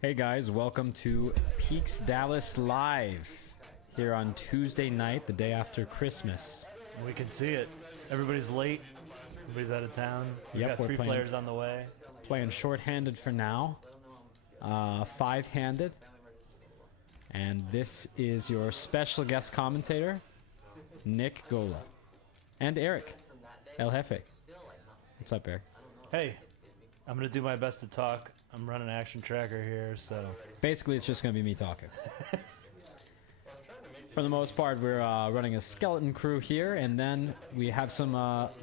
Hey guys, welcome to Peaks Dallas Live here on Tuesday night, the day after Christmas. We can see it. Everybody's late. Everybody's out of town. We got three players on the way. Playing short-handed for now. Five-handed. And this is your special guest commentator, Nick Gola. And Eric, El Jefe. What's up, Eric? Hey, I'm going to do my best to talk. I'm running action tracker here, so... Basically, it's just going to be me talking. For the most part, we're running a skeleton crew here, and then we have some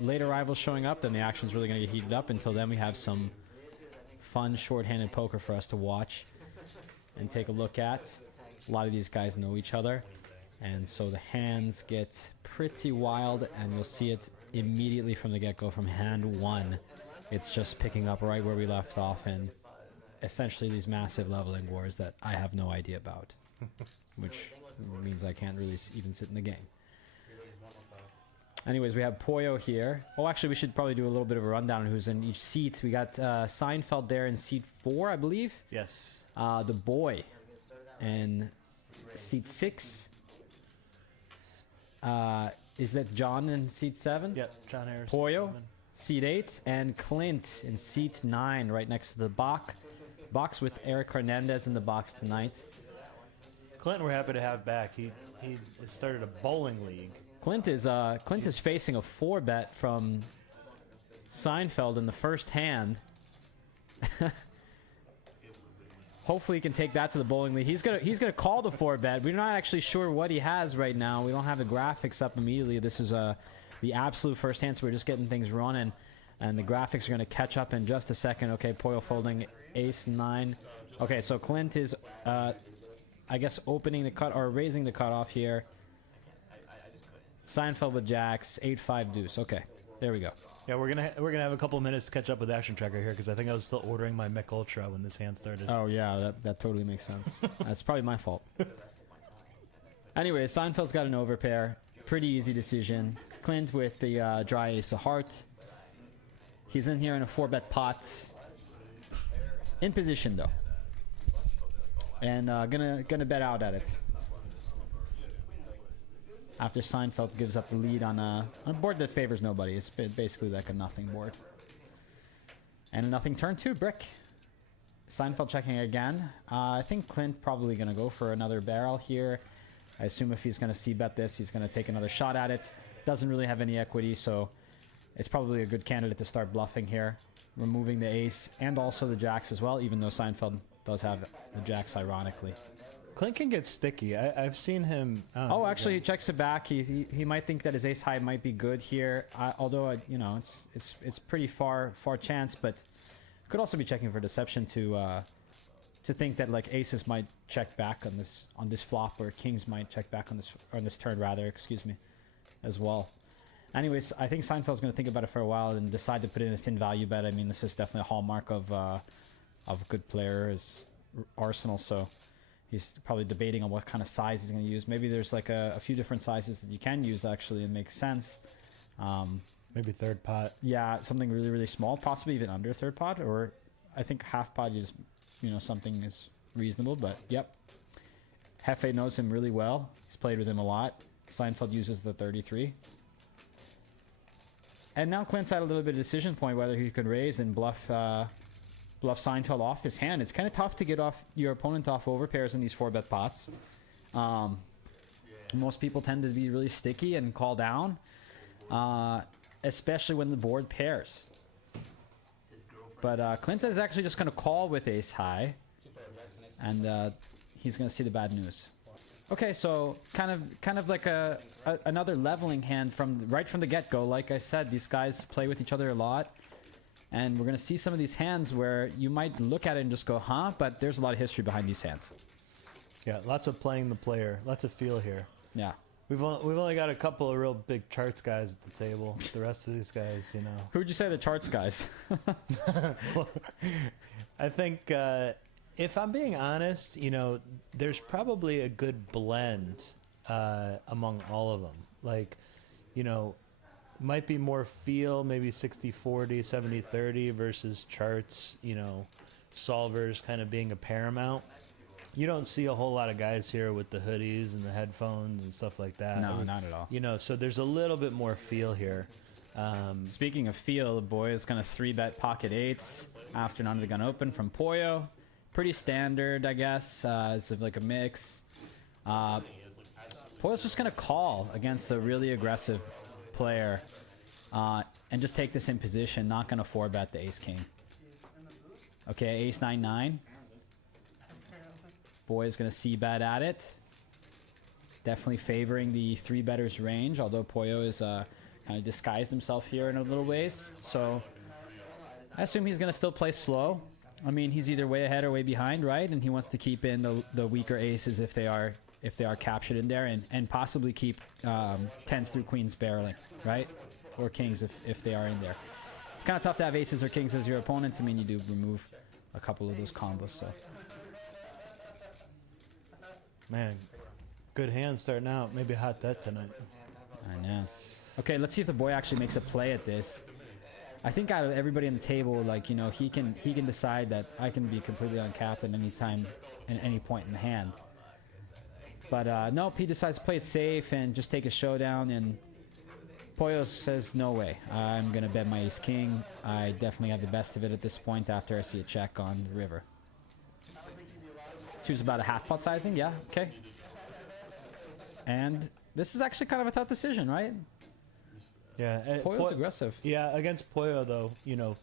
late arrivals showing up. Then the action's really going to get heated up. Until then, we have some fun short-handed poker for us to watch and take a look at. A lot of these guys know each other, and so the hands get pretty wild, and you'll see it immediately from the get-go. From hand one, it's just picking up right where we left off, and essentially these massive leveling wars that I have no idea about, which means I can't really even sit in the game. Anyways, we have Poyo here. Oh, actually, we should probably do a little bit of a rundown on who's in each seat. We got Seinfeld there in seat 4, I believe. Yes. The boy in seat 6. Is that John in seat 7? Yep, John Harris. Poyo, seat 8, and Clint in seat 9, right next to the box with Eric Hernandez in the box tonight. Clint, we're happy to have back. He started a bowling league. Clint is facing a 4-bet from Seinfeld in the first hand. Hopefully he can take that to the bowling league. He's gonna call the 4-bet. We're not actually sure what he has right now. We don't have the graphics up immediately. This is the absolute first hand, so we're just getting things running, and the graphics are gonna catch up in just a second. Okay, Poyo folding ace 9. Okay, so Clint is I guess opening the cut or raising the cutoff here. Seinfeld with jacks, 8-5 deuce. Okay, there we go. Yeah, we're gonna have a couple minutes to catch up with action tracker here because I think I was still ordering my Mech Ultra when this hand started. Oh yeah, that totally makes sense. That's probably my fault. Anyway, Seinfeld's got an overpair. Pretty easy decision. Clint with the dry ace of heart. He's in here in a 4-bet pot. In position though, and gonna bet out at it after Seinfeld gives up the lead on a board that favors nobody. It's basically like a nothing board, and a nothing turn 2 brick. Seinfeld checking again. I think Clint probably gonna go for another barrel here. I assume if he's gonna c-bet this, he's gonna take another shot at it. Doesn't really have any equity, so it's probably a good candidate to start bluffing here. Removing the ace and also the jacks as well, even though Seinfeld does have the jacks, ironically. Clint can get sticky. I've seen him... Oh, actually, he checks it back. He might think that his ace high might be good here, although, you know, it's pretty far chance, but could also be checking for deception to think that, like, aces might check back on this flop, or kings might check back on this turn, rather, excuse me, as well. Anyways, I think Seinfeld's going to think about it for a while and decide to put in a thin value bet. I mean, this is definitely a hallmark of a good player, is Arsenal, so he's probably debating on what kind of size he's going to use. Maybe there's like a few different sizes that you can use, actually, and makes sense. Maybe third pot. Yeah, something really, really small, possibly even under third pot, or I think half pot, you know, something is reasonable, but yep. Jefe knows him really well. He's played with him a lot. Seinfeld uses the 33. And now Clint's at a little bit of decision point whether he could raise and bluff Seinfeld off his hand. It's kind of tough to get off your opponent off overpairs in these 4-bet pots. Most people tend to be really sticky and call down, especially when the board pairs. But Clint is actually just going to call with ace high, and he's going to see the bad news. Okay, so kind of like another leveling hand right from the get-go. Like I said, these guys play with each other a lot, and we're gonna see some of these hands where you might look at it and just go, huh? But there's a lot of history behind these hands. Yeah, lots of playing the player, lots of feel here. Yeah, we've only got a couple of real big charts guys at the table. The rest of these guys, you know. Who'd you say the charts guys? Well, I think. If I'm being honest, you know, there's probably a good blend among all of them. Like, you know, might be more feel, maybe 60-40, 70-30 versus charts, you know, solvers kind of being a paramount. You don't see a whole lot of guys here with the hoodies and the headphones and stuff like that. No, not at all. You know, so there's a little bit more feel here. Speaking of feel, the boy is going to 3-bet pocket eights after an under the gun open from Pollo. Pretty standard, I guess. It's like a mix. Pollo's just going to call against a really aggressive player and just take this in position. Not going to 4-bet the ace-king. Okay, ace-9-9. Boy is going to c-bet at it. Definitely favoring the 3-better's range, although Pollo is kind of disguised himself here in a little ways. So I assume he's going to still play slow. I mean, he's either way ahead or way behind, right? And he wants to keep in the weaker aces if they are captured in there, and possibly keep 10s through queens barreling, right? Or kings if they are in there. It's kind of tough to have aces or kings as your opponent. I mean, you do remove a couple of those combos, so. Man, good hand starting out. Maybe hot that tonight. I know. Okay, let's see if the boy actually makes a play at this. I think out of everybody on the table, like, you know, he can decide that I can be completely uncapped at any time and any point in the hand. But nope, he decides to play it safe and just take a showdown, and Pollo says, no way. I'm going to bet my ace-king. I definitely have the best of it at this point after I see a check on the river. Choose about a half pot sizing, yeah, okay. And this is actually kind of a tough decision, right? Yeah. Pollo's aggressive. Yeah, against Pollo, though, you know,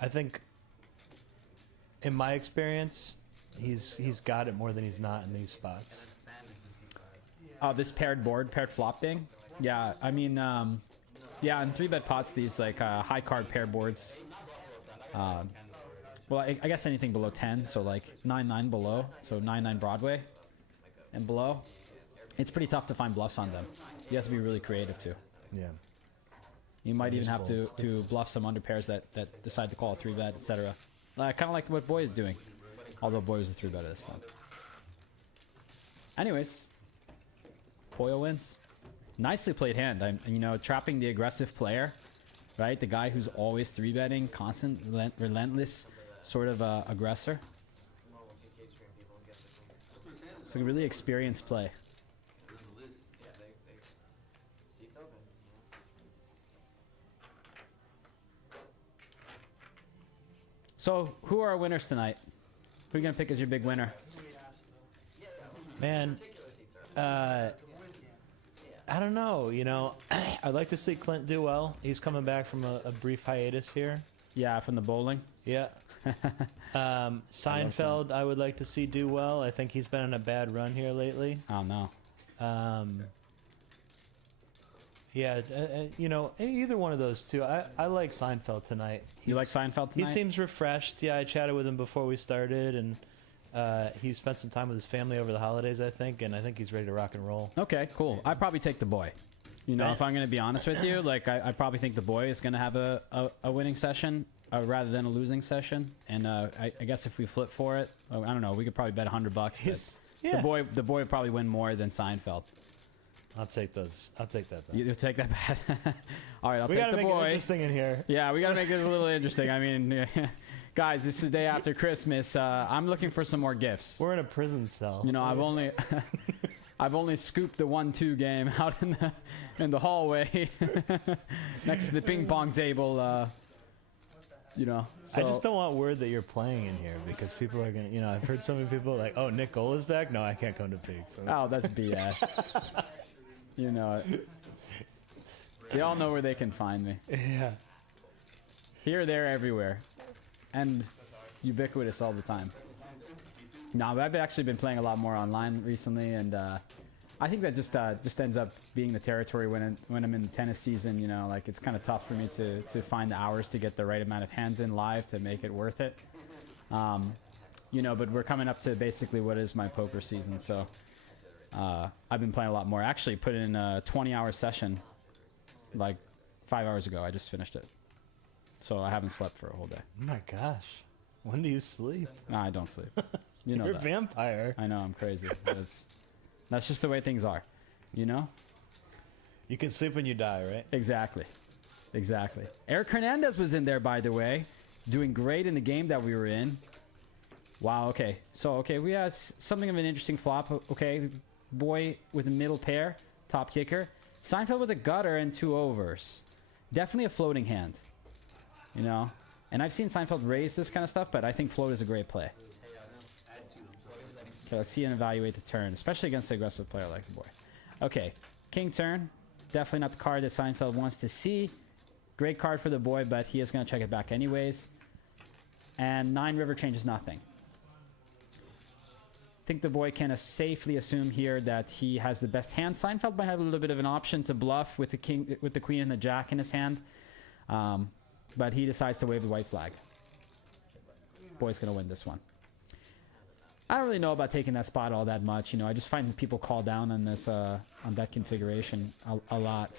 I think, in my experience, he's got it more than he's not in these spots. Oh, this paired flop thing? Yeah, I mean, yeah, in 3-bet pots, these, like, high card pair boards, well, I guess anything below 10, so like 9-9 below, so 9-9 Broadway and below. It's pretty tough to find bluffs on them. You have to be really creative too. Yeah. You might even have to bluff some under pairs that decide to call a 3-bet, etc. Kind of like what Boy is doing, although Boy was a 3-bet this time. Anyways, Pollo wins. Nicely played hand. You know, trapping the aggressive player, right? The guy who's always 3-betting, constant, relentless sort of aggressor. It's a really experienced play. So, who are our winners tonight? Who are you going to pick as your big winner? Man, I don't know. You know, I'd like to see Clint do well. He's coming back from a brief hiatus here. Yeah, from the bowling. Yeah. Seinfeld, I would like to see do well. I think he's been on a bad run here lately. Oh, no. Yeah, you know, either one of those two. I like Seinfeld tonight. You like Seinfeld tonight? He seems refreshed. Yeah, I chatted with him before we started, and he spent some time with his family over the holidays, I think, and I think he's ready to rock and roll. Okay, cool. I'd probably take the boy. You know, if I'm going to be honest with you, like, I probably think the boy is going to have a winning session rather than a losing session. And I guess if we flip for it, I don't know, we could probably bet $100 yeah. The boy would probably win more than Seinfeld. I'll take those. I'll take that. Though. You'll take that bet. All right, I'll take the boy. We gotta make it interesting in here. Yeah, we gotta make it a little interesting. I mean, guys, this is the day after Christmas. I'm looking for some more gifts. We're in a prison cell. You know, I've only scooped the 1-2 game out in the hallway next to the ping pong table. You know, so. I just don't want word that you're playing in here because people are gonna. You know, I've heard so many people like, "Oh, Nick Gold is back." No, I can't come to Pig. So. Oh, that's BS. You know it. They all know where they can find me. Yeah. Here, there, everywhere, and ubiquitous all the time. No, but I've actually been playing a lot more online recently, and I think that just ends up being the territory when I'm in the tennis season. You know, like, it's kind of tough for me to find the hours to get the right amount of hands in live to make it worth it. You know, but we're coming up to basically what is my poker season, so I've been playing a lot more. I actually put in a 20-hour session like 5 hours ago. I just finished it, so I haven't slept for a whole day. Oh my gosh, when do you sleep? Nah, I don't sleep. You know, you're that. A vampire. I know, I'm crazy. That's just the way things are, you know? You can sleep when you die, right? Exactly. Exactly. Eric Hernandez was in there, by the way. Doing great in the game that we were in. Wow, okay. So, okay, we had something of an interesting flop. Okay, boy with a middle pair. Top kicker. Seinfeld with a gutter and 2 overs. Definitely a floating hand. You know? And I've seen Seinfeld raise this kind of stuff, but I think float is a great play. Okay, let's see and evaluate the turn, especially against an aggressive player like the boy. Okay, king turn. Definitely not the card that Seinfeld wants to see. Great card for the boy, but he is going to check it back anyways. And 9 river changes nothing. I think the boy can safely assume here that he has the best hand. Seinfeld might have a little bit of an option to bluff with the king, with the queen and the jack in his hand. But he decides to wave the white flag. Boy's going to win this one. I don't really know about taking that spot all that much. You know, I just find people call down on this, on that configuration a lot.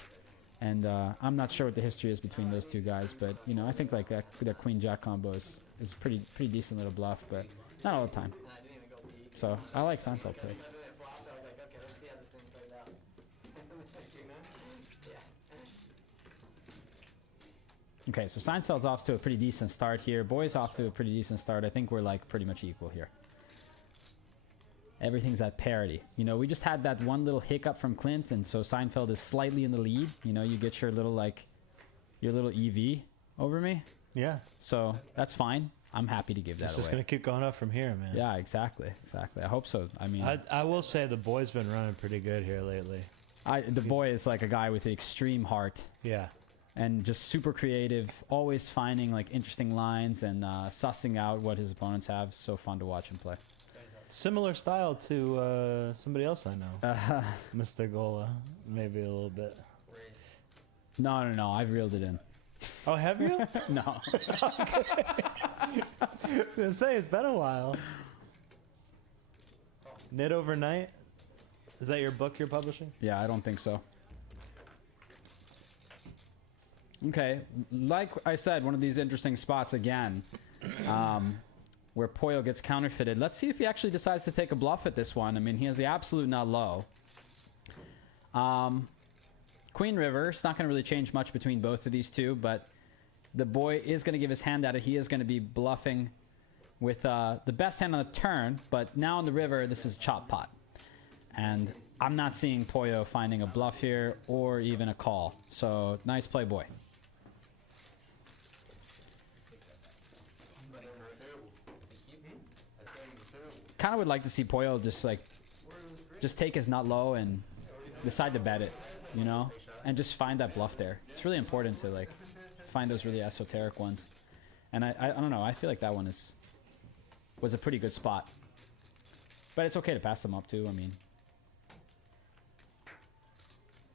And I'm not sure what the history is between those two guys. But, you know, I think like that queen-jack combo is pretty decent little bluff. But not all the time. So I like Seinfeld play. Okay, so Seinfeld's off to a pretty decent start here. Boy's off to a pretty decent start. I think we're like pretty much equal here. Everything's at parity. You know, we just had that one little hiccup from Clint, and so Seinfeld is slightly in the lead. You know, you get your little like your little EV over me. Yeah. So that's fine. I'm happy to give that away. It's just gonna keep going up from here, man. Yeah, exactly. I hope so. I mean, I will say the boy's been running pretty good here lately. The boy is like a guy with an extreme heart. Yeah. And just super creative, always finding like interesting lines and sussing out what his opponents have. So fun to watch him play. Similar style to somebody else I know. Mr. Gola, maybe a little bit. No, I've reeled it in. Oh, have you? No. I was gonna say, it's been a while. Knit Overnight? Is that your book you're publishing? Yeah, I don't think so. Okay, like I said, one of these interesting spots again, where Pollo gets counterfeited. Let's see if he actually decides to take a bluff at this one. I mean, he has the absolute nut low. Queen River, it's not going to really change much between both of these two, but the boy is going to give his hand at it. He is going to be bluffing with the best hand on the turn, but now on the river, this is chop pot. And I'm not seeing Pollo finding a bluff here or even a call. So, nice play, boy. Kind of would like to see Pollo just take his nut low and decide to bet it, you know, and just find that bluff there. It's really important to like find those really esoteric ones. And I don't know, I feel like that one was a pretty good spot, but it's okay to pass them up too. I mean,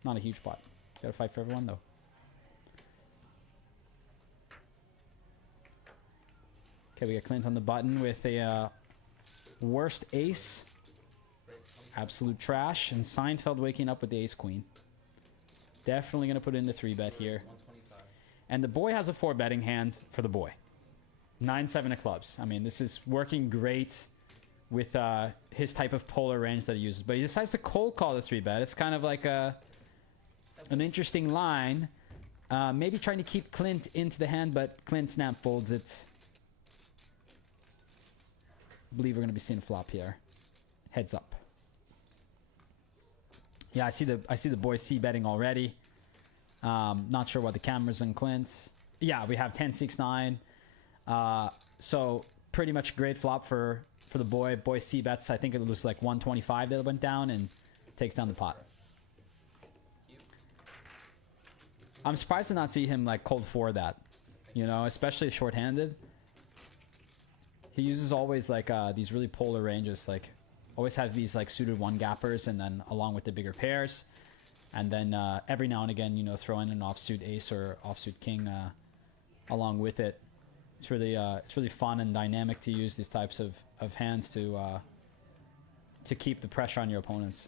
not a huge pot. Gotta fight for everyone though. Okay, we got Clint on the button with a worst ace. Absolute trash. And Seinfeld waking up with the ace queen. Definitely going to put in the 3-bet here. And the boy has a 4-betting hand for the boy. 9-7 of clubs. I mean, this is working great with his type of polar range that he uses. But he decides to cold call the 3-bet. It's kind of like an interesting line. Maybe trying to keep Clint into the hand, but Clint snap folds it. I believe we're going to be seeing a flop here. Heads up. Yeah, I see the boys c-betting already. Not sure what the camera's on Clint. Yeah, we have 10-6-9. So pretty much great flop for the boy. Boy c-bets. I think it was like 125 that went down and takes down the pot. I'm surprised to not see him like cold 4 that. You know, especially short-handed. He uses always like these really polar ranges, like always has these like suited 1-gappers and then along with the bigger pairs. And then every now and again, you know, throw in an offsuit ace or offsuit king along with it. It's really fun and dynamic to use these types of hands to keep the pressure on your opponents.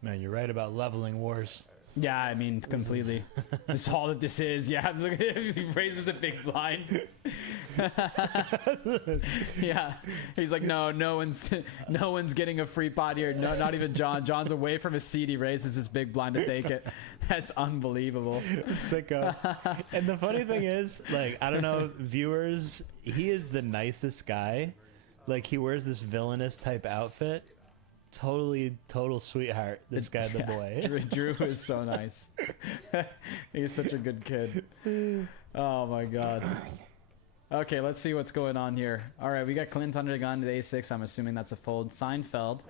Man, you're right about leveling wars. Yeah, I mean, completely. That's all that this is. Yeah, look at it. He raises a big blind. Yeah, he's like, no one's getting a free pot here. No, not even John. John's away from his seat. He raises his big blind to take it. That's unbelievable. Sicko. And the funny thing is, like, I don't know, viewers, he is the nicest guy. Like, he wears this villainous type outfit. Total sweetheart, this guy, the boy. Drew is so nice. He's such a good kid. Oh my god. Okay, let's see what's going on here. All right, we got Clint under the gun to a6. I'm assuming that's a fold. Seinfeld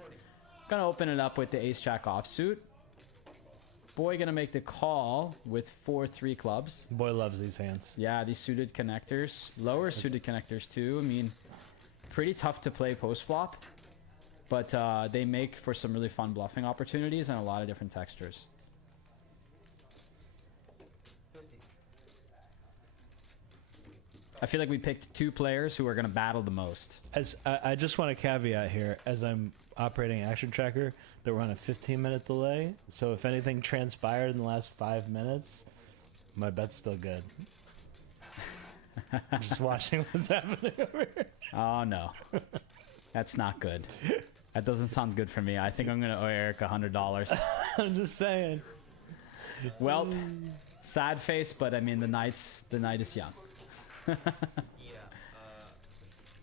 gonna open it up with the ace-jack offsuit. Boy gonna make the call with 4-3 clubs. Boy loves these hands. Yeah, these suited connectors. Lower suited connectors too. I mean, pretty tough to play post-flop. But they make for some really fun bluffing opportunities and a lot of different textures. I feel like we picked two players who are going to battle the most. As I just want to caveat here, as I'm operating Action Tracker, that we're on a 15-minute delay. So if anything transpired in the last 5 minutes, my bet's still good. I'm just watching what's happening over here. Oh, no. That's not good. That doesn't sound good for me. I think I'm going to owe Eric $100. I'm just saying. Well, sad face, but I mean, the night is young.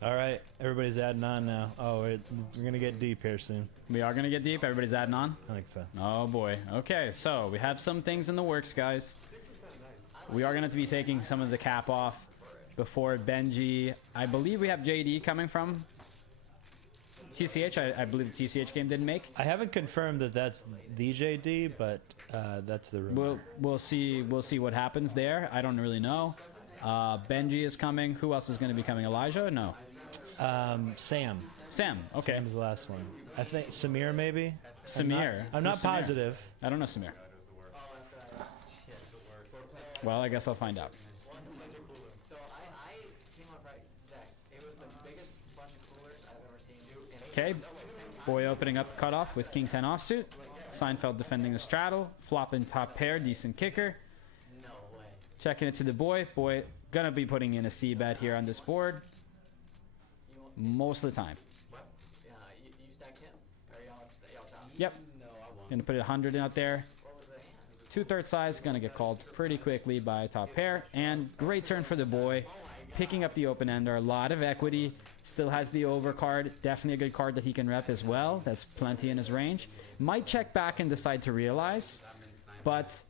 All right, everybody's adding on now. Oh, we're going to get deep here soon. We are going to get deep. Everybody's adding on? I think so. Oh, boy. Okay, so we have some things in the works, guys. We are going to be taking some of the cap off before Benji. I believe we have JD coming from TCH. I believe the TCH game didn't make. I haven't confirmed that that's the JD, but that's the rumor. We'll see what happens there. I don't really know. Benji is coming. Who else is going to be coming? Elijah? No. Sam. Okay. Sam's the last one. I think Samir maybe. Samir. I'm not Samir? positive. I don't know Samir. Well, I guess I'll find out. Okay, boy opening up cutoff with King 10 offsuit. Seinfeld defending the straddle. Flopping top pair, decent kicker. Checking it to the boy. Boy gonna be putting in a C bet here on this board. Most of the time. Yep. Gonna put it 100 out there. 2/3 size, gonna get called pretty quickly by top pair. And great turn for the boy. Picking up the open ender, a lot of equity. Still has the over card. Definitely a good card that he can rep as well. That's plenty in his range. Might check back and decide to realize, but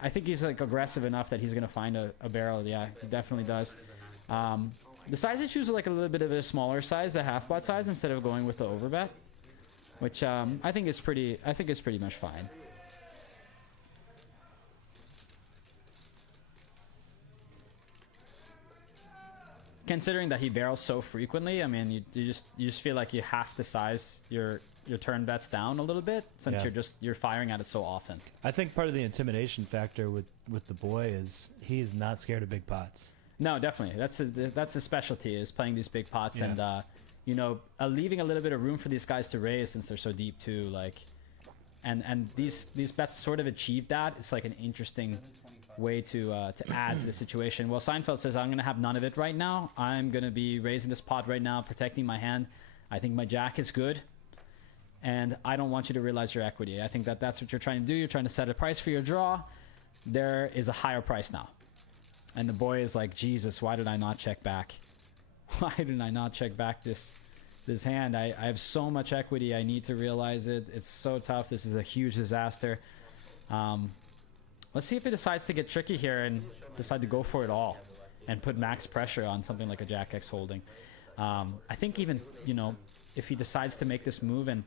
I think he's like aggressive enough that he's gonna find a barrel. Yeah, he definitely does. The size I choose is like a little bit of a smaller size, the half pot size, instead of going with the overbet, which I think is pretty much fine. Considering that he barrels so frequently, I mean, you just feel like you have to size your turn bets down a little bit since you're firing at it so often. I think part of the intimidation factor with the boy is he's not scared of big pots. No, definitely. That's the specialty, is playing these big pots and you know, leaving a little bit of room for these guys to raise since they're so deep too. Like, and these bets sort of achieve that. It's like an interesting way to add to the situation. Well, Seinfeld says, I'm going to have none of it right now. I'm going to be raising this pot right now, protecting my hand. I think my jack is good, and I don't want you to realize your equity. I think that's what you're trying to do. You're trying to set a price for your draw. There is a higher price now. And the boy is like, Jesus, why did I not check back? Why did I not check back this hand? I have so much equity. I need to realize it. It's so tough. This is a huge disaster. Let's see if he decides to get tricky here and decide to go for it all and put max pressure on something like a Jack X holding. I think even, you know, if he decides to make this move, and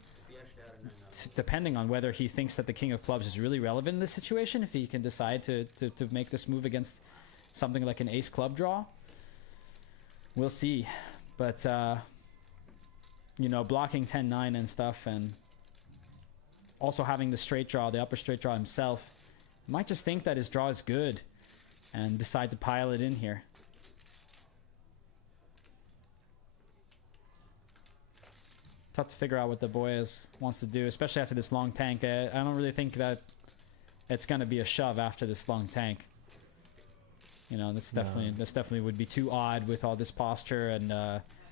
depending on whether he thinks that the King of Clubs is really relevant in this situation, if he can decide to make this move against something like an Ace Club draw, we'll see. But, you know, blocking 10-9 and stuff, and also having the straight draw, the upper straight draw himself, might just think that his draw is good and decide to pile it in here. Tough to figure out what the boy wants to do, especially after this long tank. I don't really think that it's going to be a shove after this long tank. You know, this definitely would be too odd with all this posture, and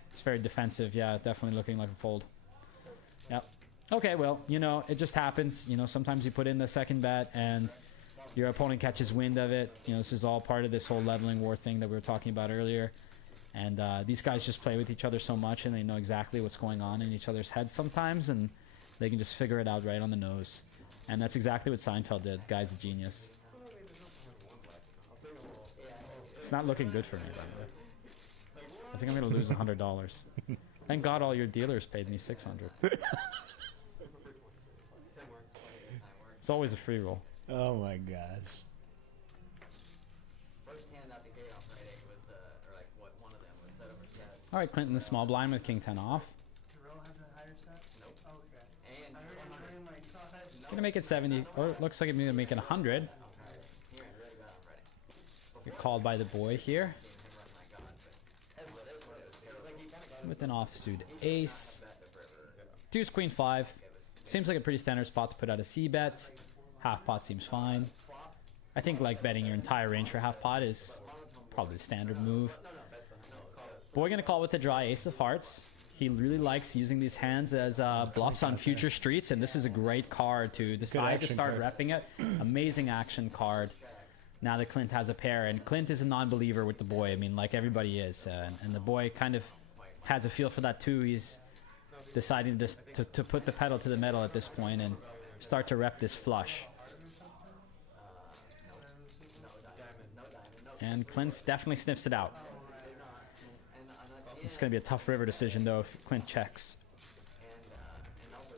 it's very defensive. Yeah, definitely looking like a fold. Yep. Okay, well, you know, it just happens. You know, sometimes you put in the second bet and your opponent catches wind of it. You know, this is all part of this whole leveling war thing that we were talking about earlier. And these guys just play with each other so much, and they know exactly what's going on in each other's heads sometimes, and they can just figure it out right on the nose. And that's exactly what Seinfeld did. Guy's a genius. It's not looking good for me, by the way. I think I'm going to lose $100. Thank God all your dealers paid me $600. It's always a free roll. Oh my gosh. All right, Clinton, the small blind with king 10 off. Gonna make it 70, or it looks like it's gonna make it 100. Get called by the boy here. With an offsuit ace. Deuce, queen 5. Seems like a pretty standard spot to put out a C bet. Half pot seems fine. I think like betting your entire range for half pot is probably the standard move. Boy gonna call with the dry ace of hearts. He really likes using these hands as bluffs on future streets, and this is a great card to decide to start repping it. Amazing action card. Now that Clint has a pair, and Clint is a non-believer with the boy. I mean, like everybody is, and the boy kind of has a feel for that too. He's deciding to put the pedal to the metal at this point and start to rep this flush. And Clint definitely sniffs it out. It's going to be a tough river decision, though, if Clint checks.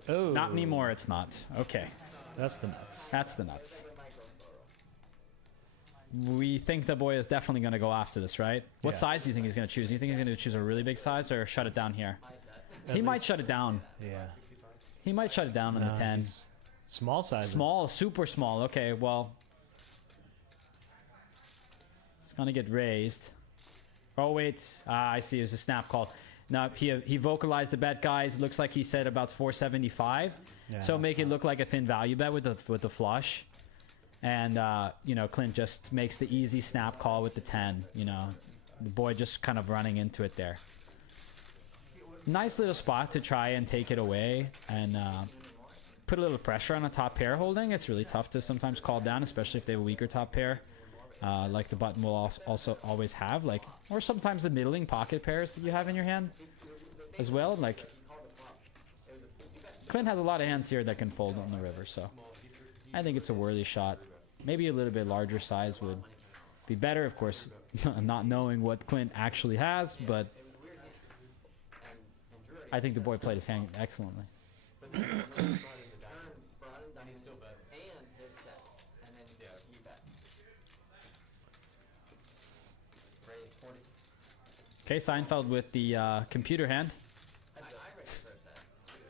Oh. Not anymore, it's not. Okay. That's the nuts. That's the nuts. We think the boy is definitely going to go after this, right? What size do you think he's going to choose? Do you think he's going to choose a really big size or shut it down here? He might shut it down. Yeah. He might shut it down on the 10. Small size. Small, super small. Okay, well. It's going to get raised. Oh, wait. I see. It was a snap call. Now, he vocalized the bet, guys. Looks like he said about 475. Yeah, so make it look like a thin value bet with the flush. And, you know, Clint just makes the easy snap call with the 10. You know, the boy just kind of running into it there. Nice little spot to try and take it away and put a little pressure on a top pair holding. It's really tough to sometimes call down, especially if they have a weaker top pair. Like the button will also always have, like, or sometimes the middling pocket pairs that you have in your hand as well. Like, Clint has a lot of hands here that can fold on the river, so I think it's a worthy shot. Maybe a little bit larger size would be better, of course, not knowing what Clint actually has, but I think the boy played his hand excellently. Okay, Seinfeld with the computer hand.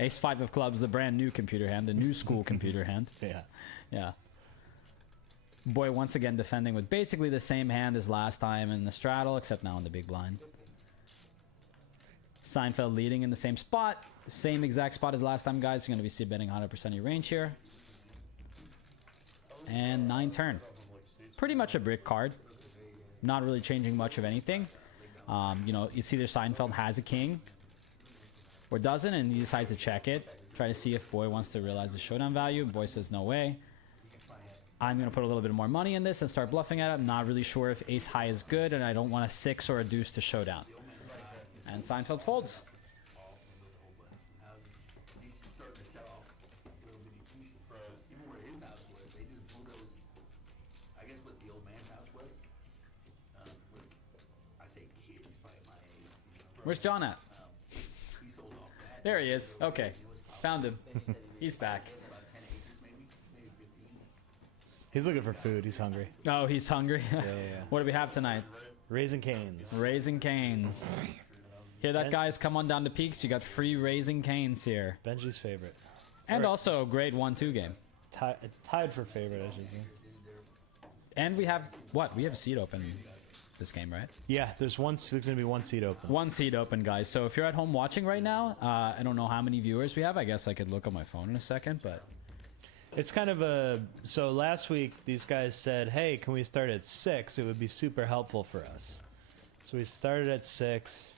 Ace-5 of clubs, the brand new computer hand, the new school computer hand. Yeah. Yeah. Boy once again defending with basically the same hand as last time in the straddle, except now in the big blind. Seinfeld leading in the same spot. Same exact spot as last time, guys. You're going to be betting 100% of your range here. And 9 turn. Pretty much a brick card. Not really changing much of anything. You know, you see either Seinfeld has a king or doesn't, and he decides to check it. Try to see if Boy wants to realize the showdown value. Boy says no way. I'm going to put a little bit more money in this and start bluffing at it. I'm not really sure if ace high is good, and I don't want a 6 or a deuce to showdown. And Seinfeld folds. Where's John at? There he is. Okay. Found him. He's back. He's looking for food. He's hungry. Oh, he's hungry? Yeah. What do we have tonight? Raising Canes. Raising Canes. Hear that, guys? Come on down to Peaks. You got free Raising Canes here. Benji's favorite. And also a great 1-2 game. It's tied for favorite, I should say. And we have, what? We have a seat open this game, right? Yeah, there's going to be one seat open. One seat open, guys. So if you're at home watching right now, I don't know how many viewers we have. I guess I could look on my phone in a second, but It's kind of a... So last week, these guys said, hey, can we start at 6? It would be super helpful for us. So we started at 6.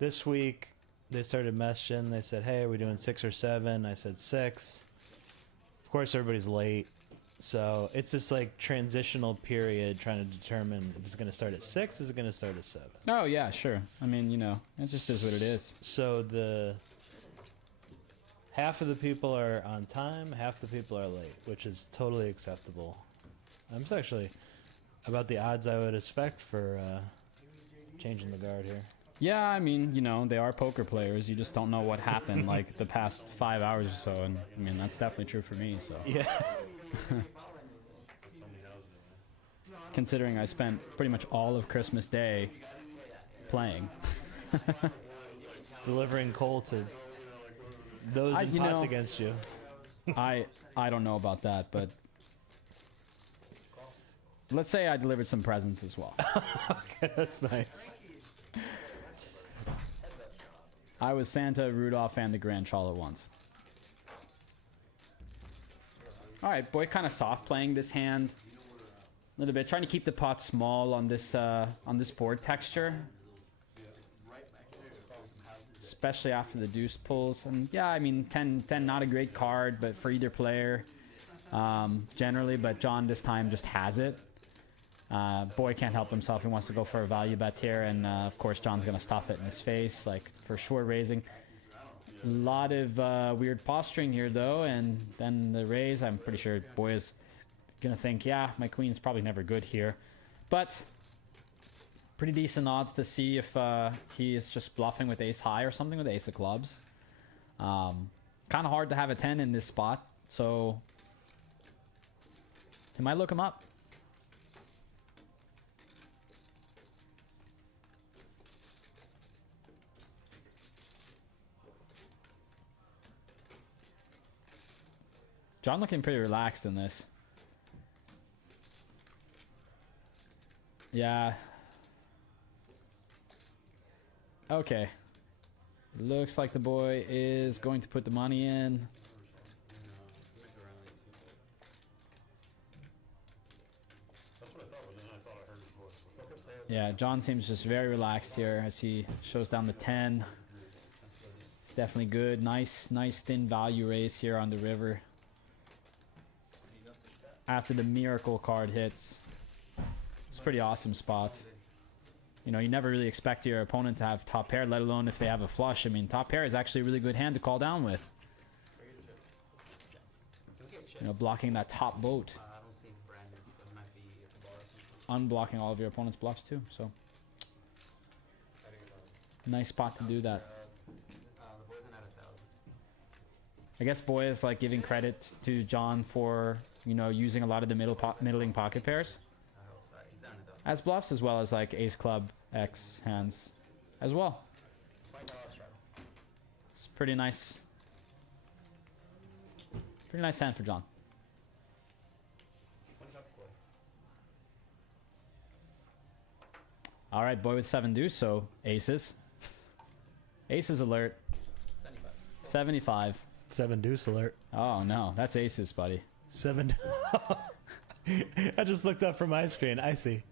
This week, they started messaging. They said, hey, are we doing 6 or 7? I said 6. Of course, everybody's late. So it's this like transitional period trying to determine if it's going to start at 6, is it going to start at 7? Oh, yeah, sure. I mean, you know, it just is what it is. So the... half of the people are on time, half the people are late, which is totally acceptable. I'm just actually about the odds I would expect for changing the guard here. Yeah, I mean, you know, they are poker players. You just don't know what happened like the past 5 hours or so. And I mean, that's definitely true for me. So Yeah. considering I spent pretty much all of Christmas Day playing. Delivering coal to those in pots against you. I don't know about that, but let's say I delivered some presents as well. Okay, that's nice. I was Santa, Rudolph, and the Grinch all at once. All right, boy, kind of soft playing this hand a little bit, trying to keep the pot small on this board texture, especially after the deuce pulls. And yeah, I mean, 10 not a great card, but for either player generally. But John this time just has it. Boy can't help himself. He wants to go for a value bet here, and of course John's gonna stuff it in his face, like for sure raising. A lot of weird posturing here though, and then the raise. I'm pretty sure Boy is gonna think, yeah, my queen's probably never good here, but pretty decent odds to see if he is just bluffing with ace high or something with ace of clubs. Kind of hard to have a 10 in this spot, so he might look him up. John looking pretty relaxed in this. Yeah. Okay. Looks like the boy is going to put the money in. Yeah, John seems just very relaxed here as he shows down the 10. It's definitely good. Nice thin value raise here on the river. After the miracle card hits. It's a pretty awesome spot. You know, you never really expect your opponent to have top pair, let alone if they have a flush. I mean, top pair is actually a really good hand to call down with. You know, blocking that top boat. Unblocking all of your opponent's bluffs too, so. Nice spot to do that. I guess Boy is like giving credit to John for, you know, using a lot of the middling pocket pairs as bluffs, as well as like ace club X hands as well. It's pretty nice. Pretty nice hand for John. All right, Boy with 7 deuce, so aces. Aces alert. 75. 7 deuce alert. Oh no, that's aces, buddy. 7. I just looked up from my screen. I see.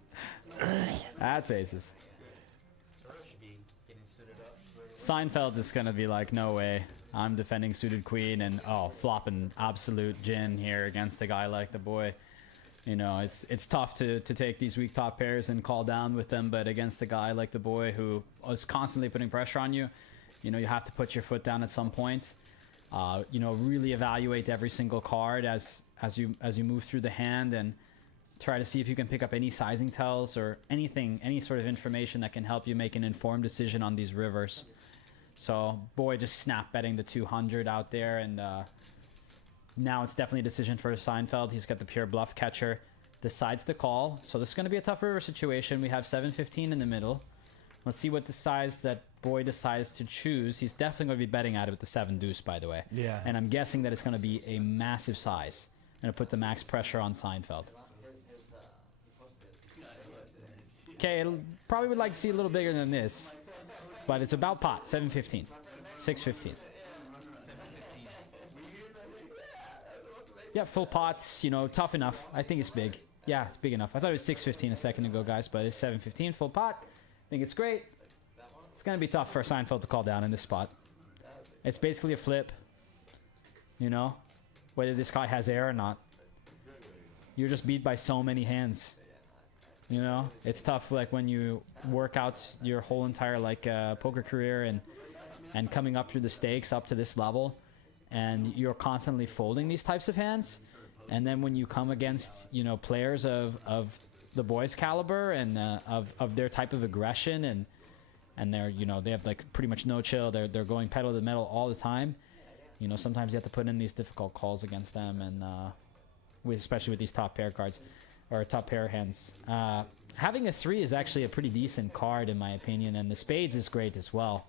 That's aces. Seinfeld is gonna be like, no way. I'm defending suited queen and flopping absolute gin here against a guy like the Boy. You know, it's tough to take these weak top pairs and call down with them, but against a guy like the Boy who is constantly putting pressure on you, you know, you have to put your foot down at some point. You know, really evaluate every single card as you move through the hand and try to see if you can pick up any sizing tells or anything, any sort of information that can help you make an informed decision on these rivers. So Boy just snap betting the 200 out there, and now it's definitely a decision for Seinfeld. He's got the pure bluff catcher, decides to call. So this is going to be a tough river situation. We have 7-15 in the middle. Let's see what the size that Boy decides to choose. He's definitely going to be betting at it with the 7 deuce, by the way. Yeah. And I'm guessing that it's going to be a massive size. Going to put the max pressure on Seinfeld. Okay, probably would like to see a little bigger than this, but it's about pot. 7-15, 6-15. Yeah, full pots, you know, tough enough. I think it's big. Yeah, it's big enough. I thought it was 6.15 a second ago, guys, but it's 7.15, full pot. I think it's great. It's going to be tough for Seinfeld to call down in this spot. It's basically a flip, you know, whether this guy has air or not. You're just beat by so many hands, you know. It's tough, like, when you work out your whole entire, like, poker career and coming up through the stakes up to this level, and you're constantly folding these types of hands, and then when you come against, you know, players of the boys' caliber and of their type of aggression, and they're, you know, they have like pretty much no chill, they're going pedal to the metal all the time, you know, sometimes you have to put in these difficult calls against them, and especially with these top pair cards or top pair hands. Having a 3 is actually a pretty decent card in my opinion, and the spades is great as well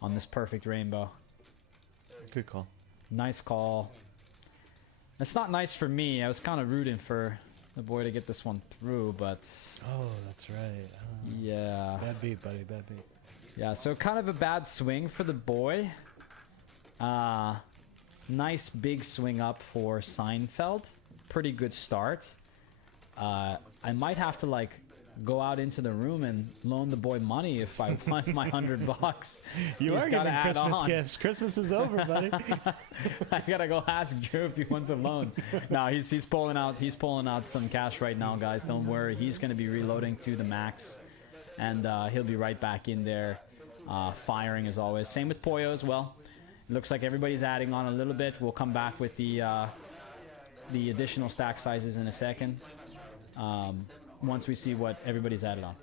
on this perfect rainbow. Good call. Nice call. It's not nice for me. I was kind of rooting for the boy to get this one through, but... Oh, that's right. Oh. Yeah. Bad beat, buddy. Bad beat. Yeah, so kind of a bad swing for the boy. Nice big swing up for Seinfeld. Pretty good start. I might have to, like, go out into the room and loan the boy money if I want my $100. You are giving Christmas gifts. Christmas is over, buddy. I gotta go ask Drew if he wants a loan. No, he's pulling out. He's pulling out some cash right now, guys. Don't worry. He's gonna be reloading to the max, and he'll be right back in there, firing as always. Same with Pollo as well. It looks like everybody's adding on a little bit. We'll come back with the additional stack sizes in a second. Once we see what everybody's added on.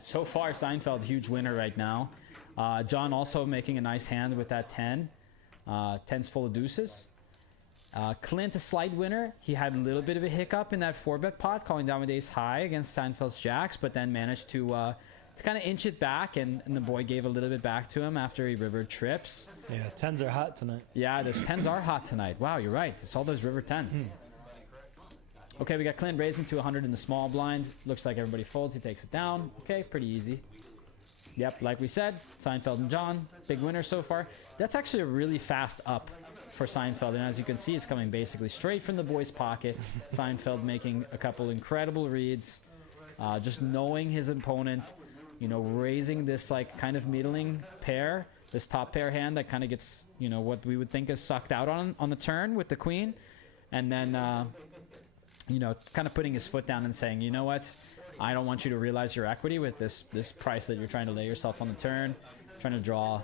So far, Seinfeld, huge winner right now. John also making a nice hand with that 10. 10's full of deuces. Clint, a slight winner. He had a little bit of a hiccup in that 4-bet pot, calling down with ace high against Seinfeld's jacks, but then managed to kind of inch it back, and the boy gave a little bit back to him after he river trips. Yeah, 10s are hot tonight. Yeah, those 10s are hot tonight. Wow, you're right. It's all those river 10s. Okay, we got Clint raising to 100 in the small blind. Looks like everybody folds. He takes it down. Okay, pretty easy. Yep, like we said, Seinfeld and John, big winner so far. That's actually a really fast up for Seinfeld, and as you can see, it's coming basically straight from the boy's pocket. Seinfeld making a couple incredible reads, just knowing his opponent, you know, raising this like kind of middling pair, this top pair hand that kind of gets, you know, what we would think is sucked out on the turn with the queen, and then you know, kind of putting his foot down and saying, you know what, I don't want you to realize your equity with this price that you're trying to lay yourself on the turn, trying to draw,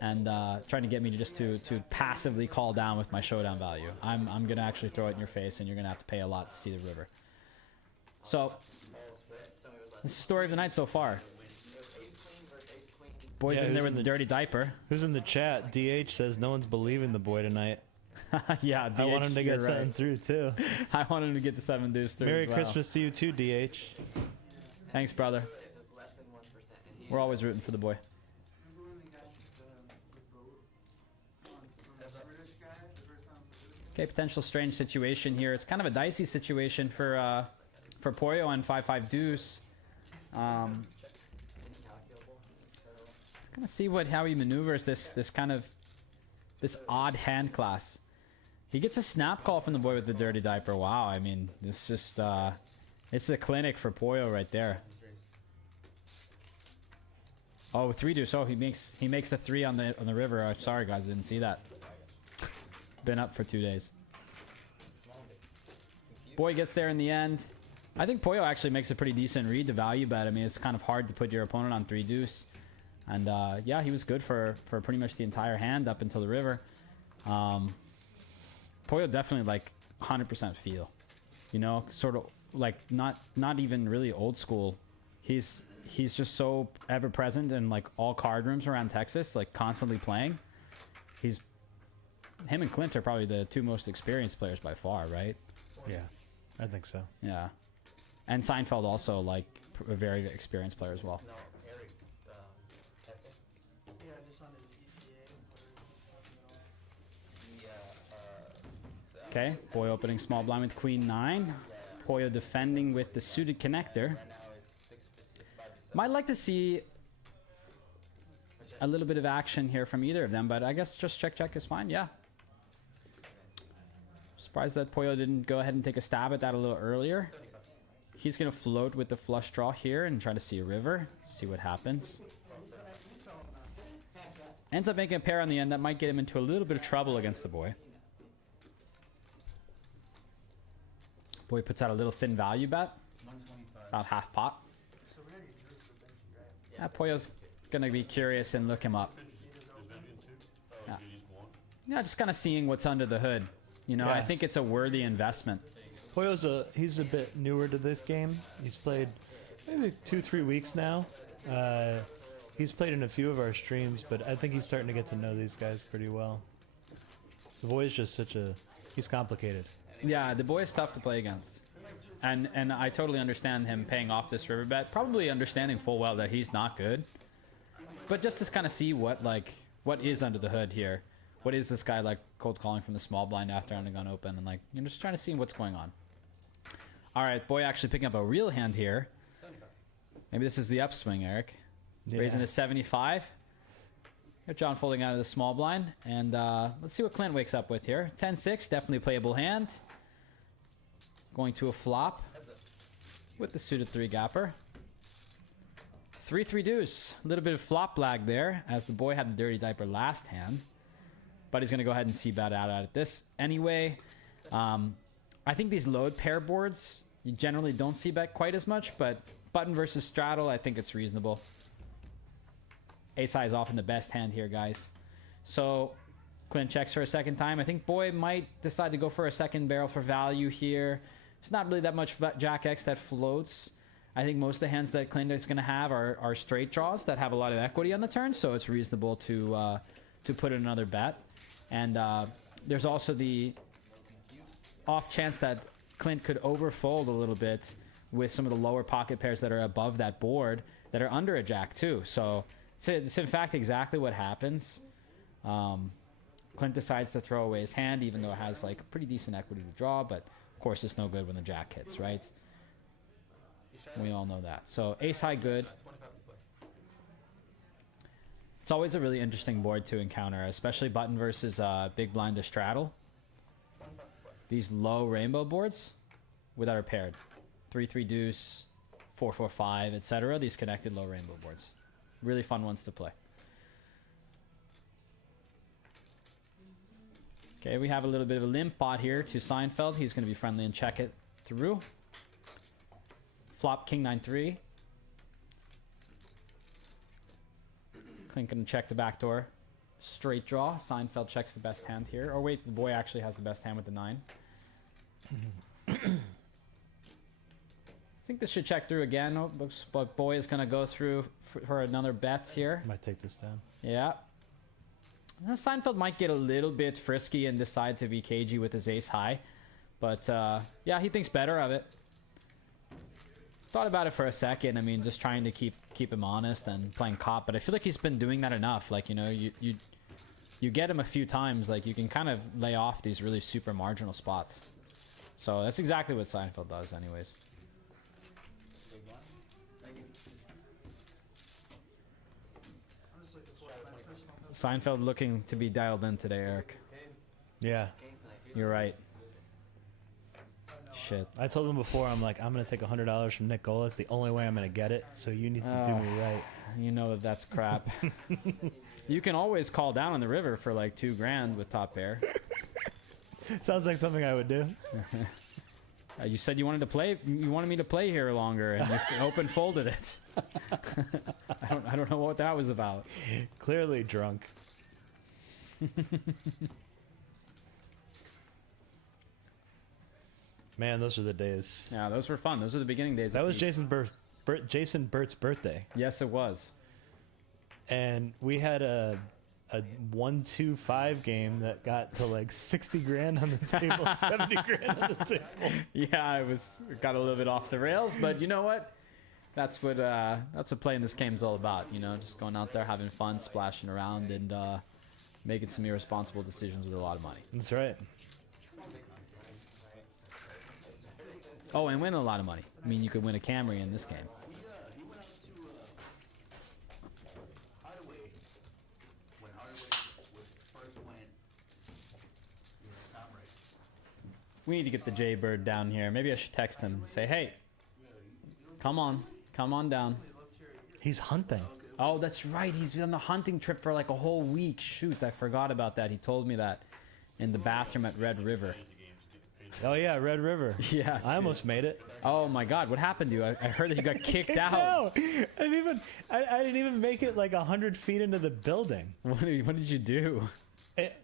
and trying to get me to just to passively call down with my showdown value. I'm gonna actually throw it in your face, and you're gonna have to pay a lot to see the river. So this is the story of the night so far. Boy's in there with the dirty diaper. Who's in the chat? DH says no one's believing the boy tonight. Yeah, DH, I want him to get something through too. I want him to get the 7 deuce through. Merry Christmas to you too, DH. Thanks, brother. We're always rooting for the boy. Okay, potential strange situation here. It's kind of a dicey situation for Pollo and 5-5 deuce. Gonna see how he maneuvers this kind of odd hand class. He gets a snap call from the boy with the dirty diaper. Wow, I mean, this just it's a clinic for Pollo right there. Oh, 3 deuce. Oh, he makes the 3 on the river. Sorry guys, I didn't see that. Been up for 2 days. Boy gets there in the end. I think Pollo actually makes a pretty decent read to value bet. I mean, it's kind of hard to put your opponent on 3 deuce. And yeah, he was good for pretty much the entire hand up until the river. Pollo definitely like 100% feel, you know, sort of like not even really old school. He's just so ever present in like all card rooms around Texas, like constantly playing. Him and Clint are probably the 2 most experienced players by far, right? Yeah, I think so. Yeah, and Seinfeld also like a very experienced player as well. Okay, boy opening small blind with queen 9. Pollo defending with the suited connector. Might like to see a little bit of action here from either of them, but I guess just check is fine. Yeah. Surprised that Pollo didn't go ahead and take a stab at that a little earlier. He's going to float with the flush draw here and try to see a river. See what happens. Ends up making a pair on the end. That might get him into a little bit of trouble against the boy. Boy puts out a little thin value bet. About half pot. Yeah, Pollo's going to be curious and look him up. Yeah, just kind of seeing what's under the hood. You know, I think it's a worthy investment. Pollo's he's a bit newer to this game. He's played maybe 2-3 weeks now. He's played in a few of our streams, but I think he's starting to get to know these guys pretty well. The boy's just he's complicated. Yeah, the boy is tough to play against. And I totally understand him paying off this river bet, probably understanding full well that he's not good. But just to kind of see what is under the hood here. What is this guy like cold calling from the small blind after having gone open, and like you're just trying to see what's going on. All right, boy actually picking up a real hand here. Maybe this is the upswing, Eric. Yeah. Raising to 75. Got John folding out of the small blind, and let's see what Clint wakes up with here. 10-6, definitely playable hand. Going to a flop with the suited 3-gapper. 3-3 deuce. A little bit of flop lag there, as the boy had the dirty diaper last hand. But he's going to go ahead and c-bet out at this anyway. I think these load pair boards, you generally don't c-bet quite as much, but button versus straddle, I think it's reasonable. Ace-high is often the best hand here, guys. So Clint checks for a second time. I think boy might decide to go for a second barrel for value here. There's not really that much Jack X that floats. I think most of the hands that Clint is going to have are straight draws that have a lot of equity on the turn, so it's reasonable to put in another bet. And there's also the off chance that Clint could overfold a little bit with some of the lower pocket pairs that are above that board that are under a jack too. So it's in fact exactly what happens. Clint decides to throw away his hand even though it has like pretty decent equity to draw, but of course it's no good when the jack hits, right? We all know that. So ace high good. It's always a really interesting board to encounter, especially button versus big blind to straddle. These low rainbow boards that are paired. 3-3 deuce, 4-4-5, etc. These connected low rainbow boards. Really fun ones to play. Okay, we have a little bit of a limp pot here to Seinfeld. He's going to be friendly and check it through. Flop king 9-3. Clint going to check the back door. Straight draw. Seinfeld checks the best hand here. Oh wait, the boy actually has the best hand with the 9. I think this should check through again. Oh, looks like boy is going to go through for another bet here. Might take this down. Yeah. Seinfeld might get a little bit frisky and decide to be cagey with his ace high. But yeah, he thinks better of it. Thought about it for a second. I mean, just trying to keep him honest and playing cop. But I feel like he's been doing that enough. Like, you know, you get him a few times. Like, you can kind of lay off these really super marginal spots. So that's exactly what Seinfeld does anyways. Seinfeld looking to be dialed in today, Eric. Yeah. You're right. Shit. I told him before, I'm like, I'm going to take $100 from Nick Gola. It's the only way I'm going to get it. So you need to do me right. You know that that's crap. You can always call down on the river for like $2,000 with top pair. Sounds like something I would do. You said you wanted to play. You wanted me to play here longer, and you open folded it. I don't know what that was about. Clearly drunk. Man, those are the days. Yeah, those were fun. Those are the beginning days. That was Jason Burt's birthday. Yes, it was. And we had a 1-2-5 game that got to like 60 grand on the table, 70 grand on the table. Yeah, it got a little bit off the rails, but you know what? That's what playing this game's all about. You know, just going out there having fun, splashing around, and making some irresponsible decisions with a lot of money. That's right. Oh, and win a lot of money. I mean, you could win a Camry in this game. We need to get the Jaybird down here. Maybe I should text him. Say, hey, come on down. He's hunting. Oh, that's right. He's on the hunting trip for like a whole week. Shoot, I forgot about that. He told me that in the bathroom at Red River. Oh yeah, Red River. Yeah, I almost made it. Oh my God, what happened to you? I heard that you got kicked out. No, I didn't even make it like 100 feet into the building. What did you do?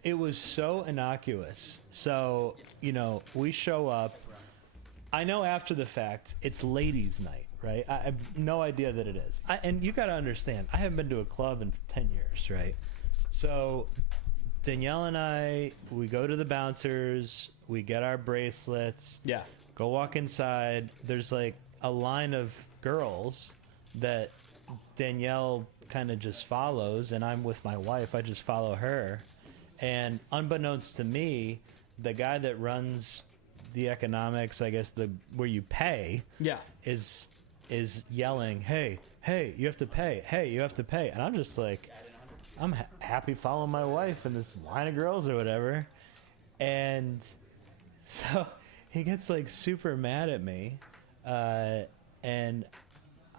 It was so innocuous. So, you know, we show up. I know after the fact, it's ladies' night, right? I have no idea that it is. And you got to understand, I haven't been to a club in 10 years, right? So Danielle and I, we go to the bouncers, we get our bracelets. Yeah. Go walk inside. There's like a line of girls that Danielle kind of just follows, and I'm with my wife. I just follow her. And unbeknownst to me, the guy that runs the economics, I guess where you pay, yeah, is yelling, hey, you have to pay. Hey, you have to pay. And I'm just like, I'm happy following my wife in this line of girls or whatever. And so he gets like super mad at me. And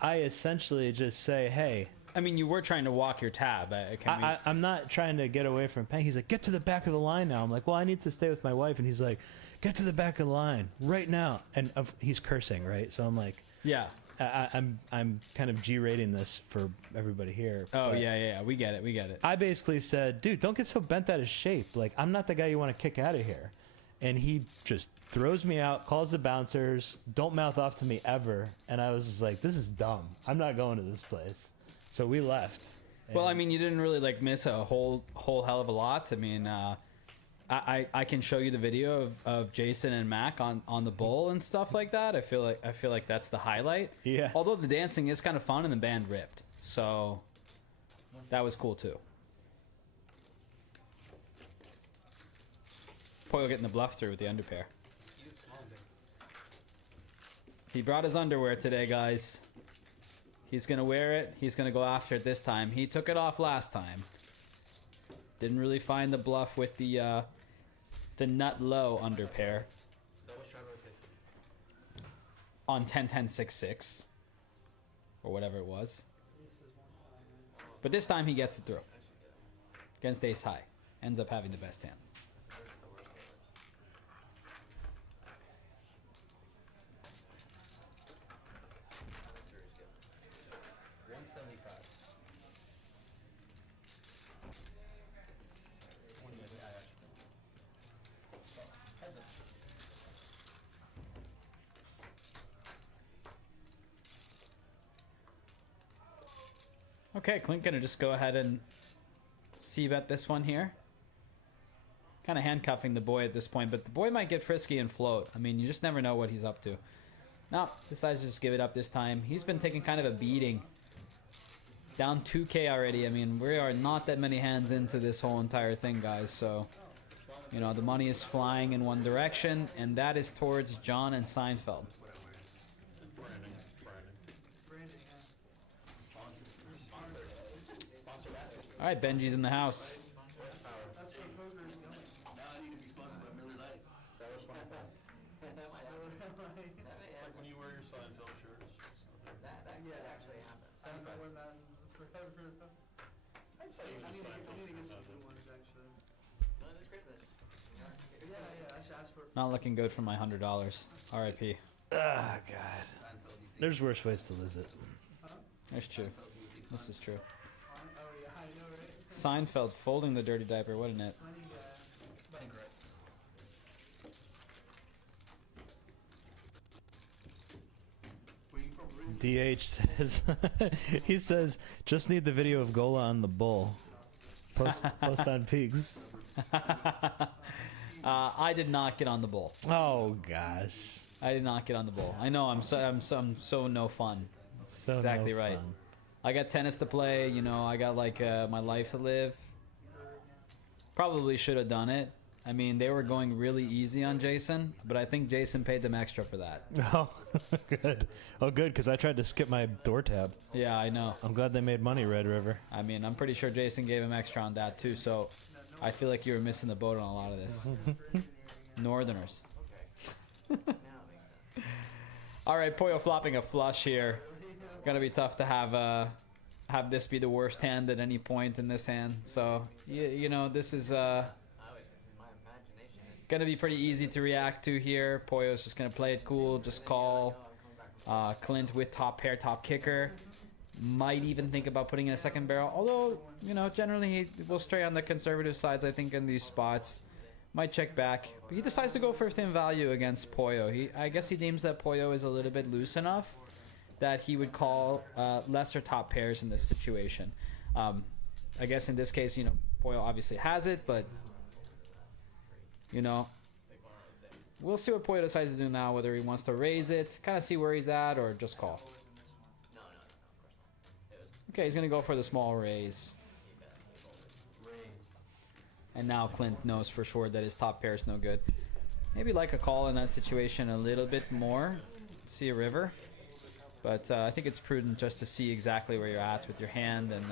I essentially just say, hey. I mean, you were trying to walk your tab. I'm not trying to get away from paying. He's like, get to the back of the line now. I'm like, well, I need to stay with my wife. And he's like, get to the back of the line right now. And he's cursing, right? So I'm like, yeah. I'm kind of G-rating this for everybody here. Oh, yeah. We get it. I basically said, dude, don't get so bent out of shape. Like, I'm not the guy you want to kick out of here. And he just throws me out, calls the bouncers, don't mouth off to me ever. And I was just like, this is dumb. I'm not going to this place. So we left. Well, I mean, you didn't really like miss a whole hell of a lot. I mean, I can show you the video of Jason and Mac on the bull and stuff like that. I feel like that's the highlight. Yeah. Although the dancing is kind of fun and the band ripped, so that was cool too. Poyle getting the bluff through with the underpair. He brought his underwear today, guys. He's gonna wear it. He's gonna go after it this time. He took it off last time. Didn't really find the bluff with the nut low underpair on 10-10-6-6 or whatever it was. But this time he gets it through against ace high. Ends up having the best hand. Okay, Clint gonna just go ahead and c-bet this one here. Kind of handcuffing the boy at this point, but the boy might get frisky and float. I mean, you just never know what he's up to. No, decides to just give it up this time. He's been taking kind of a beating. Down 2K already. I mean, we are not that many hands into this whole entire thing, guys. So, you know, the money is flying in one direction, and that is towards John and Seinfeld. All right, Benji's in the house. Not looking good for my $100. RIP. Ah, God. There's worse ways to lose it. That's true. This is true. Seinfeld folding the dirty diaper. What a net. DH says, he says, just need the video of Gola on the bull. Post on Pigs. I did not get on the bull. Oh gosh. I did not get on the bull. I know I'm so no fun. So exactly no right. fun. I got tennis to play, you know, I got like my life to live. Probably should have done it. I mean, they were going really easy on Jason, but I think Jason paid them extra for that. Oh, good. Oh, good, because I tried to skip my door tab. Yeah, I know. I'm glad they made money, Red River. I mean, I'm pretty sure Jason gave him extra on that too, so I feel like you were missing the boat on a lot of this. Northerners. All right, Pollo flopping a flush here. Gonna be tough to have this be the worst hand at any point in this hand. So you know, this is gonna be pretty easy to react to here. Pollo's just gonna play it cool, just call. Clint with top pair, top kicker. Might even think about putting in a second barrel, although, you know, generally he will stray on the conservative sides, I think, in these spots. Might check back, but he decides to go first in value against Pollo. I guess he deems that Pollo is a little bit loose enough that he would call lesser top pairs in this situation. I guess in this case, you know, Pollo obviously has it, but, you know, we'll see what Pollo decides to do now, whether he wants to raise it, kind of see where he's at, or just call. Okay, he's going to go for the small raise. And now Clint knows for sure that his top pair is no good. Maybe like a call in that situation a little bit more. See a river. But I think it's prudent just to see exactly where you're at with your hand. And,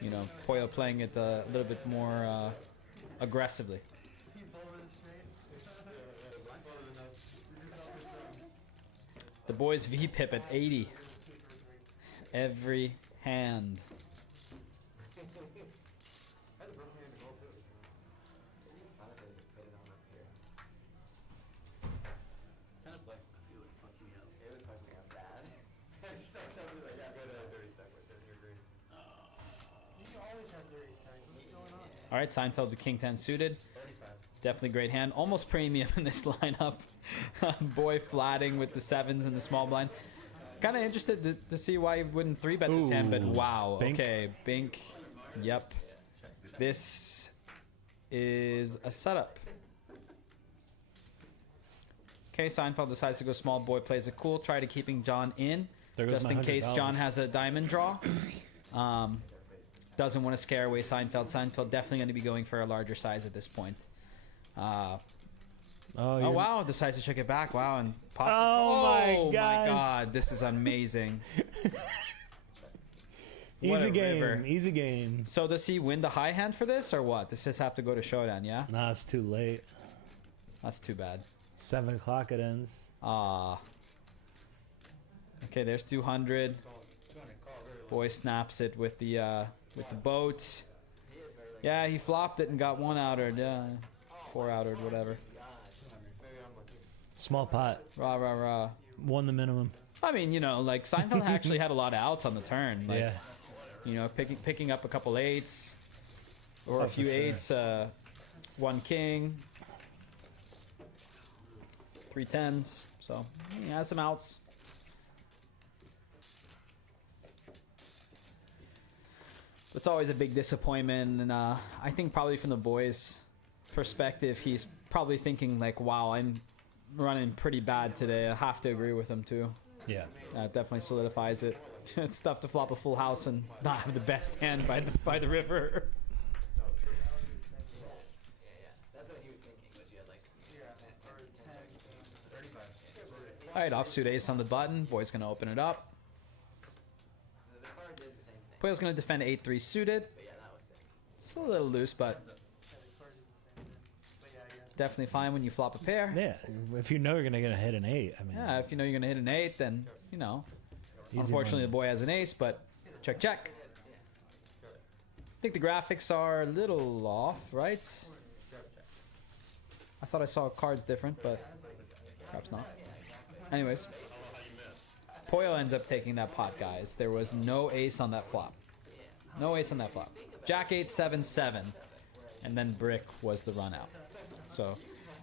you know, Pollo playing it a little bit more aggressively. The boys V-pip at 80. Every hand. All right, Seinfeld to King 10 suited. Definitely great hand. Almost premium in this lineup. Boy flatting with the sevens and the small blind. Kind of interested to see why he wouldn't 3-bet this hand, but wow. Bink. Okay, Bink. Yep. This is a setup. Okay, Seinfeld decides to go small. Boy plays it cool. Try to keeping John in, just in case John has a diamond draw. Doesn't want to scare away Seinfeld. Seinfeld definitely going to be going for a larger size at this point. Oh wow, decides to check it back. Wow, and pop. Oh my god, this is amazing. Easy game, easy game. So does he win the high hand for this, or what? Does this have to go to showdown? Yeah. Nah, it's too late. That's too bad. 7 o'clock it ends. Okay, there's 200. Boy snaps it with the boat. Yeah, he flopped it and got 1 outered. Yeah, 4 outered, whatever. Small pot. Rah rah rah. Won the minimum. I mean, you know, like Seinfeld actually had a lot of outs on the turn. Like, Yeah. you know, picking up a couple 8s or a few for sure. 8s, 1 king, 3 10s. So he has some outs. It's always a big disappointment, and I think probably from the boys' perspective, he's probably thinking like, "Wow, I'm running pretty bad today." I have to agree with him too. Yeah. That definitely solidifies it. It's tough to flop a full house and not have the best hand by the river. All right, offsuit ace on the button. Boy's gonna open it up. Pollo's gonna defend 8-3 suited. It's a little loose, but definitely fine when you flop a pair. Yeah. If you know you're gonna hit an 8, I mean. Yeah, if you know you're gonna hit an 8, then you know. Easy Unfortunately, money. the boy has an ace, but check, check. I think the graphics are a little off, right? I thought I saw cards different, but perhaps not. Anyways, Pollo ends up taking that pot, guys. There was no ace on that flop. No ace on that flop. Jack 8, 7, 7. And then brick was the run out. So,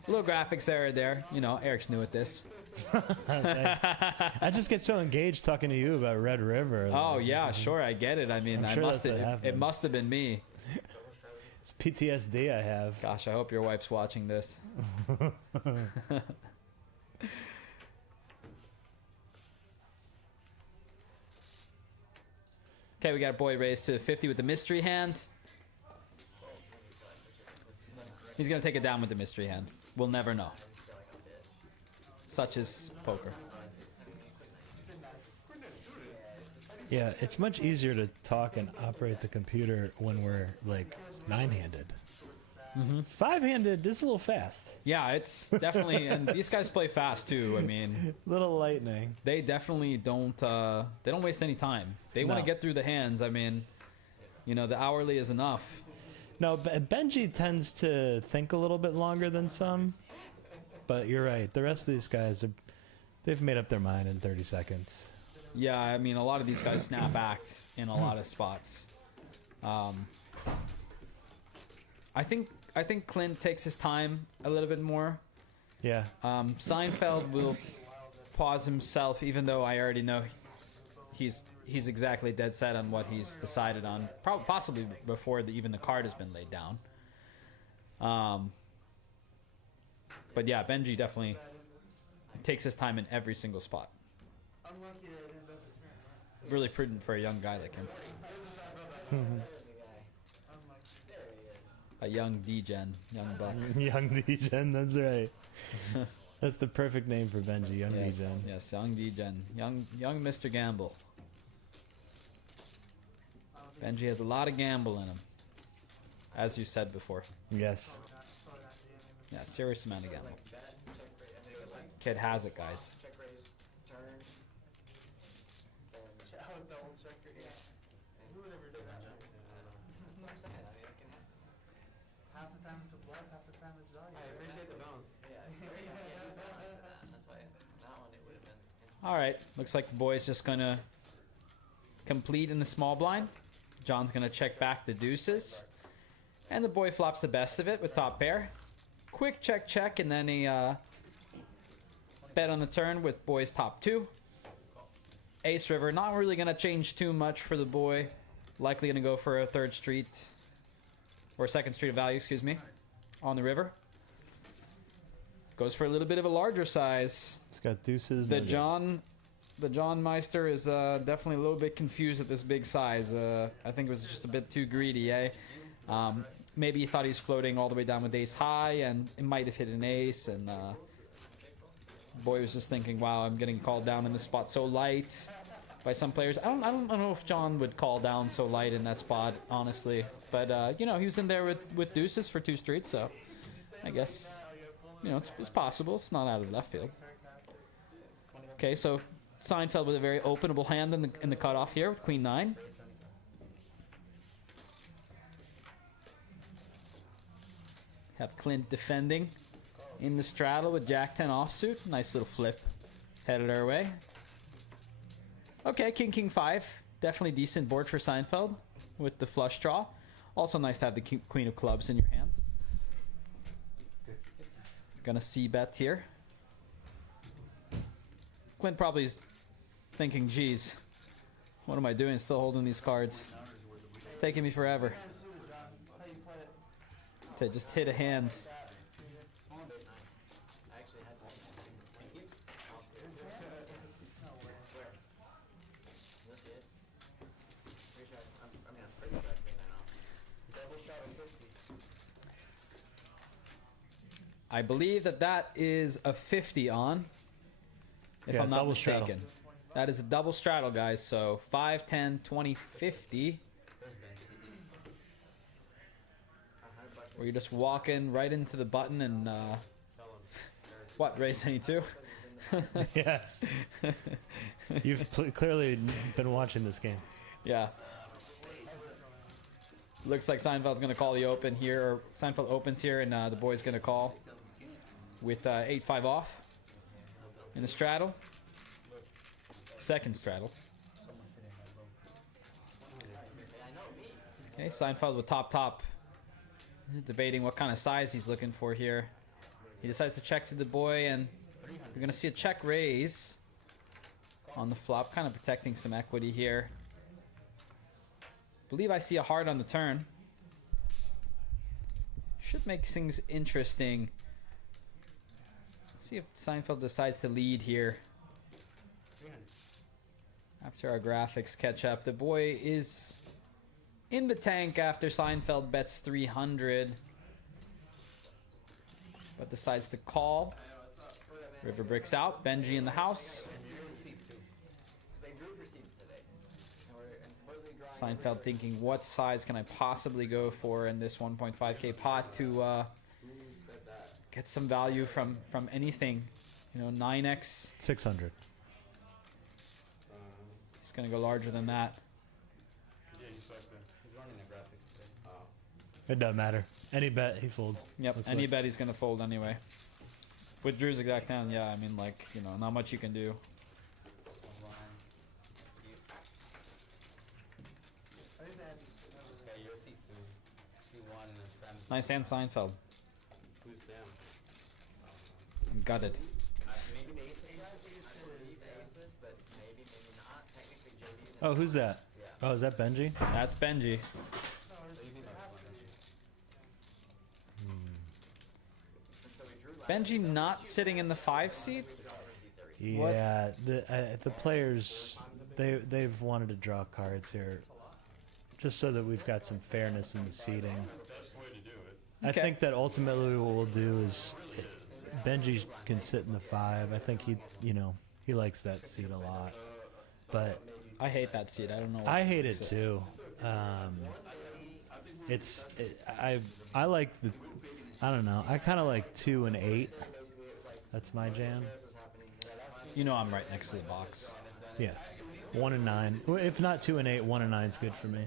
a little graphics error there. You know, Eric's new at this. Thanks. I just get so engaged talking to you about Red River. Oh yeah, sure, I get it. I mean, I'm sure it must have been me. It's PTSD I have. Gosh, I hope your wife's watching this. Okay, we got a boy raised to 50 with the mystery hand. He's gonna take it down with the mystery hand. We'll never know. Such is poker. Yeah, it's much easier to talk and operate the computer when we're like 9-handed. 5-handed is a little fast. Yeah, it's definitely, and these guys play fast too. I mean, Little lightning. they definitely don't waste any time. They want to No. get through the hands. I mean, you know, the hourly is enough. No, Benji tends to think a little bit longer than some, but you're right. The rest of these guys, they've made up their mind in 30 seconds. Yeah, I mean, a lot of these guys snap act in a lot of spots. I think Clint takes his time a little bit more. Yeah. Seinfeld will pause himself, even though I already know he's exactly dead set on what he's decided on, possibly before even the card has been laid down. But yeah, Benji definitely takes his time in every single spot. Really prudent for a young guy like him. A young D-Gen, young buck. Young D-Gen, that's right. That's the perfect name for Benji, Young Yes, D-Gen. yes, young D-Gen, young Mr. Gamble. Benji has a lot of gamble in him, as you said before. Yes. Yeah, serious amount of gamble. Kid has it, guys. Half the time it's a bluff, half the time it's value. I appreciate the bounce. That's why that one it would have been. All right, looks like the boy's just gonna complete in the small blind. John's gonna check back the deuces, and the boy flops the best of it with top pair. Quick check, and then a bet on the turn with boy's top two. Ace river, not really gonna change too much for the boy. Likely gonna go for a third street or second street of value, excuse me, on the river. Goes for a little bit of a larger size. It's got deuces. The John Meister is definitely a little bit confused at this big size. I think it was just a bit too greedy, eh? Maybe he thought he was floating all the way down with ace high, and it might have hit an ace, and boy was just thinking, wow, I'm getting called down in this spot so light by some players. I don't know if John would call down so light in that spot, honestly. But, you know, he was in there with deuces for two streets, so I guess, you know, it's possible. It's not out of left field. Okay, so Seinfeld with a very openable hand in the cutoff here with Queen 9. Have Clint defending in the straddle with Jack 10 offsuit. Nice little flip headed our way. Okay, King 5. Definitely decent board for Seinfeld with the flush draw. Also nice to have the Queen of Clubs in your hands. Gonna c-bet here. Clint probably is thinking, geez, what am I doing still holding these cards? It's taking me forever to just hit a hand. I believe that is a 50 on, if Yeah, I'm not double mistaken. straddle. That is a double straddle, guys. So 5, 10, 20, 50. Where you're just walking right into the button and, what, raise any two? Yes. You've clearly been watching this game. Yeah. Looks like Seinfeld's going to call the open here, or Seinfeld opens here, and the boy's going to call with 8-5 off in the straddle. Second straddle. Okay, Seinfeld with top. Debating what kind of size he's looking for here. He decides to check to the boy, and we're going to see a check raise on the flop, kind of protecting some equity here. Believe I see a heart on the turn. Should make things interesting. Let's see if Seinfeld decides to lead here. After our graphics catch up, the boy is in the tank after Seinfeld bets 300, but decides to call. River bricks out. Benji in the house. Seinfeld thinking, what size can I possibly go for in this 1.5k pot to get some value from anything? You know, 9x. 600. It's gonna go larger than that. He's running the graphics today. It doesn't matter. Any bet, he folds. Yep, Looks any like. bet he's gonna fold anyway. With Drew's exact hand, yeah, I mean, like, you know, not much you can do. I think they had these. Yeah, you're C2, C1, and then Sam. Nice hand, Seinfeld. Who's Sam? I'm gutted. Maybe the aces guys? I believe the aces, but maybe not. Technically, JD. Oh, who's that? Yeah. Oh, is that Benji? That's Benji. Benji not sitting in the 5 seat? Yeah, the players, they've wanted to draw cards here, just so that we've got some fairness in the seating. I Okay. think that ultimately what we'll do is Benji can sit in the 5. I think he, you know, he likes that seat a lot. But I hate that seat. I don't know. I hate it too. I like the, I don't know. I kind of like 2 and 8. That's my jam. You know I'm right next to the box. Yeah, 1 and 9. Well, if not 2 and 8, 1 and 9 is good for me.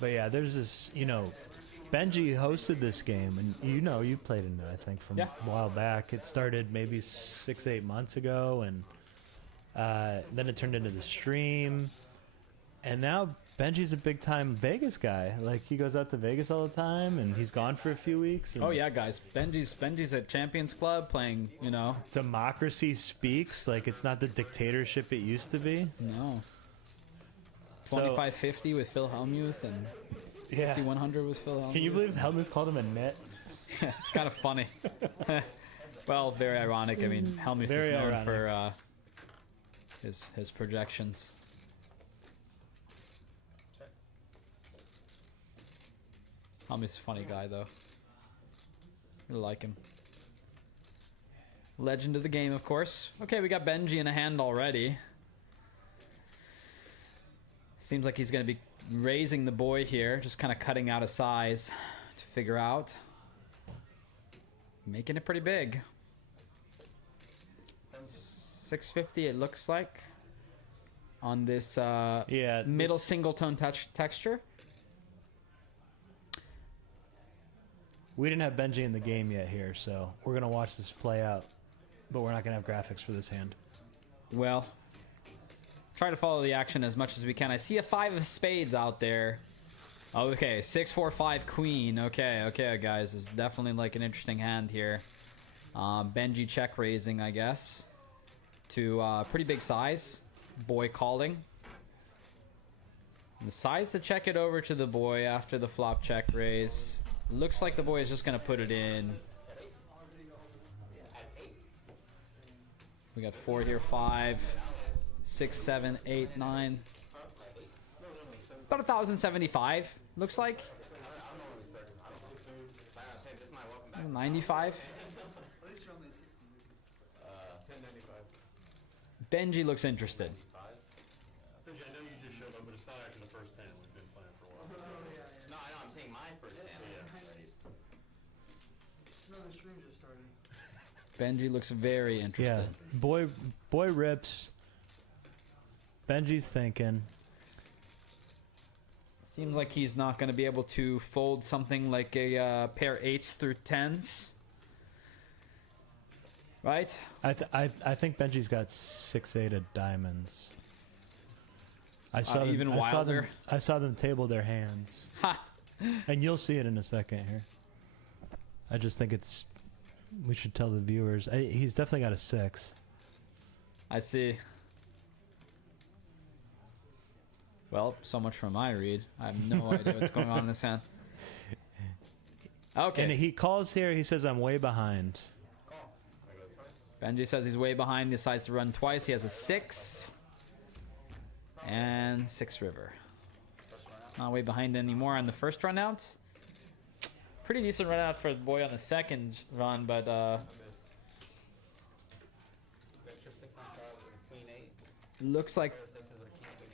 But yeah, there's this, you know, Benji hosted this game, and you know, you played in it, I think, from Yeah. a while back. It started maybe 6-8 months ago, and then it turned into the stream. And now Benji's a big time Vegas guy. Like, he goes out to Vegas all the time, and he's gone for a few weeks. And Oh yeah, guys. Benji's at Champions Club playing, you know. democracy speaks. Like, it's not the dictatorship it used to be. No. So- 2550 with Phil Hellmuth and Yeah. 5100 with Phil Hellmuth. Can you believe Helmuth called him a nit? It's kind of funny. Well, very ironic. I mean, Hellmuth Very is known ironic. for his projections. Hellmuth's a funny guy, though. Really like him. Legend of the game, of course. Okay, we got Benji in a hand already. Seems like he's going to be raising the boy here, just kind of cutting out a size to figure out. Making it pretty big. 650 it looks like on this Yeah. middle single tone texture. We didn't have Benji in the game yet here, so we're going to watch this play out. But we're not going to have graphics for this hand. Well, try to follow the action as much as we can. I see a 5 of spades out there. Okay, 6-4-5 queen. Okay, guys, this is definitely like an interesting hand here. Benji check raising, I guess, to pretty big size. Boy calling. Decides to check it over to the boy after the flop check raise. Looks like the boy is just gonna put it in. We got 4 here, 5, 6, 7, 8, 9. About 1,075, looks like. 95. Benji looks interested. I know you just showed up, but it's not actually the first hand. We've been playing for a while. No, I know, I'm saying my first hand. No, the stream just started. Benji looks very interested. Yeah. Boy rips. Benji's thinking. Seems like he's not going to be able to fold something like a pair 8s through 10s. Right? I think Benji's got 6-8 of diamonds. I saw them, even I saw them, wilder. I saw them table their hands. Ha! And you'll see it in a second here. I just think it's, we should tell the viewers. He's definitely got a 6. I see. Well, so much for my read. I have no idea what's going on in this hand. Okay. And he calls here. He says, I'm way behind. Benji says he's way behind. Decides to run twice. He has a 6. And 6 river. Not way behind anymore on the first run out. Pretty decent run out for the boy on the second run, but Trip 6 on top with a queen 8. looks like Pair of sixes with a king queen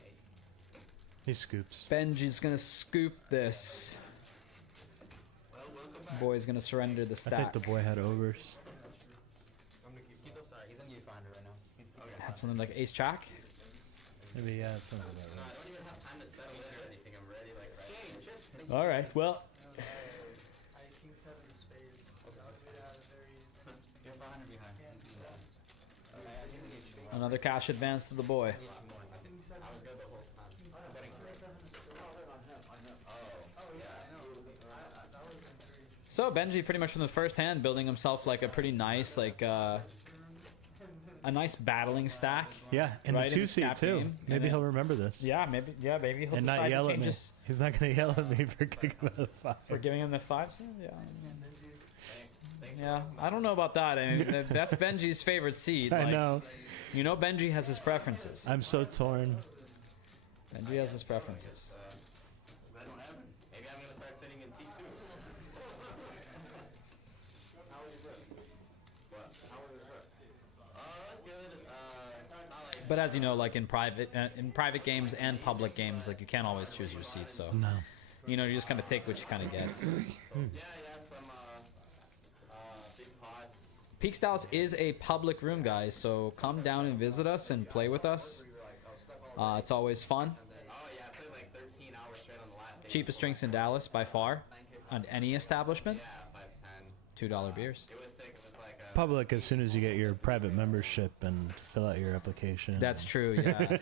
8. He scoops. Benji's gonna scoop this. Boy's gonna surrender the I stack. think the boy had overs. I'm gonna keep those. Sorry, he's in U500 right now. He's okay. Have something like ace jack. Maybe yeah, something like No, that. I don't even have time to settle in or anything. I'm ready, like, right. All right. Well, I king 7 of spades. That was me to have a very You're 500 behind. Okay, I think we need two more. another cash advance to the boy. I need two more. I think I was good the whole time. I'm betting three. So Benji, pretty much from the first hand, building himself like a pretty nice, like a nice battling stack. Yeah, in Right, the in 2 the seat cap too. game, Maybe and he'll remember this. Yeah, maybe he'll And decide not yell to at change me. his He's not gonna yell at me for kicking him out of the 5. for giving him the 5. Yeah. Yeah, I don't know about that. I mean, that's Benji's favorite seat. I Like, know. You know, Benji has his preferences. I'm so torn. Benji has his preferences. Maybe I'm gonna start sitting in C2. How was your trip? What? How was your trip? That's good. Not like. But as you know, like in private games and public games, like you can't always choose your seat. So No. you know, you just kind of take what you kind of get. Yeah, some big pots. Peaks Dallas is a public room, guys. So come down and visit us and play with us. It's always fun. Oh yeah, I played like 13 hours straight on the last day. Cheapest drinks in Dallas by far, on any establishment. Yeah, 510. $2 beers. It was sick. It was like a. Public as soon as you get your private membership and fill out your application. That's true. Yeah.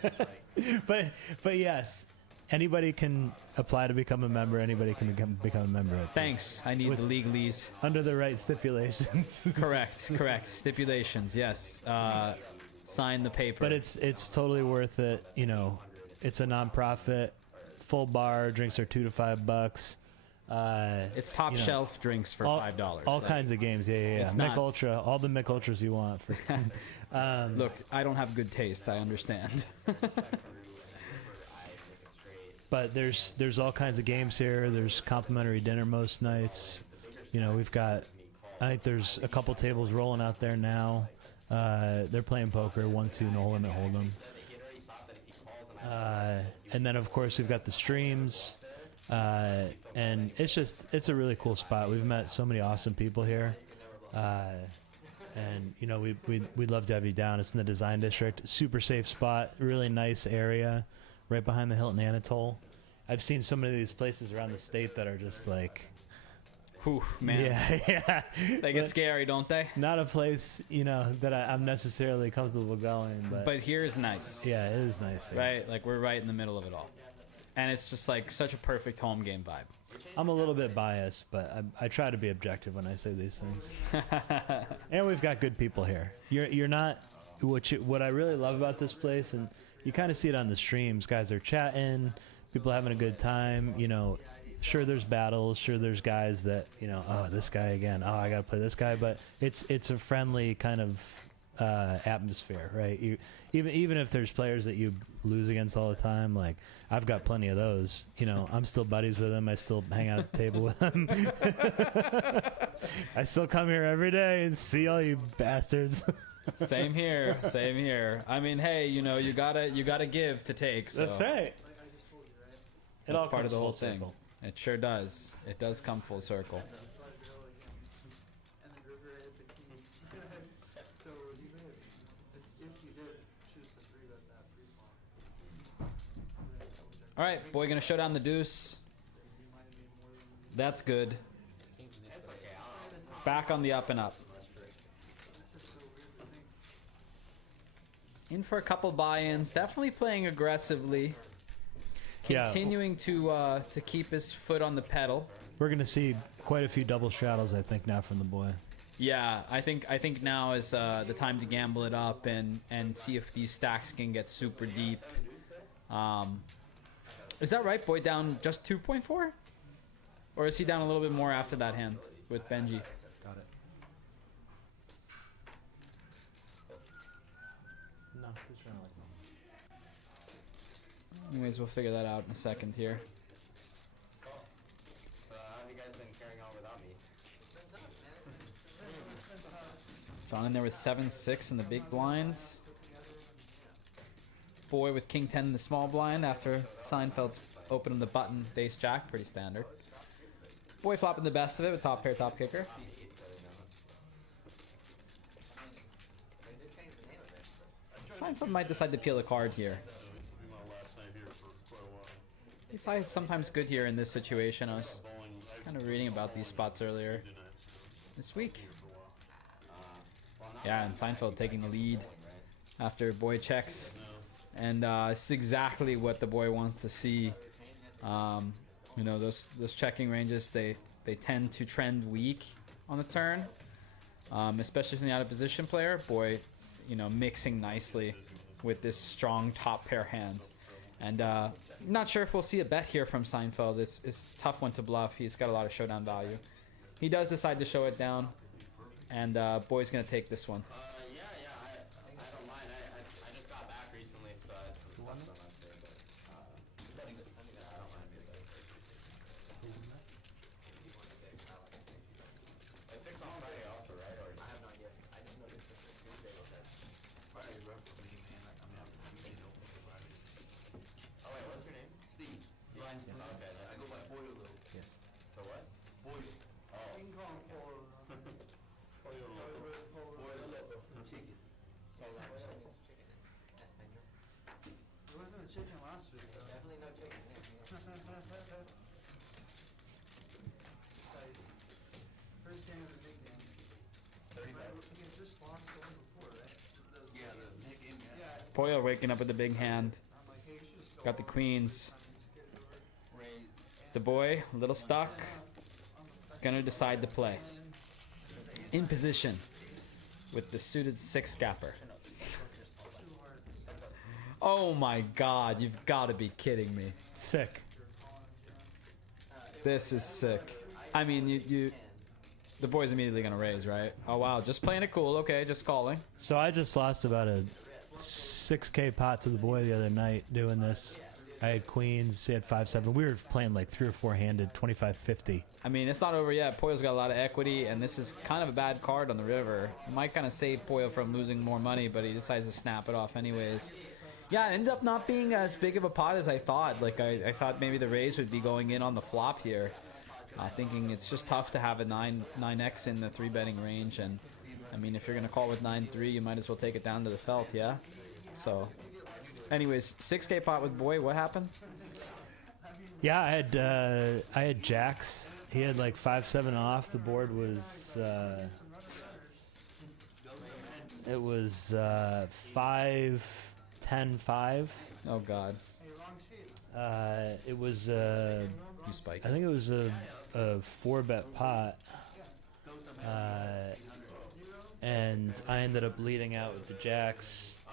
But yes, anybody can apply to become a member. Anybody can become a member. Thanks. I need the legalese. Under the right stipulations. Correct. Stipulations. Yes. Sign the paper. But it's totally worth it. You know, it's a nonprofit, full bar. Drinks are $2 to $5. It's top you know, shelf drinks for $5. All kinds of games. Yeah. It's Mick not- Ultra, all the Mick Ultras you want. For, Look, I don't have good taste. I understand. but there's all kinds of games here. There's complimentary dinner most nights. You know, we've got. I think there's a couple tables rolling out there now. They're playing poker, 1-2, no limit hold'em. And then of course we've got the streams, and it's a really cool spot. We've met so many awesome people here, and you know we'd love to have you down. It's in the Design District, super safe spot, really nice area, right behind the Hilton Anatole. I've seen some of these places around the state that are just like, Whew, man. yeah. They get scary, don't they? Not a place, you know, that I'm necessarily comfortable going, But here's nice. yeah, it is nice here. Right? Like we're right in the middle of it all. And it's just like such a perfect home game vibe. I'm a little bit biased, but I try to be objective when I say these things. And we've got good people here. You're not what I really love about this place, and you kind of see it on the streams. Guys are chatting, people having a good time. You know, sure there's battles, sure there's guys that oh, this guy again, oh, I gotta play this guy, but it's a friendly kind of atmosphere, right? Even if there's players that you lose against all the time, like I've got plenty of those. You know, I'm still buddies with them. I still hang out at the table with them. I still come here every day and see all you bastards. Same here. I mean, hey, you gotta give to take. So That's right. It all that's part of comes the whole full thing. circle. It sure does. It does come full circle. And the river hit the king. So you may if you did choose the 3-bet that pre-flop. All right, boy, gonna show down the deuce. That's good. Back on the up and up. In for a couple buy-ins. Definitely playing aggressively. Yeah. Continuing to keep his foot on the pedal. We're gonna see quite a few double straddles, I think, now from the boy. Yeah, I think now is the time to gamble it up and see if these stacks can get super deep. Is that right? Boy down just 2.4? Or is he down a little bit more after that hand with Benji? Got it. No, just run like Anyways, we'll figure that out in a second here. So how have you guys been carrying on without me? John in there with 7-6 in the big blind. Boy with king 10 in the small blind after Seinfeld's opening the button ace jack, pretty standard. Boy flopping the best of it with top pair, top kicker. Seinfeld might decide to peel a card here. This will be my last night here for quite a while. Ace high is sometimes good here in this situation. I was Bowling, kind of reading about these spots earlier didn't I? So, this week. for a while. Yeah, and Seinfeld taking the lead after Boy checks. And it's exactly what the Boy wants to see. You know, those checking ranges, they tend to trend weak on the turn, especially from the out of position player. Boy, you know, mixing nicely with this strong top pair hand. And not sure if we'll see a bet here from Seinfeld. It's a tough one to bluff. He's got a lot of showdown value. He does decide to show it down, and Boy's gonna take this one. Yeah, I don't mind. I just got back recently, so I had some stuff done last day, but, I don't mind being better. Like 6 on Friday also, right? Or I have not yet. I didn't know this was Tuesday, was that? Friday's rough for me, man. Like, I'm out Tuesday, no Friday. Oh wait, what's your name? Steve. Mine's okay, I go by Boyle though. Yes. So what? Boyle. Oh. You can call him Polo. Chicken. So that means chicken in Espanol. It wasn't a chicken last week though. Definitely no chicken in Like, first game of the big game. 30 Right, bucks. against this Lon's the one before, right? Yeah, the Nick game, yeah. Yeah. Boyle waking up with the big hand. I'm like, hey, you should just go Got the all in queens. this time and just get it over. Raise. The Boy, a little stuck. Gonna decide to play. In position with the suited 6 gapper. Oh my god, you've got to be kidding me. Sick. This is sick. I mean, the Boy's immediately gonna raise, right? Oh wow, just playing it cool. Okay, just calling. So I just lost about a 6K pot to the Boy the other night doing this. I had queens, he had 5-7. We were playing like 3 or 4 handed, 25-50. I mean, it's not over yet. Poyo's got a lot of equity, and this is kind of a bad card on the river. It might kind of save Poyo from losing more money, but he decides to snap it off anyways. Yeah, it ended up not being as big of a pot as I thought. Like, I thought maybe the raise would be going in on the flop here. Thinking it's just tough to have a 9x in the 3-betting range, and I mean, if you're going to call with 9-3, you might as well take it down to the felt, yeah? So, anyways, 6K pot with Boy, what happened? Yeah, I had jacks. He had like 5-7 off. The board was it was 5-10-5. Oh god, It was you spiked. I think it was a 4-bet pot. And I ended up leading out with the jacks.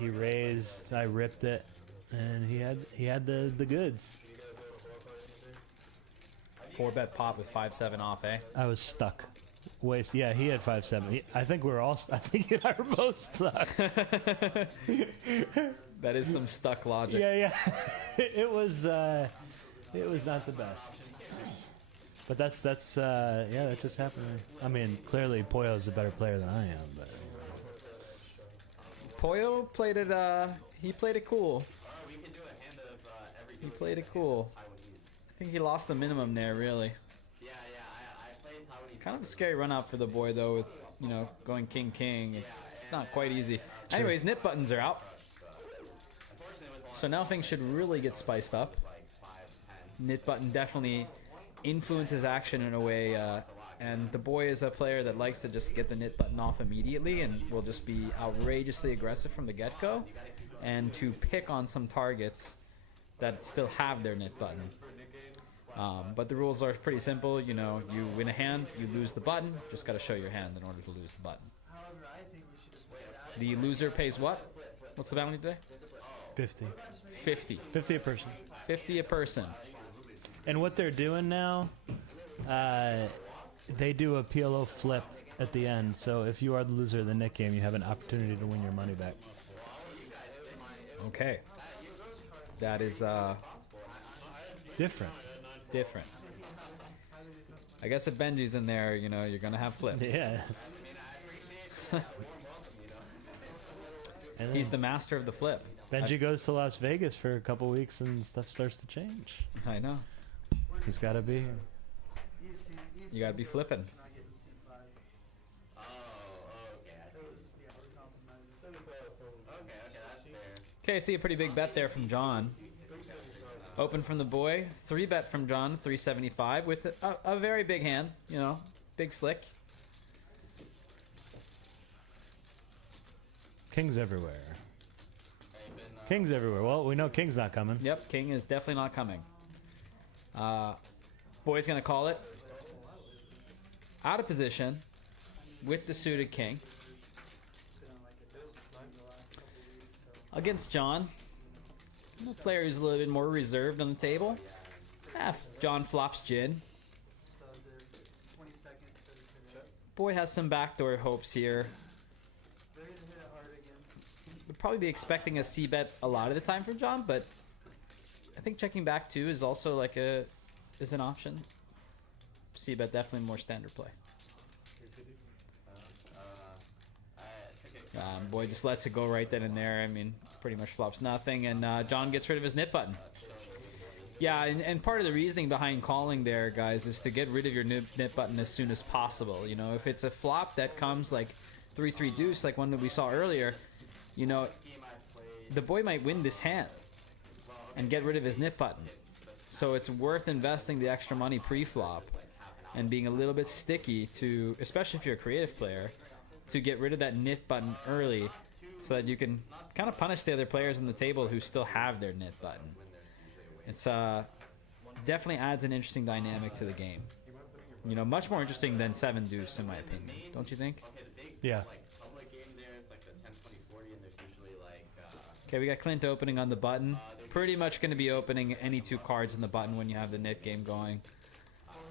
He raised, I ripped it, and he had the goods. 4-bet pot with 5-7 off, eh? I was stuck. Waste. Yeah, he had 5-7. I think we're all. I think you and I were both stuck. That is some stuck logic. Yeah. It was not the best. But that's yeah, that just happened. I mean, clearly Poyo's a better player than I am, but Poyo played it. He played it cool. We can do a hand of every He played it cool. I think he lost the minimum there, really. Yeah, I played Taiwanese. Kind of a scary run out for the Boy, though, with, you know, going king. It's not quite easy. Anyways, nip buttons are out. So now things should really get spiced up. Nit button definitely influences action in a way, and the Boy is a player that likes to just get the nit button off immediately and will just be outrageously aggressive from the get-go, and to pick on some targets that still have their nit button. But the rules are pretty simple. You know, you win a hand, you lose the button. Just got to show your hand in order to lose the button. However, I think we should just wait it out. The loser pays what? What's the bounty today? 50. 50. 50 a person. 50 a person. And what they're doing now, they do a PLO flip at the end. So if you are the loser of the Nick game, you have an opportunity to win your money back. Okay. That is Different. different. I guess if Benji's in there, you know, you're gonna have flips. Yeah. And He's the then master of the flip. Benji goes to Las Vegas for a couple weeks and stuff starts to change. I know. He's got to be here. You gotta be flipping. Not getting C5. Oh, okay, I see. It was, yeah, we're compromising. Okay, that's fair. Okay, I see a pretty big bet there from John. Open from the boy. 3-bet from John, 375 with a very big hand. You know, big slick. King's everywhere. King's everywhere. Well, we know King's not coming. Yep, king is definitely not coming. Boy's gonna call it. Out of position with the suited king. Against John. The player who's a little bit more reserved on the table. John flops gin. So is there 20 seconds to Boy has some backdoor hopes here. they're gonna hit it hard again. Would probably be expecting a c-bet a lot of the time from John, but I think checking back too is also like is an option. C-bet definitely more standard play. Boy just lets it go right then and there. I mean, pretty much flops nothing, and John gets rid of his nip button. Yeah, and part of the reasoning behind calling there, guys, is to get rid of your nip button as soon as possible. You know, if it's a flop that comes like 3-3 deuce, like one that we saw earlier, you know, the boy might win this hand and get rid of his nip button. So it's worth investing the extra money pre-flop and being a little bit sticky to, especially if you're a creative player, to get rid of that nip button early so that you can kind of punish the other players on the table who still have their nip button. It's definitely adds an interesting dynamic to the game. You know, much more interesting than 7 deuce in my opinion. Don't you think? Yeah. Okay, we got Clint opening on the button. Pretty much going to be opening any 2 cards in the button when you have the nip game going.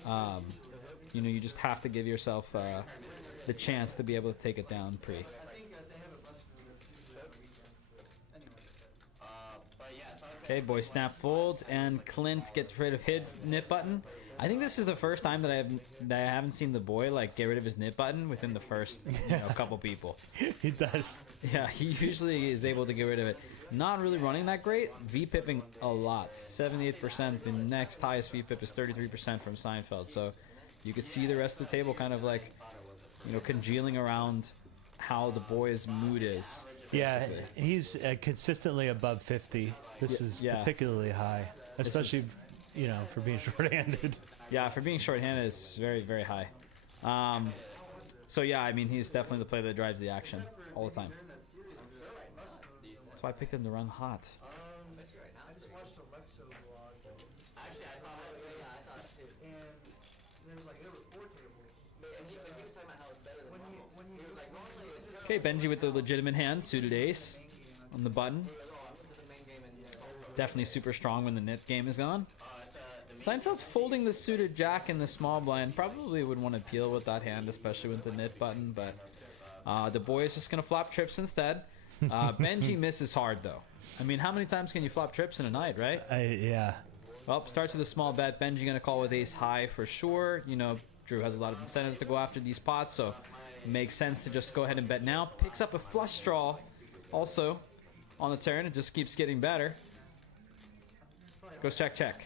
You know, you just have to give yourself the chance to be able to take it down pre. I think they have a bus move that's usually on weekends, but anyway. Okay, boy snap folds, and Clint gets rid of his nip button. I think this is the first time that I haven't seen the boy like get rid of his nip button within the first couple people. He does. Yeah, he usually is able to get rid of it. Not really running that great. V-pipping a lot. 78%. The next highest V-pip is 33% from Seinfeld. So you could see the rest of the table kind of like, you know, congealing around how the boy's mood is. Yeah, basically. he's consistently above 50. This is yeah. particularly high, especially, you know, for being short-handed. Yeah, for being short-handed, it's very, very high. So yeah, I mean, he's definitely the player that drives the action all the time. That's why I picked him to run hot. I just watched a Lexo vlog. Actually, I saw that too. Yeah, I saw that too. And there were 4 tables. And he was talking about how it's better than normal. When he He was like, normally it's Okay, Benji with the legitimate hand, suited ace on the button. oh, I'm into the main game and Definitely super strong when the nip game is gone. Seinfeld folding the suited jack in the small blind probably would want to peel with that hand, especially with the nip button, but the boy is just going to flop trips instead. Benji misses hard, though. I mean, how many times can you flop trips in a night, right? Yeah. Well, starts with a small bet. Benji going to call with ace high for sure. You know, Drew has a lot of incentive to go after these pots, so it makes sense to just go ahead and bet now. Picks up a flush draw also on the turn. It just keeps getting better. Goes check, check.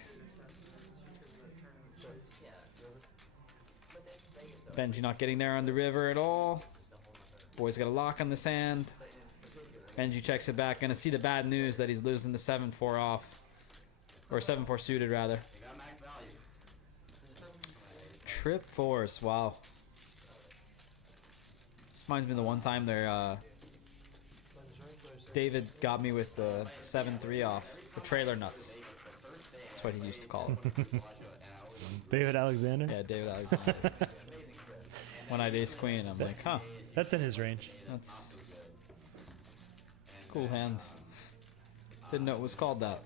Benji not getting there on the river at all. Boy's got a lock on this hand. Benji checks it back. Gonna see the bad news that he's losing the 7-4 off. Or 7-4 suited, rather. Trip fours, wow. Reminds me of the one time there, David got me with the 7-3 off. The trailer nuts. That's what he used to call it. David Alexander? Yeah, David Alexander. When I ace queen, I'm like, huh. That's in his range. That's a cool hand. Didn't know it was called that.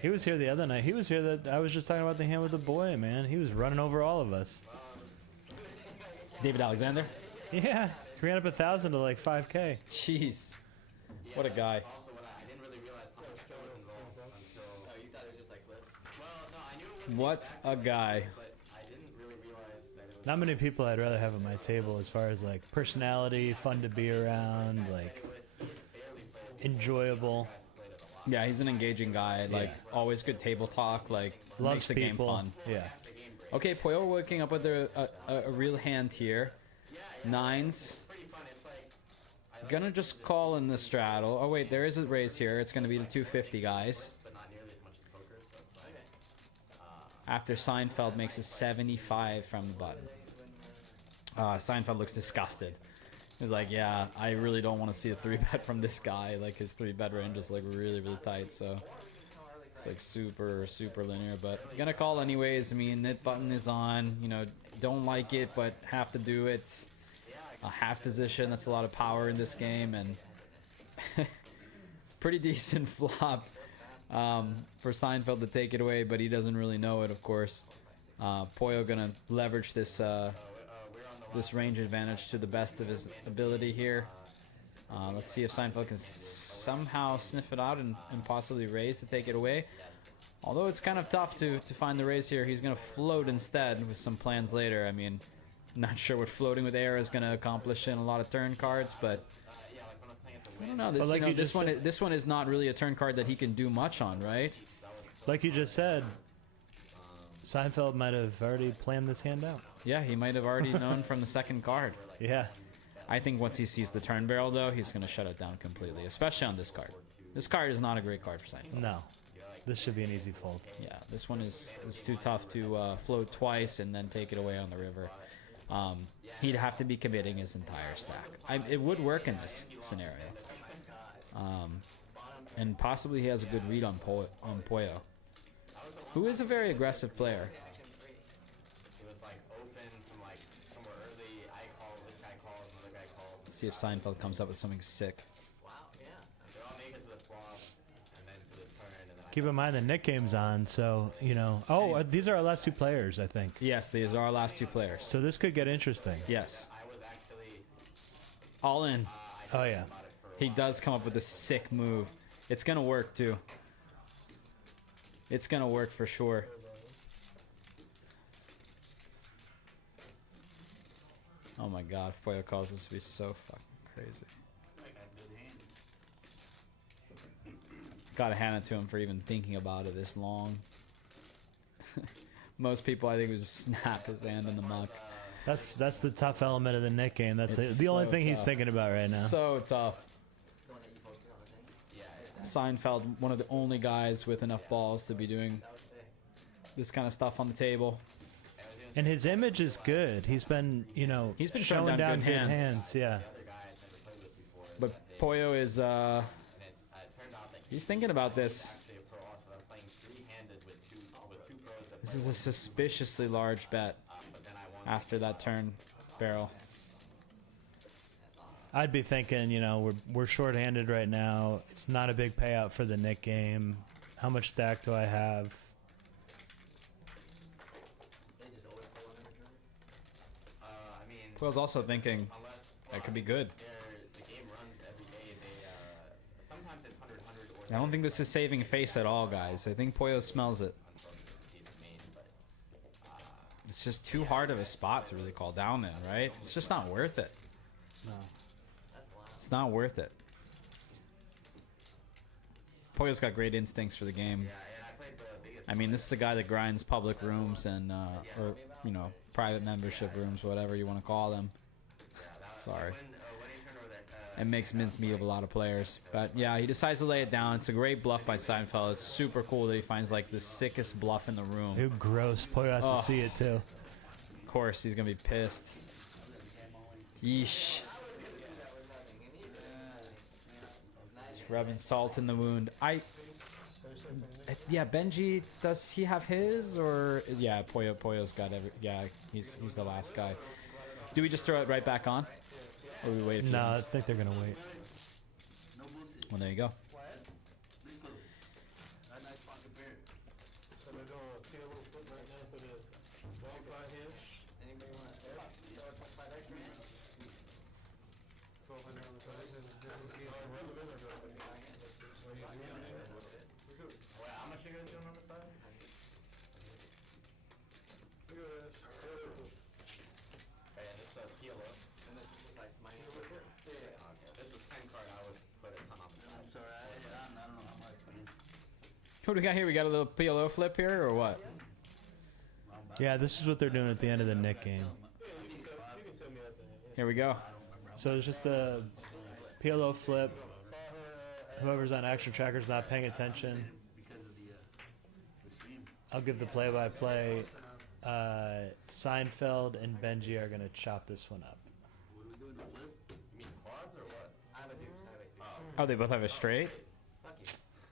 He was here the other night. He was here that I was just talking about the hand with the boy, man. He was running over all of us. David Alexander? Yeah. He ran up 1,000 to like 5K. Jeez. What a guy. What a guy. I didn't really realize that it was Not many people I'd rather have at my table as far as like personality, fun to be around, like enjoyable. Yeah, he's an engaging guy. Like always good table talk. Like Loves makes the people. game fun. Yeah. Okay, Poyo waking up with a real hand here. Nines. Gonna just call in the straddle. Oh wait, there is a raise here. It's gonna be the 250, guys. After Seinfeld makes a 75 from the button. Seinfeld looks disgusted. He's like, yeah, I really don't want to see a 3-bet from this guy. Like his 3-bet range is like really, really tight. So it's like super linear. But gonna call anyways. I mean, that button is on. You know, don't like it, but have to do it. A half position. That's a lot of power in this game, and pretty decent flop for Seinfeld to take it away, but he doesn't really know it, of course. Poyo gonna leverage this this range advantage to the best of his ability here. Let's see if Seinfeld can somehow sniff it out and possibly raise to take it away. Although it's kind of tough to find the raise here. He's gonna float instead with some plans later. I mean, not sure what floating with air is gonna accomplish in a lot of turn cards, but I don't know. This, like you know, you just said- this one is not really a turn card that he can do much on, right? Like you just said, Seinfeld might have already planned this hand out. Yeah, he might have already known from the second card. Yeah. I think once he sees the turn barrel, though, he's gonna shut it down completely, especially on this card. This card is not a great card for Seinfeld. No. This should be an easy fold. Yeah, this one is too tough to float twice and then take it away on the river. He'd have to be committing his entire stack. It would work in this scenario. And possibly he has a good read on Poyo, who is a very aggressive player. Let's see if Seinfeld comes up with something sick. Keep in mind the Nick game's on, so, you know. Oh, these are our last two players, I think. Yes, these are our last two players. So this could get interesting. Yes. All in. Oh, yeah. He does come up with a sick move. It's gonna work too. It's gonna work for sure. Oh my god, if Poyo calls this would be so fucking crazy. Gotta hand it to him for even thinking about it this long. Most people, I think, would just snap his hand in the muck. That's the tough element of the Nick game. That's It's the only so thing he's tough. thinking about right now. So tough. Seinfeld, one of the only guys with enough balls to be doing this kind of stuff on the table. And his image is good. He's been, you know, He's been showing showing down down good good hands. hands. Yeah. But Poyo is, he's thinking about this. This is a suspiciously large bet after that turn barrel. I'd be thinking, you know, we're short-handed right now. It's not a big payout for the Nick game. How much stack do I have? Poyo's also thinking that could be good. I don't think this is saving face at all, guys. I think Poyo smells it. It's just too hard of a spot to really call down in, right? It's just not worth it. No. It's not worth it. Poyo's got great instincts for the game. I mean, this is a guy that grinds public rooms and, or, you know, private membership rooms, whatever you want to call them. Sorry. And makes mincemeat of a lot of players. But yeah, he decides to lay it down. It's a great bluff by Seinfeld. It's super cool that he finds like the sickest bluff in the room. Ew, gross. Poyo has Oh. to see it too. Of course, he's gonna be pissed. Yeesh. Just rubbing salt in the wound. Yeah, Benji, does he have his or yeah? Poyo's got every. Yeah, he's the last guy. Do we just throw it right back on? Or we wait a few No, I minutes? think they're gonna wait. Well, there you go. So we're doing a table flip right now for the ball right here. Anybody want to throw 25 extra in? 1200 so this is different. How much you guys doing on the side? Look at this. What do we got here? We got a little PLO flip here, or what? Yeah, this is what they're doing at the end of the Nick game. Here we go. So it's just a PLO flip. Whoever's on action tracker's not paying attention. I'll give the play-by-play. Seinfeld and Benji are gonna chop this one up. Oh, they both have a straight?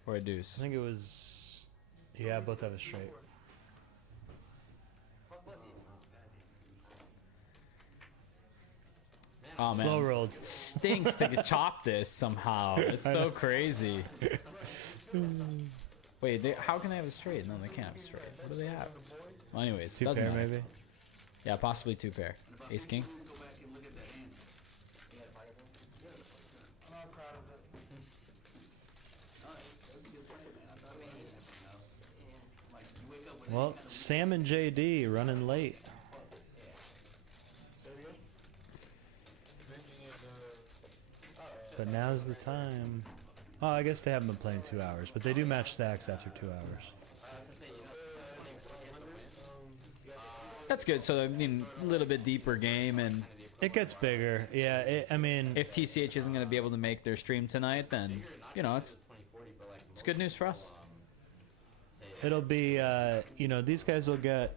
Or a deuce? I think it was, yeah, both have a straight. Oh man, Slow rolled. stinks to chop this somehow. It's so crazy. Wait, how can they have a straight? No, they can't have a straight. What do they have? Well, anyways, Two doesn't pair matter. maybe. Yeah, possibly two pair. Ace king. I'm not proud of it. Well, Sam and JD running late. But now's the time. Oh, I guess they haven't been playing 2 hours, but they do match stacks after 2 hours. That's good. So I mean, a little bit deeper game, and It gets bigger. Yeah, I mean, if TCH isn't going to be able to make their stream tonight, then you know it's good news for us. it'll be, you know, these guys will get,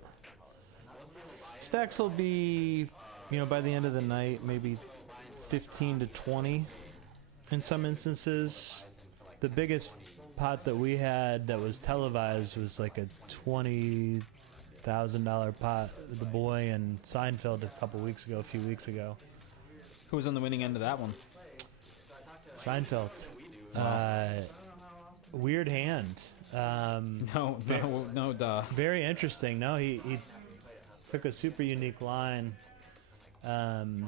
stacks will be, you know, by the end of the night, maybe 15 to 20 in some instances. The biggest pot that we had that was televised was like a $20,000 pot with the boy and Seinfeld a few weeks ago. Who was on the winning end of that one? Seinfeld. Weird hand. No, duh. Very interesting. No, he took a super unique line and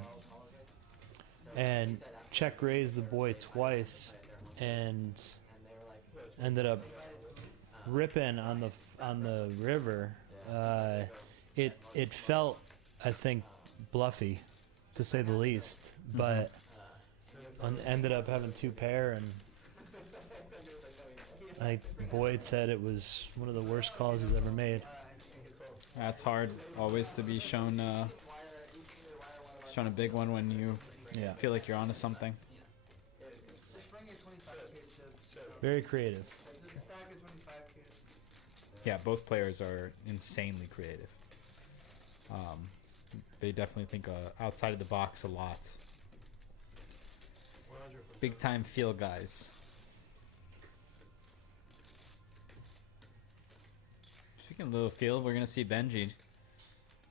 check raised the boy twice and ended up ripping on the river. It felt, I think, bluffy, to say the least, but ended up having two pair, and I think Boyd said it was one of the worst calls he's ever made. That's hard always to be shown a big one when you feel like you're onto something. Just bring your 25k chips. Very creative. It's a stack of 25k. Yeah, both players are insanely creative. They definitely think outside of the box a lot. Big time feel guys. Speaking of little field, we're gonna see Benji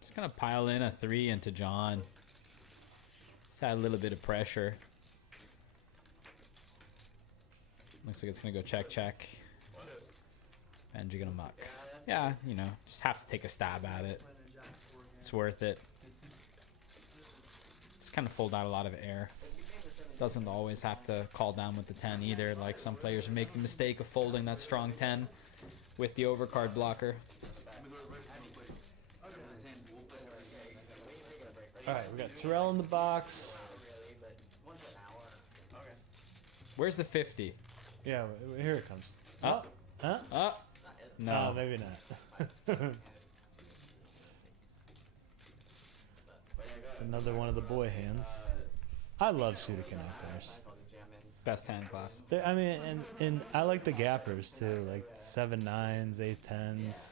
just gonna pile in a 3 into John. Just add a little bit of pressure. Looks like it's gonna go check check. Benji gonna muck. Yeah, you know, just have to take a stab at it. It's worth it. Just kind of fold out a lot of air. Doesn't always have to call down with the 10 either. Like some players make the mistake of folding that strong 10 with the overcard blocker. All right, we got Terrell in the box. Where's the 50? Yeah, here it comes. Oh. Huh? No. Oh, maybe not. Another one of the boy hands. I love pseudo connectors. Best hand class. I mean, and I like the gappers too, like 7-9s, 8-10s.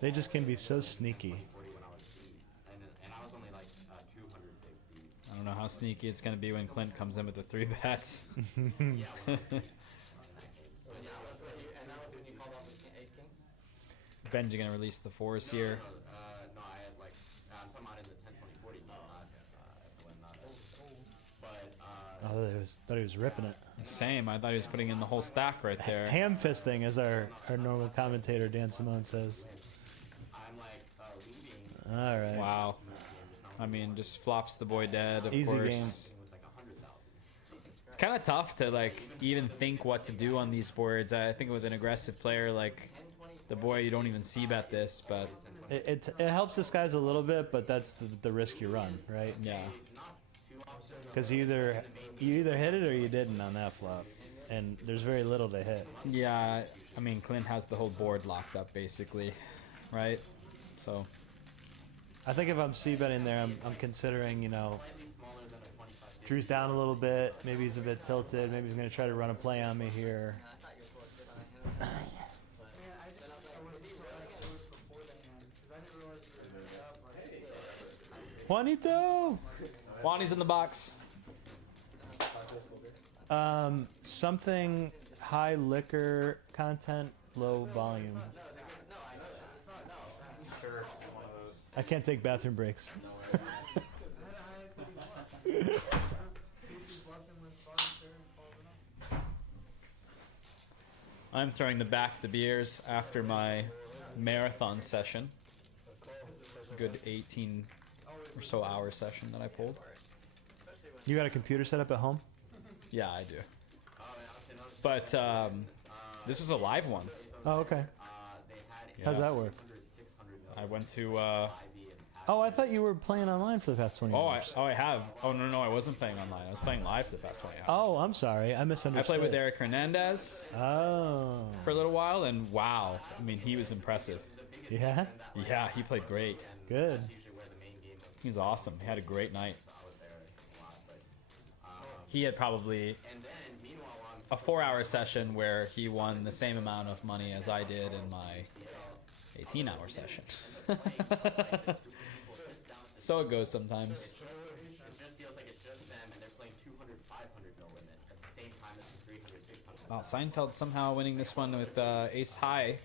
They just can be so sneaky. I don't know how sneaky it's going to be when Clint comes in with the 3 bets. Benji going to release the 4s here. No, I had like, I'm talking about in the 10, 20, 40, not but, Oh, thought he was ripping it. Same. I thought he was putting in the whole stack right there. Ham fisting, as our normal commentator Dan Simone says. I'm like, leaving. All right. Wow. I mean, just flops the boy dead, of Easy course. game. It's kind of tough to like even think what to do on these boards. I think with an aggressive player like the boy, you don't even see bet this, but It helps this guys a little bit, but that's the risk you run, right? yeah. Because you either hit it or you didn't on that flop. and there's very little to hit. Yeah, I mean, Clint has the whole board locked up, basically, right? So, I think if I'm c-betting there, I'm considering, you know, Drew's down a little bit. Maybe he's a bit tilted. Maybe he's going to try to run a play on me here. Man, I was so anxious before the hand because I didn't realize you were hooked up. Like, Juanito! Juani's in the box. Something high liquor content, low volume. Sure, one of those. I can't take bathroom breaks. he's bluffing with bottom pair and following up. I'm throwing the beers after my marathon session. Good 18 or so hour session that I pulled. You got a computer set up at home? Yeah, I do. But this was a live one. Oh, okay. How's Yeah. that work? I went to. Oh, I thought you were playing online for the past 20 I hours. have. Oh no, I wasn't playing online. I was playing live for the past 20 hours. Oh, I'm sorry. I I misunderstood. played with Eric Hernandez Oh. for a little while, and wow, I mean, he was impressive. Yeah? Yeah, he played great. Good. He was awesome. He had a great night. He had probably a 4-hour session where he won the same amount of money as I did in my 18-hour session. So it goes sometimes. It just feels like it's just them, and they're playing 200, 500 no limit at the same time as the 300, 600. Wow, Seinfeld somehow winning this one with ace high.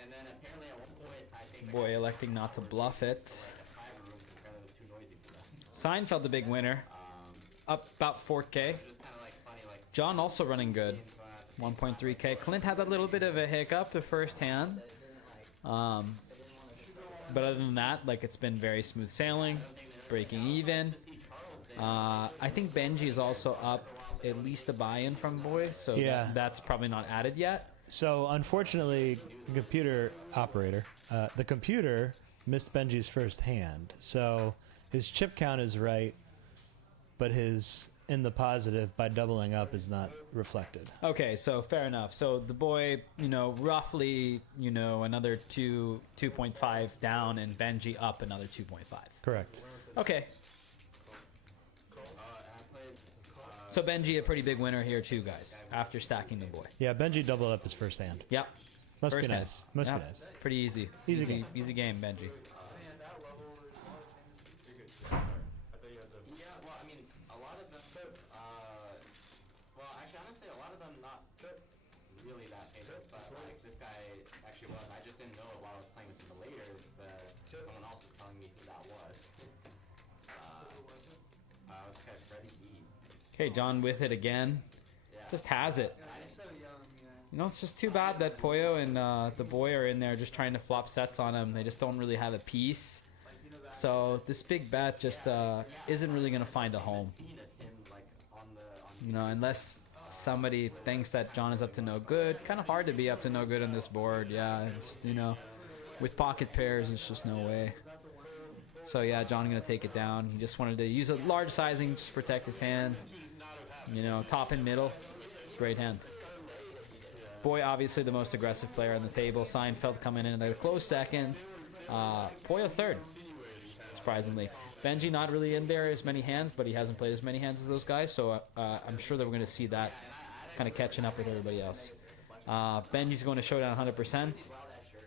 And then apparently at one point, I think Boy electing not to bluff it. a private room because apparently it was too noisy for them. Seinfeld the big winner. Up about 4K. Just kind of like funny, like John also running good. 1.3K. Clint had a little bit of a hiccup the first hand. But other than that, like, it's been very smooth sailing, breaking even. I think Benji is also up at least a buy-in from Boy, so Yeah. that's probably not added yet. So, unfortunately, the computer operator, the computer missed Benji's first hand. So, his chip count is right, but his in the positive by doubling up is not reflected. Okay, so fair enough. So the Boy, roughly, another 2.5 down, and Benji up another 2.5. Correct. Okay. So Benji a pretty big winner here too, guys, after stacking the Boy. Yeah, Benji doubled up his first hand. Yep. Must First be hand. nice. Must Yeah, be nice. Pretty easy. Easy game. Easy game, Benji. yeah, well, I mean, a lot of them, well, actually, honestly, a lot of them not really that famous, but like this guy actually was. I just didn't know it while I was playing with him later. Someone else was telling me who that was. I was kind of Freddie E. Okay, John with it again. Just has it. So young, yeah. It's just too bad that Pollo and the Boy are in there just trying to flop sets on him. They just don't really have a piece. So this big bet just isn't really going to find a home. Unless somebody thinks that John is up to no good. Kind of hard to be up to no good on this board. Yeah, with pocket pairs, it's just no way. So yeah, John going to take it down. He just wanted to use a large sizing just to protect his hand. Top and middle. Great hand. Boy, obviously the most aggressive player on the table. Seinfeld coming in at a close second. Pollo third, surprisingly. Benji not really in there as many hands, but he hasn't played as many hands as those guys, so I'm sure that we're going to see that kind of catching up with everybody else. Benji's going to showdown 100%,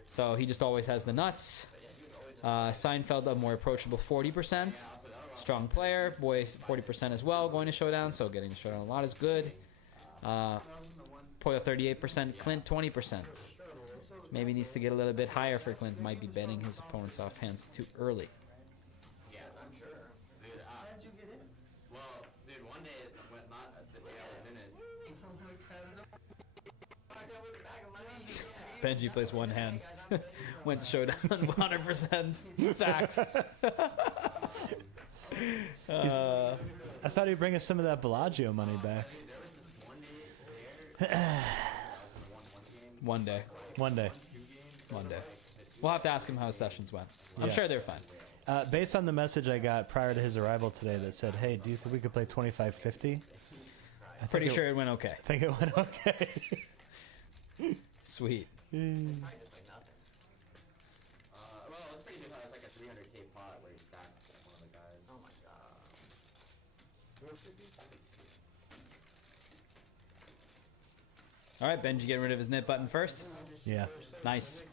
so he just always has the nuts. Seinfeld a more approachable 40%. Strong player. Boy 40% as well, going to showdown, so getting to showdown a lot is good. Pollo 38%, Clint 20%. Maybe needs to get a little bit higher for Clint. Might be betting his opponent's off hands too early. Yeah, I'm sure. Dude, well, dude, one day, not the day I was in it. Benji plays one hand. Went to showdown 100% stacks. I thought he'd bring us some of that Bellagio money back. One day. One day. One day. We'll have to ask him how his sessions went. I'm Yeah. sure they're fine. Based on the message I got prior to his arrival today that said, hey, do you think we could play 25-50? Pretty sure it went okay. I think it went okay. Sweet. Probably just like nothing. Well, it's pretty good. It's like a 300K pot where you stack one of the guys. Oh my god. All right, Benji getting rid of his knit button first. Yeah. Nice.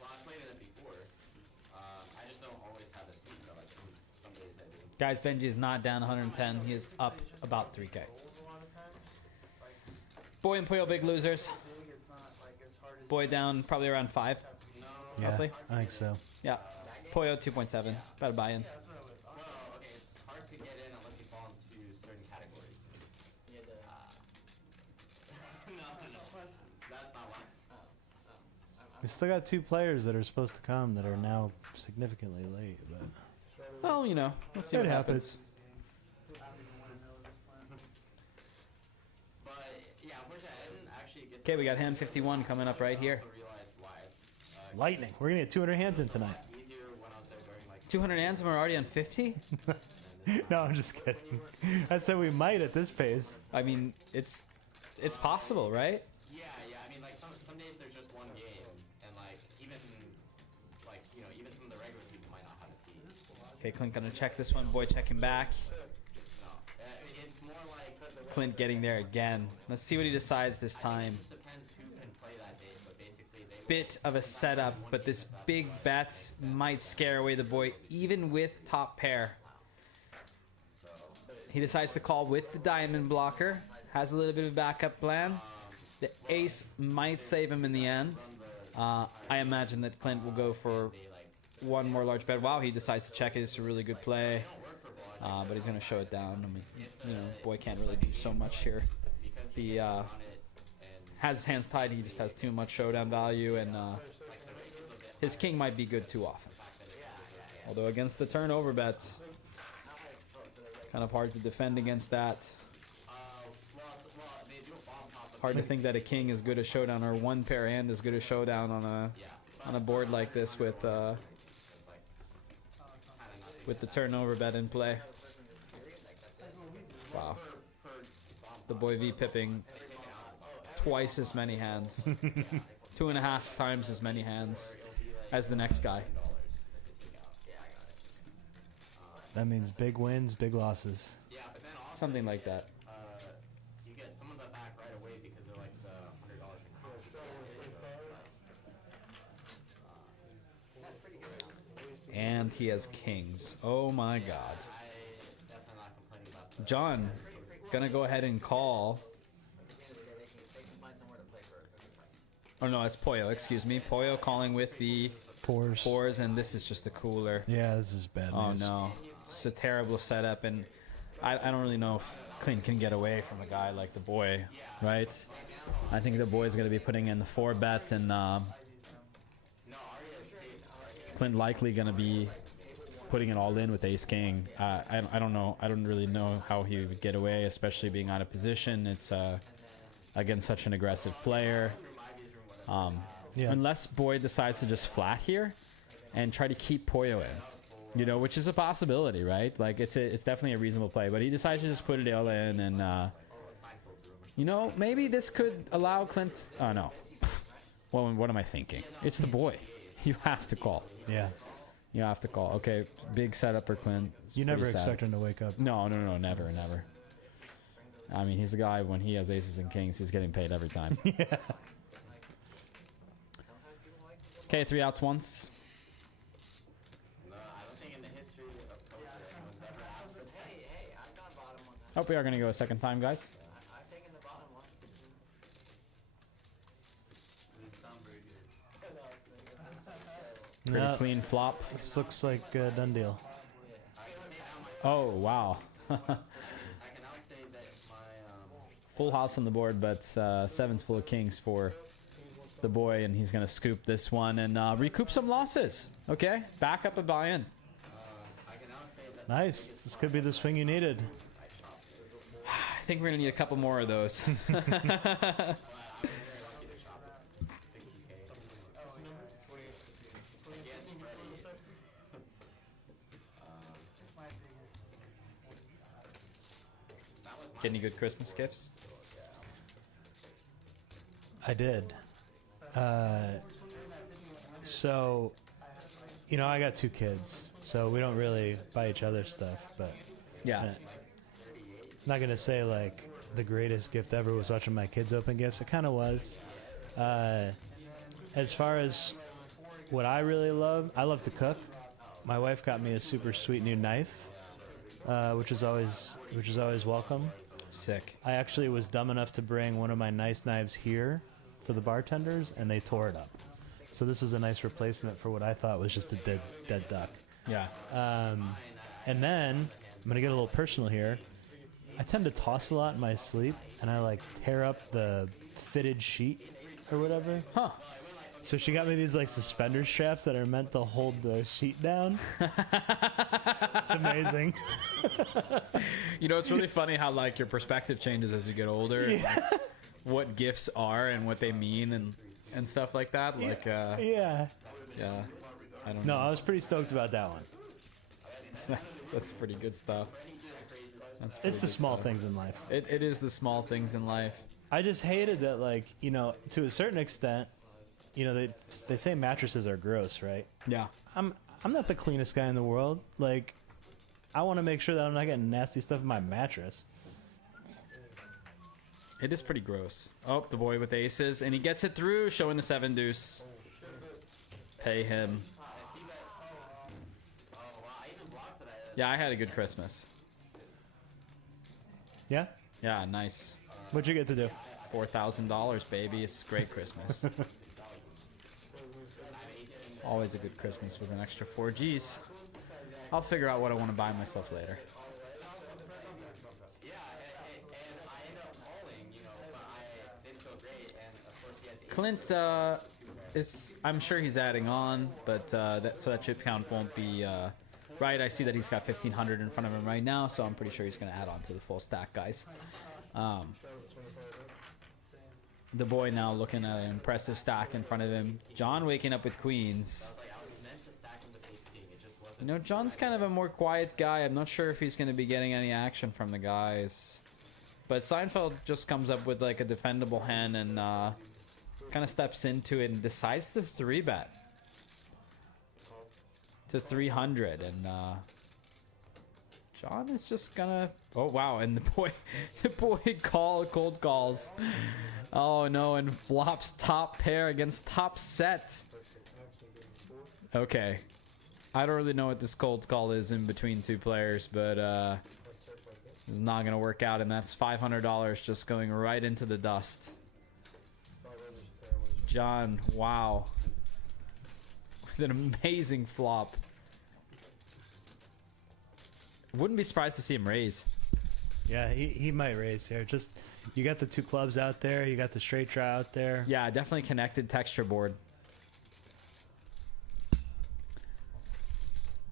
Well, I played it before. I just don't always have a seat, though. Like some days I do. Guys, Benji is not down 110. He is up about 3K. A lot of time, like, Boy and Puyo big losers. big, it's not like as hard as Boy down probably around 5. Yeah, Roughly. I think so. Yeah. Puyo 2.7. About a buy-in. Well, okay, it's hard to get in unless you fall into certain categories. You had to, No. That's not why. We still got 2 players that are supposed to come that are now significantly late, but Well, you know, let's see it what happens. I don't even want to know this plan. But, yeah, unfortunately, I didn't actually get to Okay, we got hand 51 coming up right here. also realize why it's Lightning. We're gonna get 200 hands in tonight. easier when I was there during, like, 200 hands and we're already on 50? No, I'm just kidding. I said we might at this pace. I mean, it's possible, right? Yeah, I mean, like, some days there's just one game, and, like, even, like, you know, even some of the regular people might not have a seat. Okay, Clint gonna check this one. Boy checking back. No. It's more like... Clint getting there again. Let's see what he decides this time. It depends who can play that day, but basically they... Bit of a setup, but this big bet might scare away the boy, even with top pair. He decides to call with the diamond blocker. Has a little bit of a backup plan. The ace might save him in the end. I imagine that Clint will go for one more large bet. Wow, he decides to check it. It's a really good play. But he's going to show it down. I mean, you know, boy can't really do so much here. He has his hands tied. He just has too much showdown value, and his king might be good too often. Although against the turnover bet, kind of hard to defend against that. Hard to think that a king is good as showdown, or one pair hand is good as showdown on a board like this with the turnover bet in play. Wow. The boy V pipping twice as many hands. 2.5 times as many hands as the next guy. That means big wins, big losses. Yeah, but then also, Something like that. you get some of that back right away because they're like the $100 in cost. that's pretty good. And he has kings. Oh my god. I definitely not complaining about that. John, gonna go ahead and call. At the end of the day, they can find somewhere to play for a good price. Oh no, it's Poyo, excuse me. Poyo calling with the Fours. 4s, and this is just a cooler. Yeah, this is bad Oh news. no. It's a terrible setup, and I don't really know if Clint can get away from a guy like the boy, right? I think the boy's going to be putting in the 4 bet, and Clint likely going to be putting it all in with ace king. I don't know. I don't really know how he would get away, especially being out of position. It's against such an aggressive player. Yeah. Unless boy decides to just flat here and try to keep Poyo in. You know, which is a possibility, right? Like, it's definitely a reasonable play, but he decides to just put it all in, and you know, maybe this could allow Clint. Oh no, well, what am I thinking? It's the boy. You have to call. Yeah. You have to call. Okay, big setup for Clint. It's You never pretty sad. expect him to wake up. No, never. I mean, he's a guy, when he has aces and kings, he's getting paid every time. Yeah. Okay, 3 outs once. No, I don't think in the history of poker anyone's ever asked for that. Hey, I've gone bottom one time. Hope we are going to go a second time, guys. I've taken the bottom once. It sounds very good. Pretty No, clean flop. this looks like a done deal. Oh, wow. I can now say that my Full house on the board, but 7's full of kings for the boy, and he's going to scoop this one and recoup some losses. Okay, back up a buy-in. I can now say that Nice. This could be the swing you needed. I think we're going to need a couple more of those. I was very lucky to shop at 60K. I guess Freddie. My biggest is like 45. That was my Get any good Christmas gifts? I did. So, you know, I got 2 kids, so we don't really buy each other stuff, but Yeah. I'm not gonna say like the greatest gift ever was watching my kids open gifts. It kind of was. As far as what I really love, I love to cook. My wife got me a super sweet new knife, which is always welcome. Sick. I actually was dumb enough to bring one of my nice knives here for the bartenders, and they tore it up. So this was a nice replacement for what I thought was just a dead duck. Yeah. And then I'm gonna get a little personal here. I tend to toss a lot in my sleep, and I like tear up the fitted sheet or whatever. Huh. So she got me these like suspender straps that are meant to hold the sheet down. It's amazing. You know, it's really funny how like your perspective changes as you get older. Yeah. Like, what gifts are and what they mean and stuff like that. Like, Yeah. yeah. I don't No, know. I was pretty stoked about that one. That's pretty good stuff. That's pretty It's the good small stuff. things in life. It is the small things in life. I just hated that, like, you know, to a certain extent, you know, they say mattresses are gross, right? Yeah. I'm not the cleanest guy in the world. Like, I want to make sure that I'm not getting nasty stuff in my mattress. It is pretty gross. Oh, the boy with the aces, and he gets it through, showing the 7 deuce. Pay him. Yeah, I had a good Christmas. Yeah? Yeah, nice. What'd you get to do? $4,000, baby. It's a great Christmas. Always a good Christmas with an extra 4 Gs. I'll figure out what I want to buy myself later. Clint is, I'm sure he's adding on, but so that chip count won't be right. I see that he's got 1,500 in front of him right now, so I'm pretty sure he's going to add on to the full stack, guys. The boy now looking at an impressive stack in front of him. John waking up with queens. You know, John's kind of a more quiet guy. I'm not sure if he's going to be getting any action from the guys. But Seinfeld just comes up with like a defendable hand and kind of steps into it and decides to 3-bet to 300. And John is just gonna... Oh, wow. And the boy cold calls. Oh, no. And flops top pair against top set. Okay. I don't really know what this cold call is in between 2 players, but it's not going to work out. And that's $500 just going right into the dust. John, wow. With an amazing flop. Wouldn't be surprised to see him raise. Yeah, he might raise here. Just, you got the 2 clubs out there. You got the straight draw out there. Yeah, definitely connected texture board.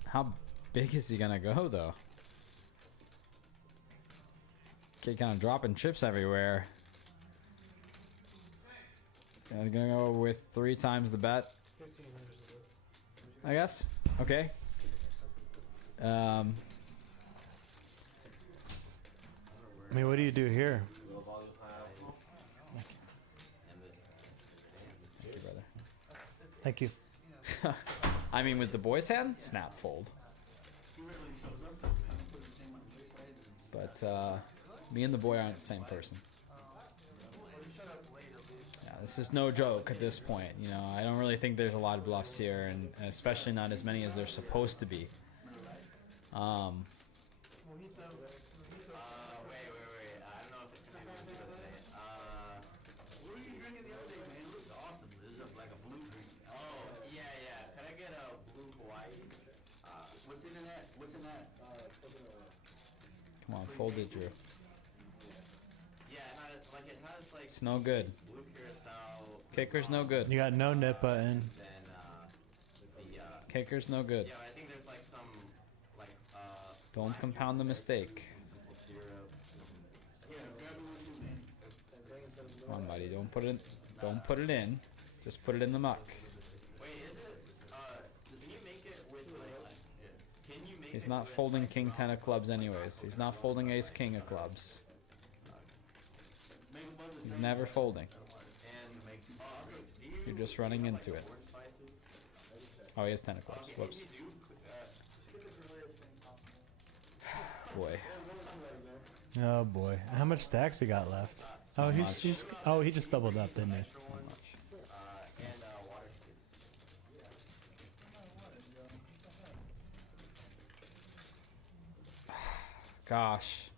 How big is he gonna go though? Kid kind of dropping chips everywhere. Gonna go with 3 times the bet, I guess. Okay. I mean, what do you do here? Thank you, brother. Thank you. I mean, with the boy's hand, snap fold. But me and the boy aren't the same person. Yeah, this is no joke at this point. You know, I don't really think there's a lot of bluffs here, and especially not as many as there's supposed to be. Wait. I don't know if it's gonna be good today. What were you drinking the other day, man? It looks awesome. This is like a blue drink. Oh, yeah. Can I get a blue Hawaii? What's in that? What's in that? Come on, fold it, Drew. Yeah, it has like It's no good. blue curacao. Kicker's no good. You got no nip button. Then the Kicker's no good. yeah, I think there's like some like Don't compound the mistake. syrup. Come on, buddy. Don't put it in. Just put it in the muck. Wait, is it? Can you make it with like? Can you make He's it not with, folding like, king 10 of clubs anyways. He's not folding ace king of clubs. make a bunch of He's never folding. and make You're just running into it. Oh, he has 10 of clubs. Whoops. Boy. Oh boy, how much stacks he got left? Oh, he's oh, he just doubled up, didn't he? Not much. Gosh.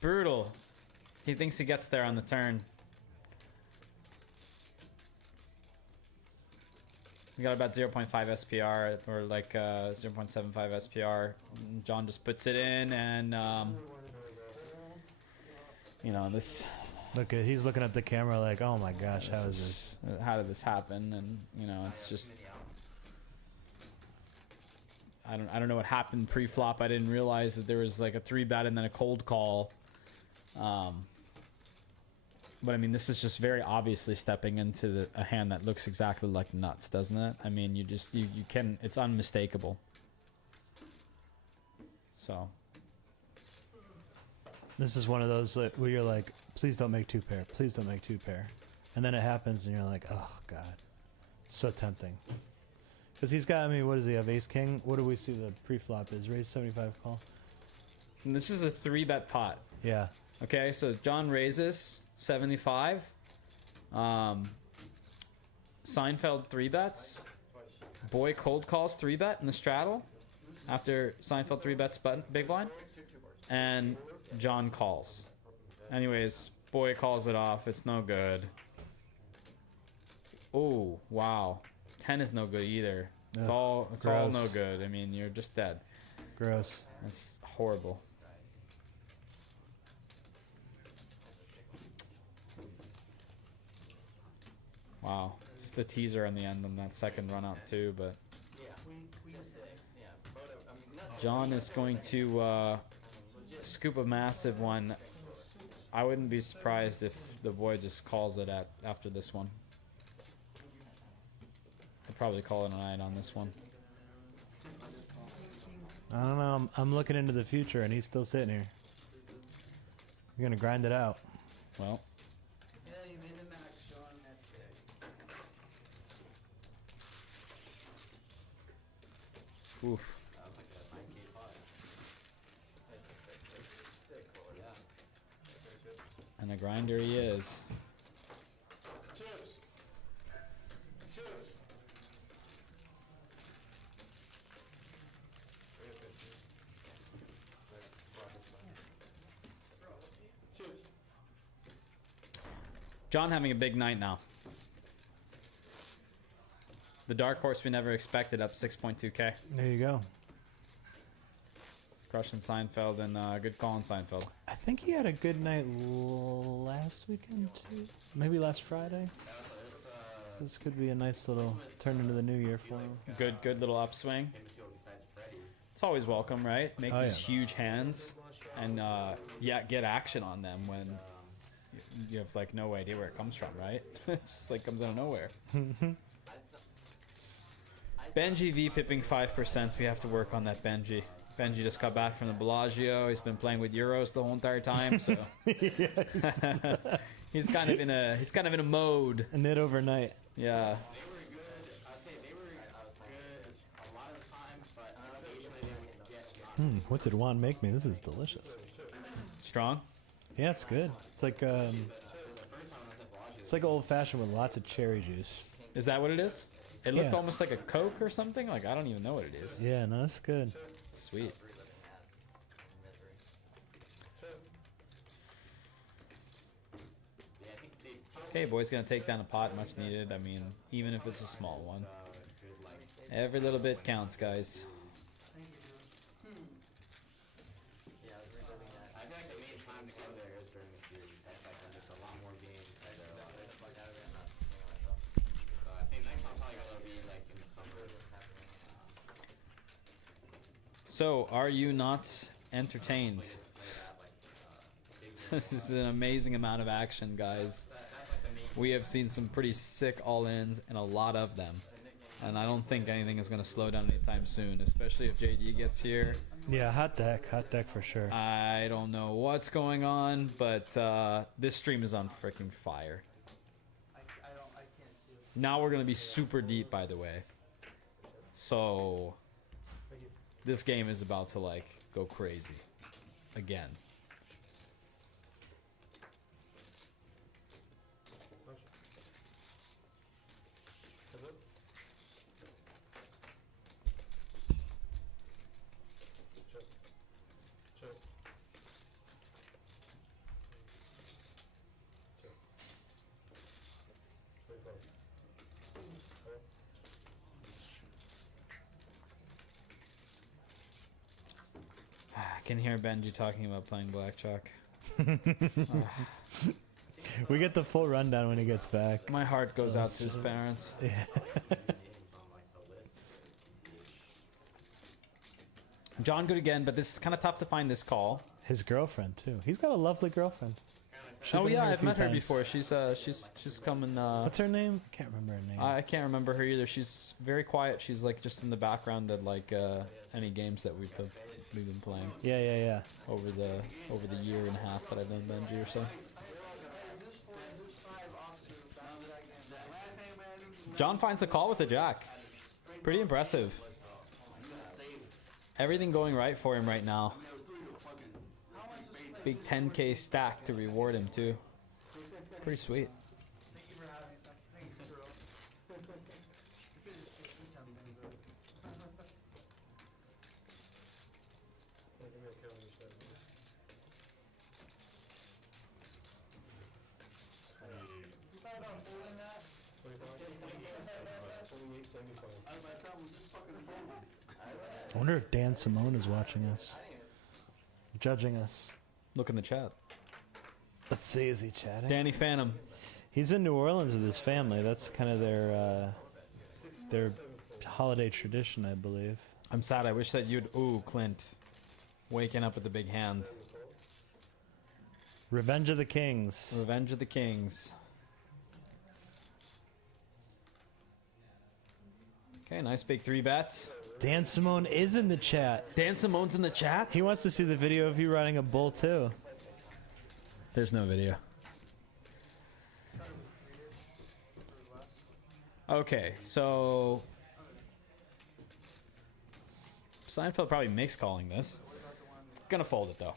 Brutal. He thinks he gets there on the turn. We got about 0.5 SPR or like 0.75 SPR. John just puts it in and you know, this Look at he's looking at the camera like, oh my gosh, how is this? How did this happen? And you know, it's just I don't know what happened pre-flop. I didn't realize that there was like a 3-bet and then a cold call. But I mean, this is just very obviously stepping into a hand that looks exactly like nuts, doesn't it? I mean, you can, it's unmistakable. So. This is one of those where you're like, please don't make 2-pair, please don't make 2-pair. And then it happens and you're like, oh God, so tempting. Because he's got, I mean, what does he have, ace king? What do we see the pre-flop is? Raise 75 call? And this is a 3-bet pot. Yeah. Okay, so John raises 75. Seinfeld 3-bets. Boy cold calls 3-bet in the straddle. After Seinfeld 3-bets big blind. And John calls. Anyways, boy calls it off. It's no good. Oh, wow. 10 is no good either. It's all no good. I mean, you're just dead. Gross. That's horrible. Wow. Just the teaser on the end on that second run out too, but John is going to scoop a massive one. I wouldn't be surprised if the boy just calls it after this one. I'd probably call it a night on this one. I don't know. I'm looking into the future, and he's still sitting here. You're gonna grind it out. Well. Yeah, you made the max, Sean. That's it. Oof. And a grinder he is. Chips. Chips. Chips. John having a big night now. The dark horse we never expected up 6.2k. There you go. Crushing Seinfeld and good call on Seinfeld. I think he had a good night last weekend too. Maybe last Friday. So this could be a nice little turn into the new year for him. Good little upswing. It's always welcome, right? Make these huge hands and yeah, get action on them when you have like no idea where it comes from, right? It just like comes out of nowhere. Benji V-pipping 5%. We have to work on that Benji. Benji just got back from the Bellagio. He's been playing with Euros the whole entire time, so he's kind of in a mode. A knit overnight. Yeah. What did Juan make me? This is delicious. Strong? Yeah, it's good. It's like old fashioned with lots of cherry juice. Is that what it is? It looked Yeah. almost like a Coke or something. Like I don't even know what it is. Yeah, no, it's good. Sweet. Okay, boy's gonna take down a pot, much needed. I mean, even if it's a small one. Every little bit counts, guys. So, are you not entertained? This is an amazing amount of action, guys. We have seen some pretty sick all-ins and a lot of them. And I don't think anything is going to slow down anytime soon, especially if JD gets here. Yeah, hot deck for sure. I don't know what's going on, but this stream is on freaking fire. I can't see what's Now we're gonna be super deep, by the way. So this game is about to like go crazy again. I can hear Benji talking about playing blackjack. We get the full rundown when he gets back. My heart goes out to his parents. Yeah. John good again, but this is kind of tough to find this call. His girlfriend too. He's got a lovely girlfriend. She's Oh been yeah, here a I've few met her times. before. She's coming. What's her name? I can't remember her name. I can't remember her either. She's very quiet. She's like just in the background at like any games that we've been playing Yeah. over the year and a half that I've known Benji or so. John finds the call with the jack. Pretty impressive. Everything going right for him right now. Big 10K stack to reward him too. Pretty sweet. I wonder if Dan Simone is watching us, judging us. Look in the chat. Let's see, is he chatting? Danny Phantom. He's in New Orleans with his family. That's kind of their holiday tradition, I believe. I'm sad. I wish that you'd. Ooh, Clint. Waking up with the big hand. Revenge of the Kings. Revenge of the Kings. Okay, nice big 3 bets. Dan Simone is in the chat. Dan Simone's in the chat? He wants to see the video of you riding a bull too. There's no video. Okay, so Seinfeld probably makes calling this. Gonna fold it though.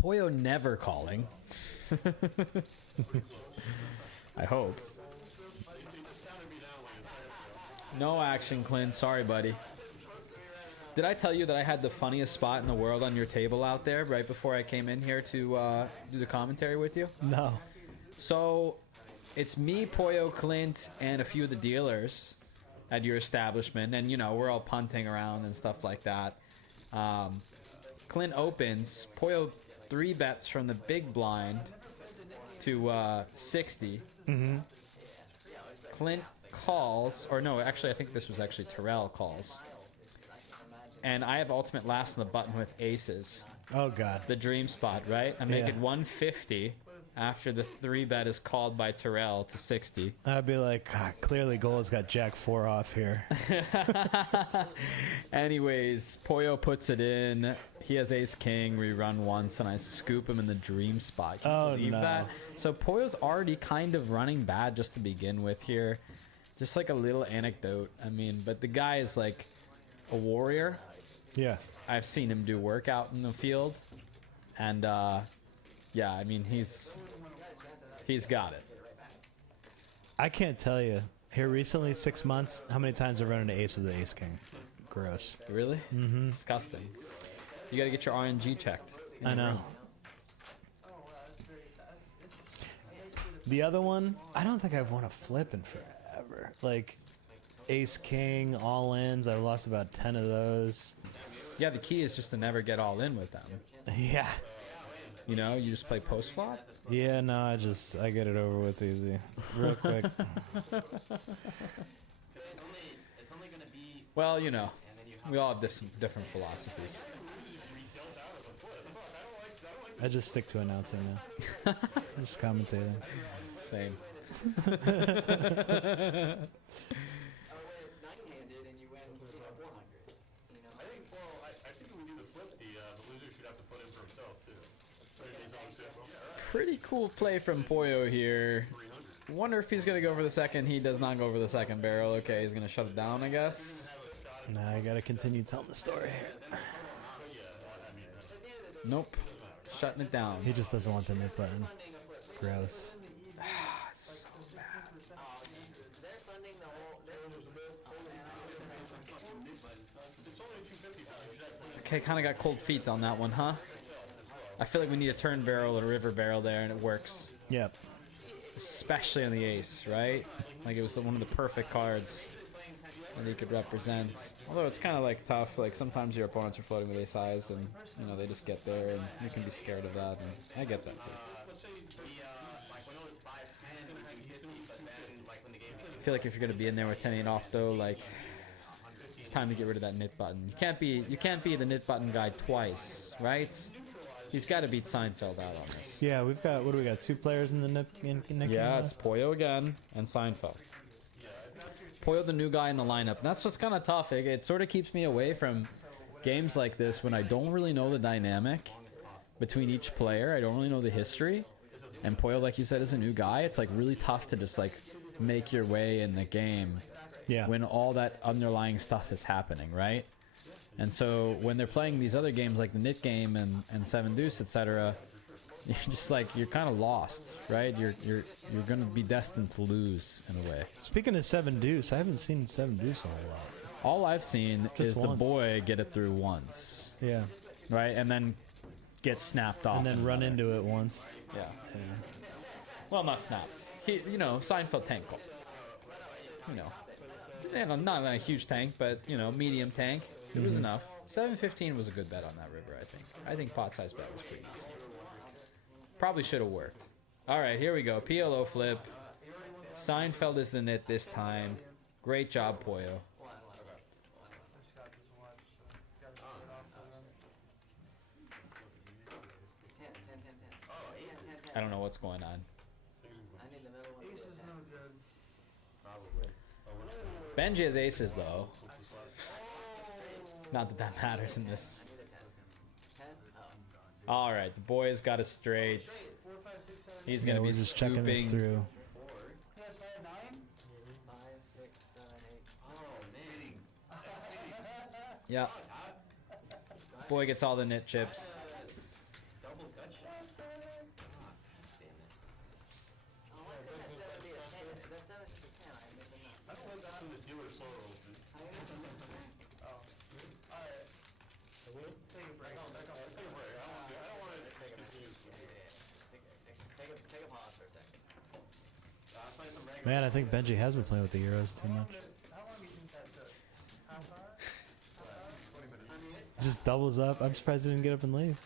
Poyo never calling. I hope. No action, Clint. Sorry, buddy. Did I tell you that I had the funniest spot in the world on your table out there right before I came in here to do the commentary with you? No. So, it's me, Poyo, Clint, and a few of the dealers at your establishment, and you know, we're all punting around and stuff like that. Clint opens. Poyo 3 bets from the big blind to 60. Mm-hmm. Clint calls, or no, actually, I think this was actually Terrell calls. And I have ultimate last on the button with aces. Oh God. The dream spot, right? I make Yeah. it 150 after the 3 bet is called by Terrell to 60. I'd be like, "Ah, clearly Gola's got Jack 4 off here." Anyways, Poyo puts it in. He has ace king. We run once, and I scoop him in the dream spot. Can you Oh, believe no. that? So Poyo's already kind of running bad just to begin with here. Just like a little anecdote. I mean, but the guy is like a warrior. Yeah. I've seen him do work out in the field, and yeah, I mean he's got it. I can't tell you. Here recently, 6 months, how many times I've run into ace with the ace king. Gross. Really? Mm-hmm. Disgusting. You gotta get your RNG checked. I know. The other one, I don't think I've won a flip in forever. Like, ace king, all ins, I've lost about 10 of those. Yeah, the key is just to never get all in with them. Yeah. You know, you just play post flop. Yeah, no, I get it over with easy. Real quick. It's only gonna be, Well, you know, and then you we all have different philosophies. I just stick to announcing now. I'm just commentating. Same. Oh wait, it's 9-handed and you win 400. You know? I think, well, I think when we do the flip, the loser should have to put in for himself, too. Pretty cool play from Poyo here. Wonder if he's gonna go for the second. He does not go for the second barrel. Okay, he's gonna shut it down, I guess. Nah, I gotta continue telling the story here. Nope. Shutting it down. He just doesn't want the mid button. Gross. It's so bad. They're funding the whole. Okay, kind of got cold feet on that one, huh? I feel like we need a turn barrel or a river barrel there, and it works. Yep. Especially on the ace, right? Like it was one of the perfect cards that he could represent. Although it's kind of like tough. Like sometimes your opponents are floating with ace highs, and you know they just get there, and you can be scared of that. And I get that too. I feel like if you're gonna be in there with 10-8 off though, like it's time to get rid of that nit button. You can't be the nit button guy twice, right? He's got to beat Seinfeld out on this. Yeah, we've got, what do we got? 2 players in the nip. Yeah, it's Poyo again and Seinfeld. Poyo, the new guy in the lineup. And that's what's kind of tough. It sort of keeps me away from games like this when I don't really know the dynamic between each player. I don't really know the history. And Poyo, like you said, is a new guy. It's like really tough to just like make your way in the game when all that underlying stuff is happening, right? And so when they're playing these other games like the Nit game and 7 Deuce, etc., you're just like, you're kind of lost, right? You're going to be destined to lose in a way. Speaking of 7 Deuce, I haven't seen 7 Deuce a whole lot. All I've seen is once. the boy get it through once, Yeah. right? And then get snapped off. And then run into it once. Yeah. Well, not snapped. He, you know, Seinfeld tank call. You know, not a huge tank, but, you know, medium tank. It was enough. 715 was a good bet on that river, I think. I think pot size bet was pretty easy. Probably should have worked. All right, here we go. PLO flip. Seinfeld is the nit this time. Great job, Poyo. I don't know what's going on. I need the middle one. Ace is no good. Benji has aces, though. Not that that matters in this. All right, the boy's got a straight. He's gonna be just checking this scooping. through. He has 5, 6, 7, 8. Yeah. Boy gets all the nit chips. Man, I think Benji has been playing with the Euros too much. Just doubles up. I'm surprised he didn't get up and leave.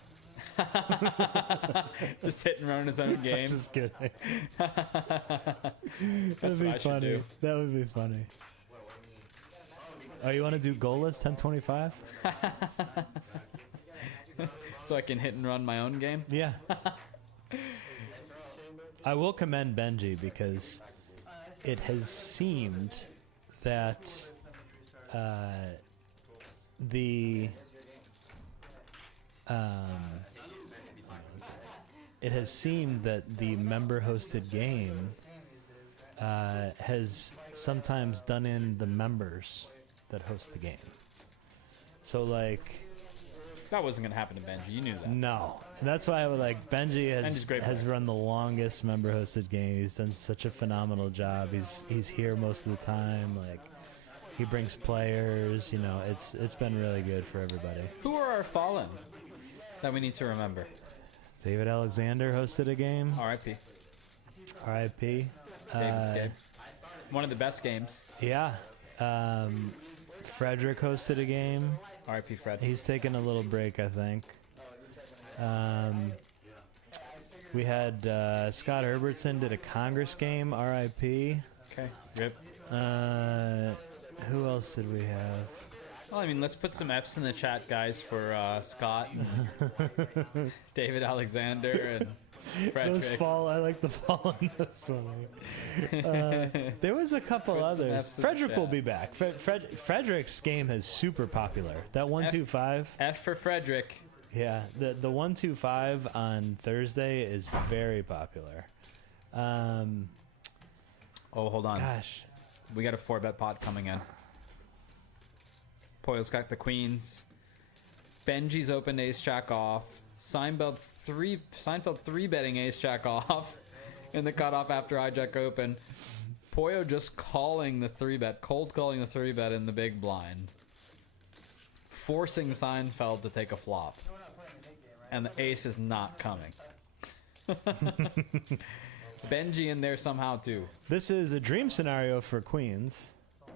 Just hit and run his own game. Just kidding. That's That'd be what I should funny. do. That would be funny. Oh, you want to do goalless 1025? So I can hit and run my own game? Yeah. I will commend Benji because it has seemed that it has seemed that the member-hosted game has sometimes done in the members that host the game. So like. That wasn't gonna happen to Benji. You knew that. No, and that's why I would like Benji Benji's great has player. run the longest member hosted game. He's done such a phenomenal job. He's here most of the time. Like he brings players. You know, it's been really good for everybody. Who are our fallen that we need to remember? David Alexander hosted a game. R.I.P. R.I.P. David's game. One of the best games. Yeah. Frederick hosted a game. R.I.P. Fred. He's taking a little break, I think. We had Scott Herbertson did a Congress game, RIP. Okay. Rip. Who else did we have? Well, I mean, let's put some F's in the chat, guys, for Scott and David Alexander and Frederick. I like the fall on this one. There was a couple Put some others. F's in the Frederick will chat. be back. Frederick's game is super popular. That 1-2-5. F for Frederick. Yeah, the 125 on Thursday is very popular. Oh, hold on. Gosh, We got a 4-bet pot coming in. Poyo's got the queens. Benji's opened ace jack off. Seinfeld 3-betting ace jack off in the cutoff after hijack open. Poyo just calling the 3-bet, cold calling the 3-bet in the big blind. Forcing Seinfeld to take a flop. And the ace is not coming. Benji in there somehow too. this is a dream scenario for queens.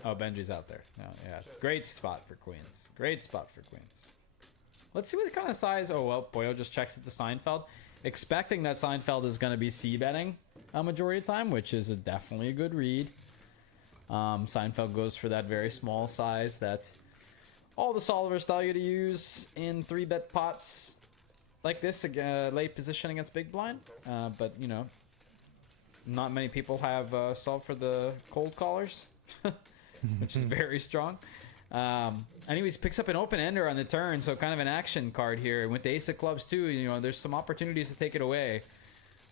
Oh, Benji's out there. No, yeah. Great spot for queens. Great spot for queens. Let's see what kind of size. Oh, well, Poyo just checks it to Seinfeld. Expecting that Seinfeld is going to be c-betting a majority of the time, which is definitely a good read. Seinfeld goes for that very small size that all the solvers tell you to use in 3-bet pots like this, late position against big blind. But, you know, not many people have solved for the cold callers. Which is very strong. Anyways, picks up an open-ender on the turn, so kind of an action card here. And with the ace of clubs too, you know, there's some opportunities to take it away.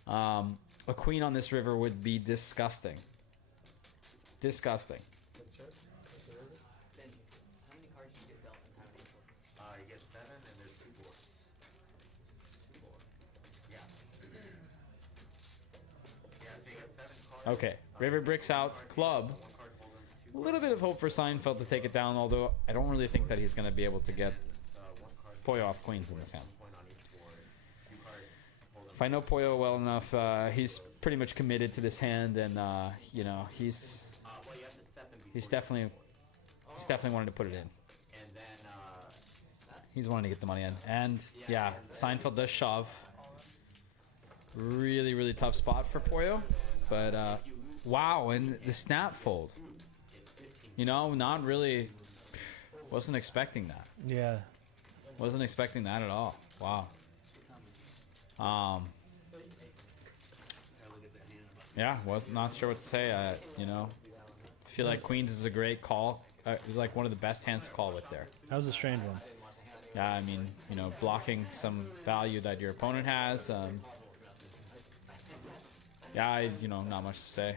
A queen on this river would be disgusting. Disgusting. Benji, how many cards do you get dealt in time of equal? You get 7 and there's 2 boards. 2 boards. Yeah. Yeah, so you get 7 cards. Okay, river bricks out, club. 1 card holding, 2 A little bit of hope for Seinfeld to take it down, although I don't really think that he's going to be able to get 1 card Poyo off queens in this hand. point on each board. 2 card holding. If I know Poyo well enough, he's pretty much committed to this hand, and you know, he's Well, you have to set them before definitely wanting to put it in. and then He's wanting to get the money in, and yeah, Seinfeld does shove. Really, really tough spot for Poyo, but wow, and the snap fold. You know, not really. Wasn't expecting that. Yeah, Wasn't expecting that at all. Wow. Yeah, was not sure what to say. You know, feel like queens is a great call. It's like one of the best hands to call with there. that was a strange one. Yeah, I mean, you know, blocking some value that your opponent has. Yeah, you know, not much to say.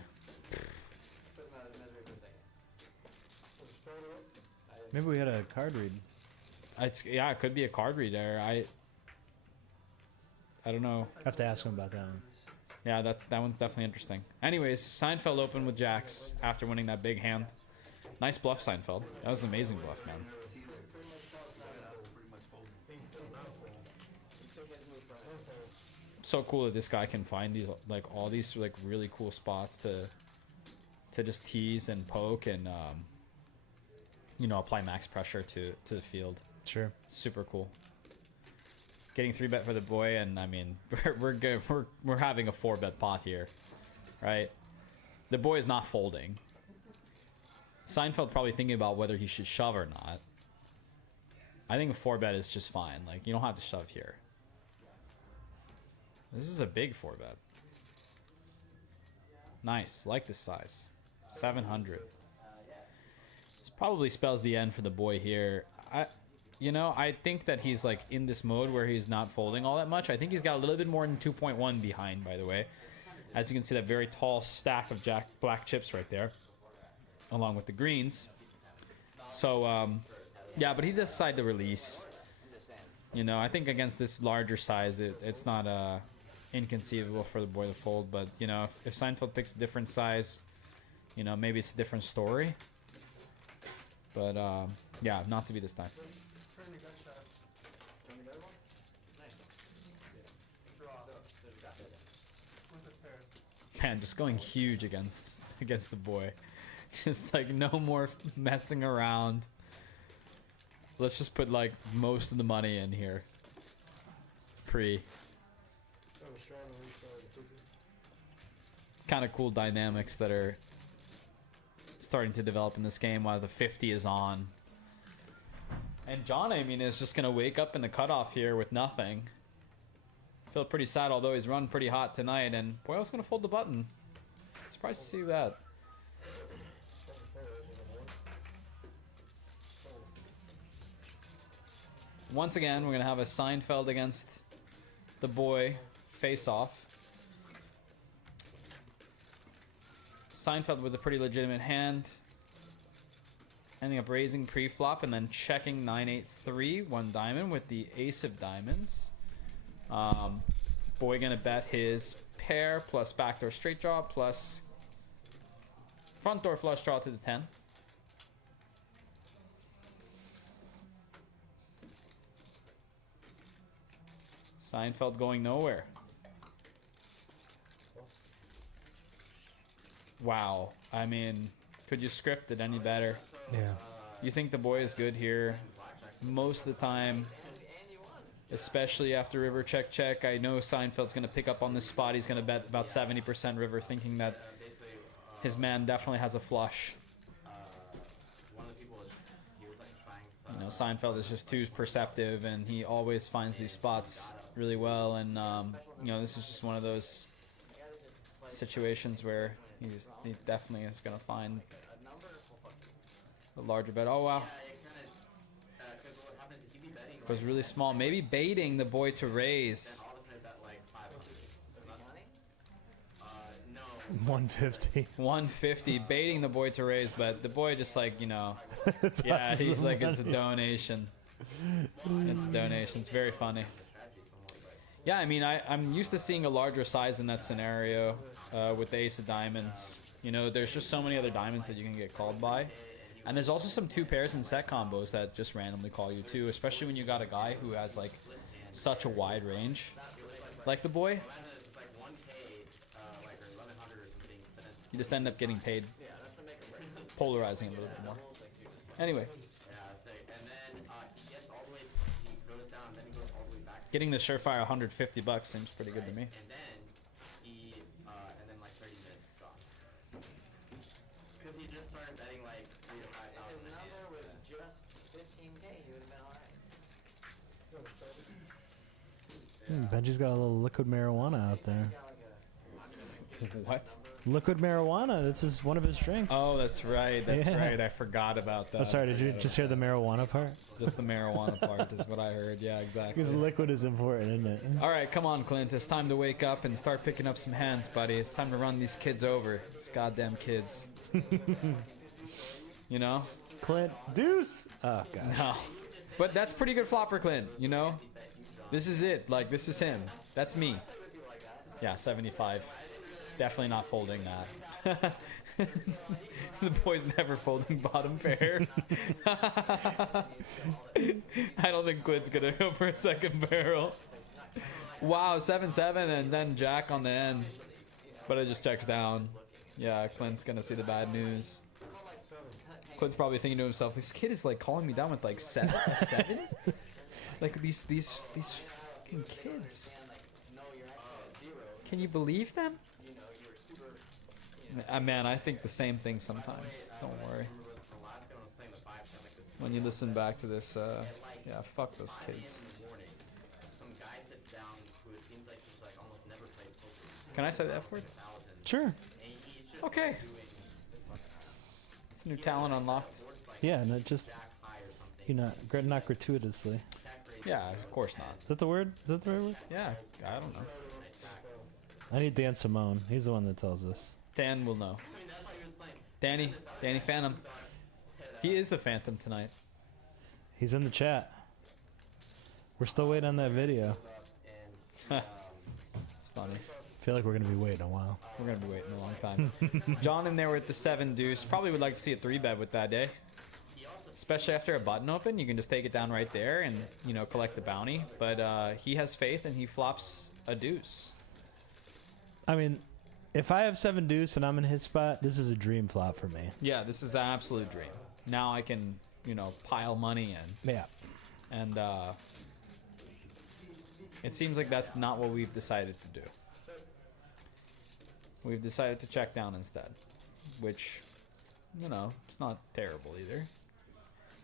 Maybe we had a card read. Yeah, it could be a card read there. I don't know. Have to ask him about that one. Yeah, that one's definitely interesting. Anyways, Seinfeld opened with jacks after winning that big hand. Nice bluff, Seinfeld. That was an amazing bluff, man. So cool that this guy can find these, like, all these like really cool spots to just tease and poke and you know, apply max pressure to the field. Sure. Super cool. Getting 3-bet for the boy, and I mean, we're good. We're having a 4-bet pot here, right? The boy is not folding. Seinfeld probably thinking about whether he should shove or not. I think a 4-bet is just fine. Like, you don't have to shove here. This is a big 4-bet. Nice, like this size. 700. This probably spells the end for the boy here. You know, I think that he's like in this mode where he's not folding all that much. I think he's got a little bit more than 2.1 behind, by the way. As you can see, that very tall stack of black chips right there, along with the greens. So, yeah, but he just decided to release. You know, I think against this larger size, it's not inconceivable for the boy to fold. But, you know, if Seinfeld picks a different size, you know, maybe it's a different story. But, yeah, not to be this time. Turn the gunshot. Draw. With a pair. Man, just going huge against the boy. Just like no more messing around. Let's just put like most of the money in here. Kind of cool dynamics that are starting to develop in this game while the 50 is on. And John, I mean, is just gonna wake up in the cutoff here with nothing. Feel pretty sad, although he's run pretty hot tonight, and Poyo's gonna fold the button. Surprised to see that. once again, we're going to have a Seinfeld against the boy face-off. Seinfeld with a pretty legitimate hand. Ending up raising pre-flop and then checking 9-8-3, 1 diamond with the ace of diamonds. Boy going to bet his pair plus backdoor straight draw plus front door flush draw to the 10. Seinfeld going nowhere. Wow. I mean, could you script it any better? Yeah. You think the boy is good here? Most of the time, especially after river check check, I know Seinfeld's going to pick up on this spot. He's going to bet about 70% river, thinking that his man definitely has a flush. You know, Seinfeld is just too perceptive, and he always finds these spots really well. And you know, this is just one of those situations where he definitely is going to find a larger bet. Oh wow, goes really small. Maybe baiting the boy to raise. 150. 150, baiting the boy to raise, but the boy just like, you know, yeah, he's like, it's a donation. It's a donation. It's very funny. Yeah, I mean, I'm used to seeing a larger size in that scenario with the ace of diamonds. You know, there's just so many other diamonds that you can get called by. And there's also some 2 pairs and set combos that just randomly call you too, especially when you got a guy who has like such a wide range, like the boy. You just end up getting paid, polarizing a little bit more. Anyway, getting the surefire $150 seems pretty good to me. Benji's got a little liquid marijuana out there. What? Liquid marijuana. This is one of his drinks. Oh, that's right. That's Yeah. right. I forgot about that. Oh, sorry. Did you just hear the marijuana part? Just the marijuana part is what I heard. Yeah, exactly. Because liquid is important, isn't it? All right, come on, Clint. It's time to wake up and start picking up some hands, buddy. It's time to run these kids over. These goddamn kids. You know? Clint, deuce. Oh god. No. But that's pretty good flop for Clint, you know? This is it. Like, this is him. That's me. Yeah, 75. Definitely not folding that. The boy's never folding bottom pair. I don't think Clint's gonna go for a second barrel. Wow, 7-7 and then jack on the end. But it just checks down. Yeah, Clint's gonna see the bad news. Clint's probably thinking to himself, this kid is like calling me down with like 7? Like these fucking kids. Can you believe them? Man, I think the same thing sometimes. Don't worry. When you listen back to this, yeah, fuck those kids. Can I say the F word? Sure. Okay. It's a new talent unlocked. Yeah, not just, you know, not gratuitously. Yeah, of course not. Is that the word? Is that the right word? Yeah, I don't know. I need Dan Simone. He's the one that tells us. Dan will know. Danny Phantom. He is the Phantom tonight. He's in the chat. We're still waiting on that video. It's funny. I feel like we're going to be waiting a while. We're going to be waiting a long time. John in there with the 7 deuce. Probably would like to see a 3-bet with that, eh? Especially after a button open, you can just take it down right there and, you know, collect the bounty. But he has faith and he flops a deuce. I mean, if I have 7 deuce and I'm in his spot, this is a dream flop for me. Yeah, this is an absolute dream. Now I can, you know, pile money in. Yeah. And it seems like that's not what we've decided to do. We've decided to check down instead, which, you know, it's not terrible either.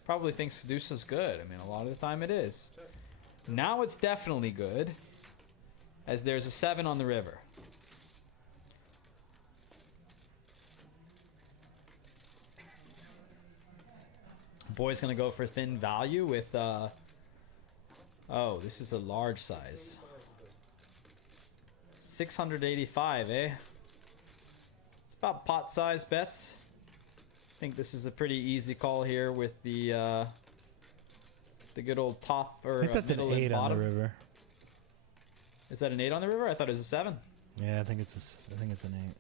Probably thinks deuce is good. I mean, a lot of the time it is. Now it's definitely good, as there's a 7 on the river. Boy's gonna go for thin value with Oh, this is a large size. 685, eh? It's about pot size bets. I think this is a pretty easy call here with the good old top or I think that's an middle and 8 on bottom. the river. Is that an 8 on the river? I thought it was a 7. Yeah, I think it's an 8.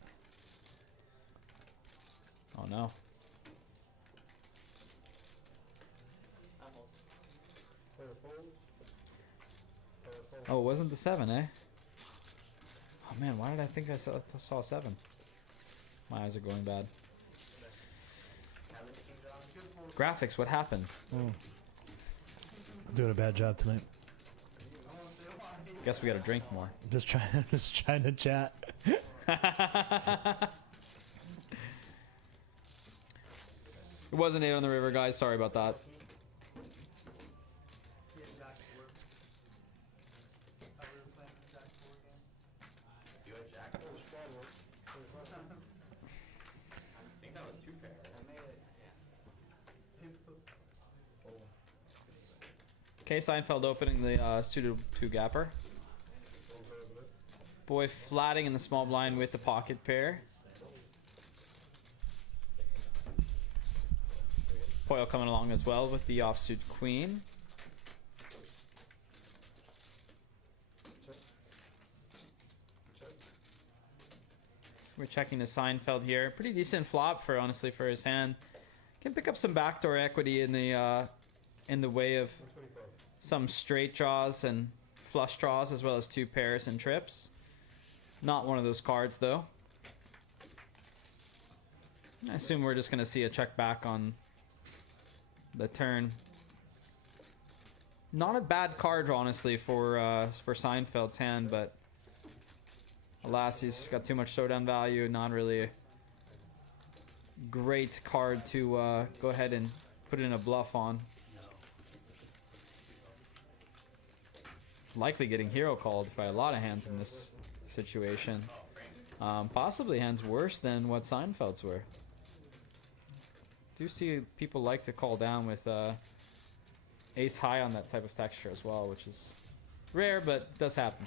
Oh no. Oh, it wasn't the 7, eh? Oh man, why did I think I saw a 7? My eyes are going bad. Graphics, what happened? I'm doing a bad job tonight. Guess we gotta drink more. Just trying to chat. It was an 8 on the river, guys. Sorry about that. Yeah, Jack 4. We were playing the Jack 4 game. You had Jack? I think that was 2 pair. Okay, Seinfeld opening the suited 2 gapper. Boy flatting in the small blind with the pocket pair. Foil coming along as well with the offsuit queen. So we're checking the Seinfeld here. Pretty decent flop for honestly for his hand. Can pick up some backdoor equity in the way of some straight draws and flush draws as well as 2 pairs and trips. Not one of those cards though. I assume we're just gonna see a check back on the turn. Not a bad card honestly for Seinfeld's hand, but alas he's got too much showdown value. Not really a great card to go ahead and put in a bluff on. Likely getting hero called by a lot of hands in this situation. Possibly hands worse than what Seinfeld's were. Do see people like to call down with ace high on that type of texture as well, which is rare, but does happen.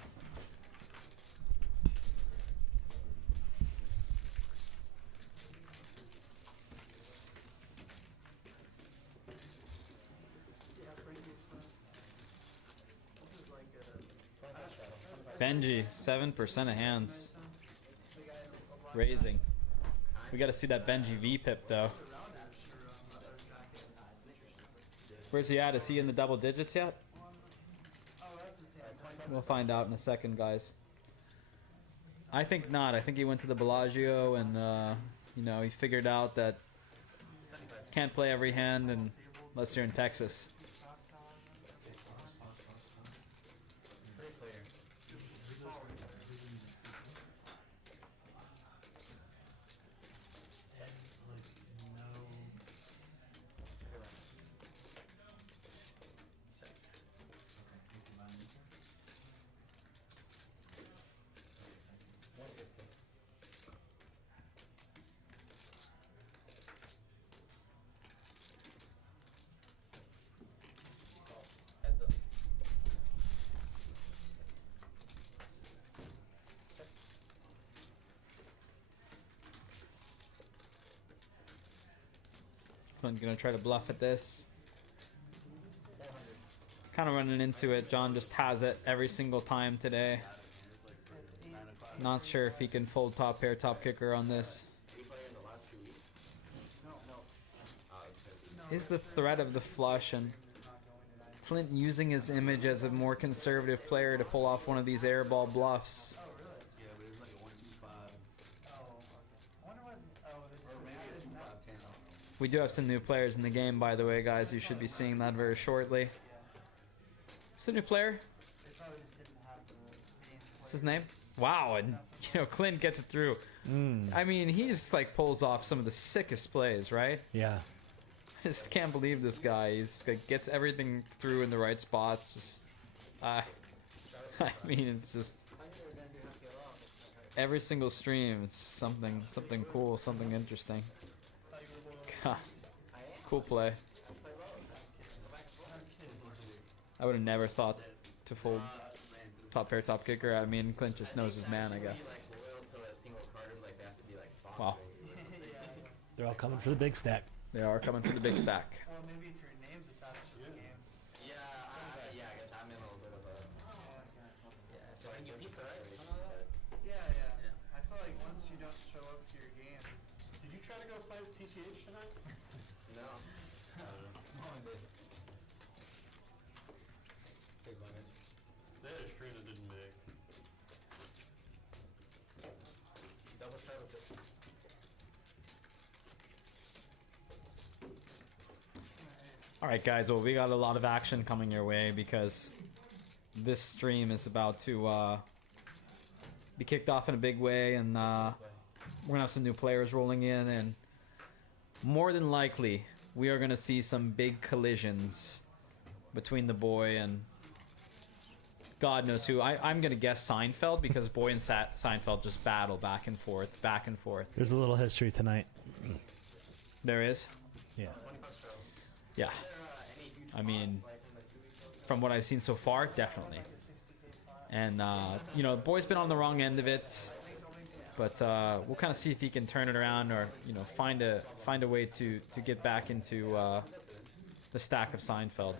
Benji, 7% of hands. Raising. We gotta see that Benji V pip though. Where's he at? Is he in the double digits yet? We'll find out in a second, guys. I think not. I think he went to the Bellagio and you know, he figured out that can't play every hand unless you're in Texas. I'm gonna try to bluff at this. Kind of running into it. John just has it every single time today. Not sure if he can fold top pair, top kicker on this. Is the threat of the flush and Clint using his image as a more conservative player to pull off one of these airball bluffs. We do have some new players in the game, by the way, guys. You should be seeing that very shortly. It's a new player. What's his name? Wow, and you know, Clint gets it through. I mean, he just like pulls off some of the sickest plays, right? Yeah. I just can't believe this guy. He's like gets everything through in the right spots. Just, I mean, it's just every single stream. It's something cool, something interesting. God, cool play. I would have never thought to fold top pair, top kicker. I mean, Clint just knows his man, I guess. Like loyal to a single card, like they have to be like spot. Wow. They're all coming for the big stack. They are coming for the big stack. Well, maybe if your name's attached to the game. Yeah, yeah, I guess I'm in a little bit of a. Yeah, so I can get pizza, right? Yeah. I feel like once you don't show up to your game, Did you try to go play TCH tonight? No. Small bit. Big limit. They had a stream that didn't make. Double start with this. All right, guys. Well, we got a lot of action coming your way because this stream is about to be kicked off in a big way, and we're gonna have some new players rolling in, and more than likely, we are gonna see some big collisions between the boy and God knows who. I'm gonna guess Seinfeld because boy and Seinfeld just battle back and forth, back and forth. There's a little history tonight. There is. Yeah. Yeah. I mean, from what I've seen so far, definitely. And, you know, boy's been on the wrong end of it. But we'll kind of see if he can turn it around or, you know, find a way to get back into the stack of Seinfeld.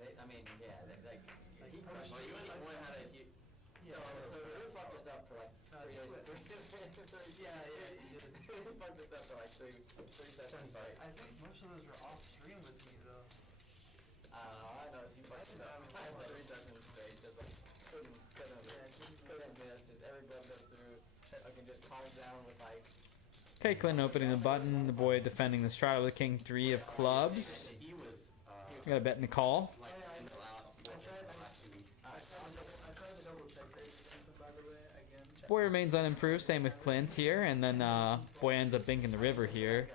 I mean, yeah, like he crushed. Well, you and boy had a huge. So you fucked us up for like 3 days. Yeah. You fucked us up for like three sessions. Sorry. I think most of those were off stream with me though. I know he fucked us up. I had 3 sessions straight, just like couldn't miss. Just every blood goes through. I can just calm down with like. Okay, Clinton opening the button. The boy defending the straddle with king 3 of clubs. He was. Got a bet in the call. Like in the last 2 weeks. I tried to double check race against him, by the way. Again. Boy remains unimproved. Same with Clint here. And then boy ends up binking the river here.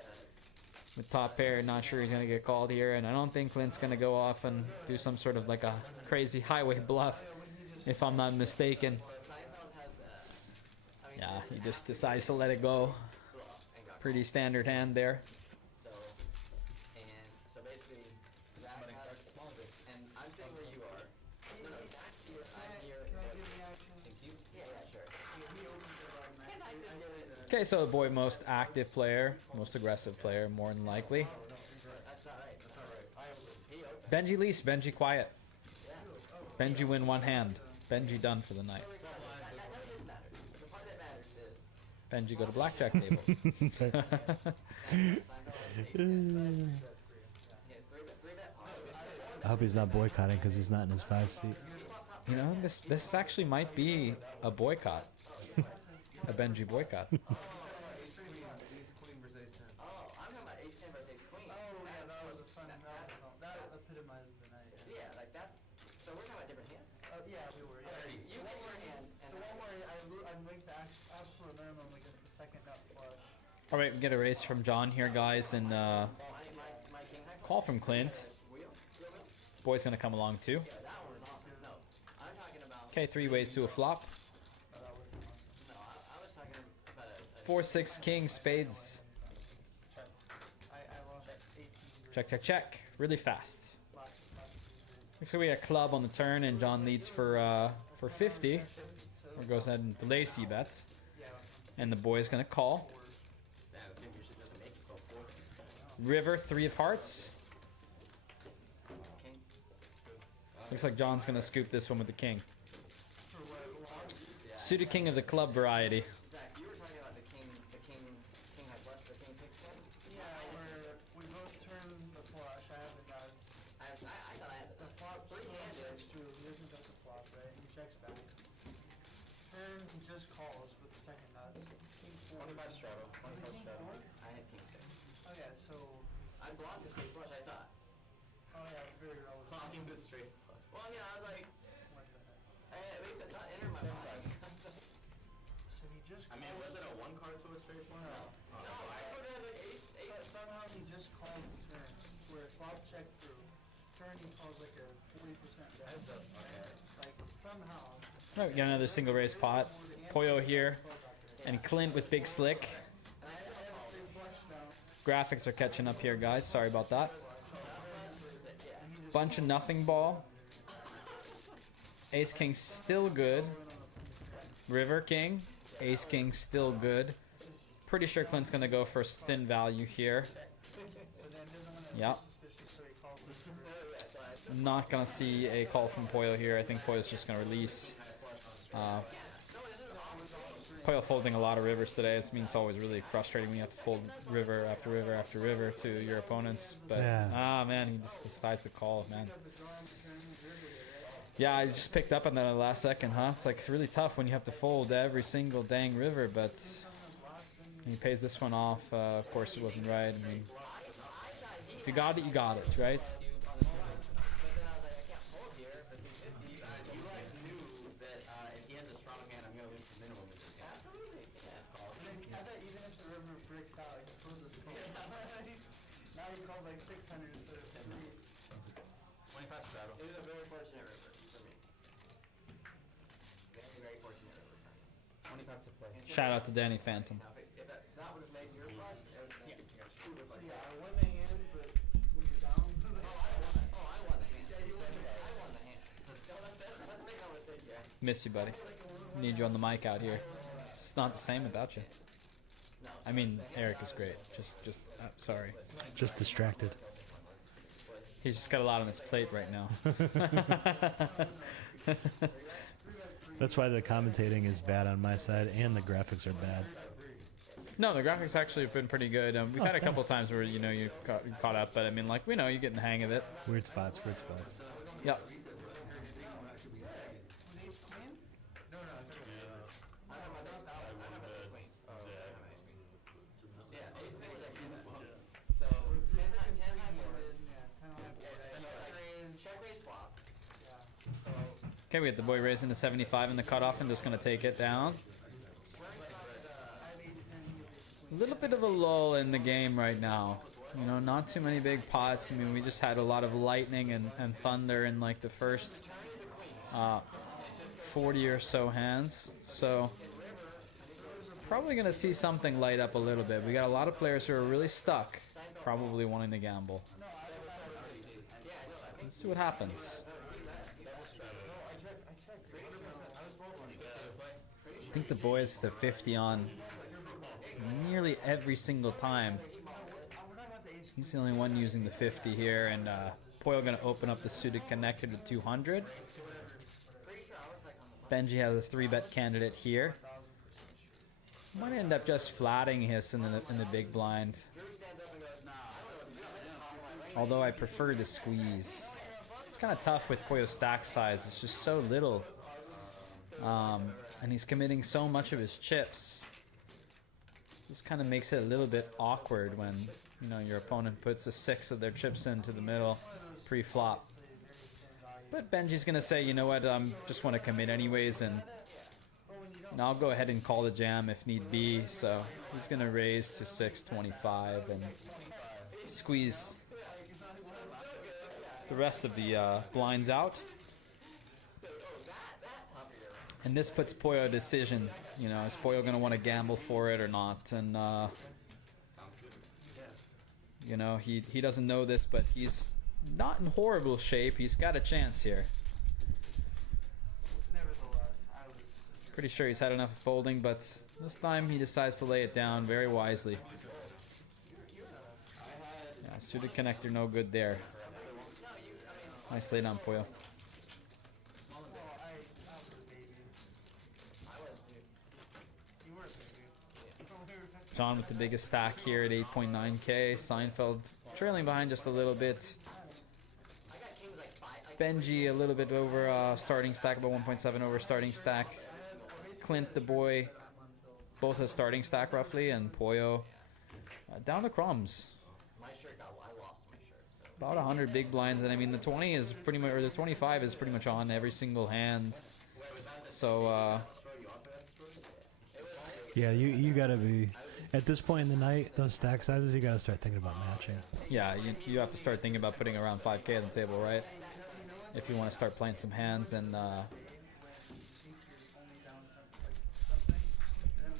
With top pair, not sure he's going to get called here. And I don't think Clint's going to go off and do some sort of like a crazy highway bluff. If I'm not mistaken. Yeah, he just decides to let it go. Pretty standard hand there. So basically, Zach has, and I'm saying where you are. No, Zach's here, I'm here. Thank you. Yeah, sure. Okay, so the boy most active player, most aggressive player, more than likely. That's not right. Benji least, Benji quiet. Benji win one hand. Benji done for the night. The part that matters is Benji go to blackjack table. I hope he's not boycotting because he's not in his 5 seat. You know, this actually might be a boycott. A Benji boycott. Ace queen versus ace 10. Oh, I'm talking about ace 10 versus ace queen. Oh yeah, that was a fun. That epitomized the night. Yeah, like that's. So we're talking about different hands. Yeah, we were. Yeah. You won your hand, and The one where I make the absolute minimum against the second nut flush. All right, we get a raise from John here, guys, and my king high call from Clint. wheel. Boy's gonna come along too. That one was awesome. No, I'm talking about. Okay, 3 ways to a flop. No, I was talking about a 4, 6, king, spades. I lost 18. Check, check, check. Really fast. Looks like we got club on the turn, and John leads for 50. Or goes ahead and delay C bets. And the boy's gonna call. River, 3 of hearts. king. Looks like John's gonna scoop this one with the king. Suited king of the club variety. Zach, you were talking about the king high flush, the king 6-10. Yeah, where we both turn the flush. I have the nuts. I thought I had The flop checks through. He doesn't get the flop, right? He checks back. Turn, he just calls with the second nuts. King 4. 25 straddle. 25 straddle. I had king 6. Okay, so. I blocked the straight flush, I thought. Oh yeah, it's very relevant. Blocking the straight flush. Well, yeah, I was like, What the heck? at least it not enter my mind. So he just. I mean, was it a 1 card to a straight flush? No. No, I put it as like ace. Somehow he just calls the turn, where flop check through. Turn he calls like a 40% bet. Heads up. Okay. Like somehow. Oh, we got another single raise pot. Poyo here. And Clint with big slick. And I had a straight flush Graphics are catching up here, guys. Sorry about that. Bunch of nothing ball. Ace King still good. River King. Ace King still good. Pretty sure Clint's gonna go for spin value here. Yep. Not gonna see a call from Poyo here. I think Poyo's just gonna release. Poyo folding a lot of rivers today. It means it's always really frustrating when you have to fold river after river after river to your opponents. But man, he just decides to call, man. Yeah, I just picked up on that in the last second, huh? It's like really tough when you have to fold every single dang river, but he pays this one off. Of course, it wasn't right. I mean, if you got it, you got it, right? Now he calls like 600 instead of 50. 25 straddle. It was a very fortunate river for me. Very, very fortunate river for me. 25 to play. Shout out to Danny Phantom. Now, if that would have made your flush, it would have been super So funny. yeah, I won the hand, but when you're down. I won the hand. Yeah, you won the hand. I won the hand. Let's make no mistake here. Miss you, buddy. Need you on the mic out here. It's not the same without you. I mean, Eric is great. Just, sorry. Just distracted. He's just got a lot on his plate right now. That's why the commentating is bad on my side, and the graphics are bad. No, the graphics actually have been pretty good. We've had a couple times where, you know, you caught up, but I mean, like, we know you get in the hang of it. Weird spots, weird spots. Yep. Okay, we got the boy raising to 75 in the cutoff and just going to take it down. A little bit of a lull in the game right now. You know, not too many big pots. I mean, we just had a lot of lightning and thunder in like the first 40 or so hands. So, probably going to see something light up a little bit. We got a lot of players who are really stuck, probably wanting to gamble. Let's see what happens. I think the boys to 50 on nearly every single time. He's the only one using the 50 here, and Poyo gonna open up the suited connected to 200. Benji has a 3-bet candidate here. Might end up just flatting his in the big blind. Although I prefer the squeeze. It's kind of tough with Poyo's stack size. It's just so little. And he's committing so much of his chips. This kind of makes it a little bit awkward when, you know, your opponent puts a 6 of their chips into the middle pre-flop. But Benji's gonna say, you know what, just want to commit anyways, and I'll go ahead and call the jam if need be. So he's gonna raise to 625 and squeeze the rest of the blinds out. And this puts Poyo a decision, you know, is Poyo gonna want to gamble for it or not? And you know, he doesn't know this, but he's not in horrible shape. He's got a chance here. Pretty sure he's had enough of folding, but this time he decides to lay it down very wisely. Yeah, suited connector, no good there. Nice lay down, Poyo. John with the biggest stack here at 8.9k. Seinfeld trailing behind just a little bit. Benji a little bit over starting stack, about 1.7 over starting stack. Clint the boy, both a starting stack roughly, and Poyo down to crumbs. About 100 big blinds, and I mean the 20 is pretty much, or the 25 is pretty much on every single hand. So yeah, you gotta be at this point in the night. Those stack sizes, you gotta start thinking about matching. Yeah, you have to start thinking about putting around 5k on the table, right? If you want to start playing some hands and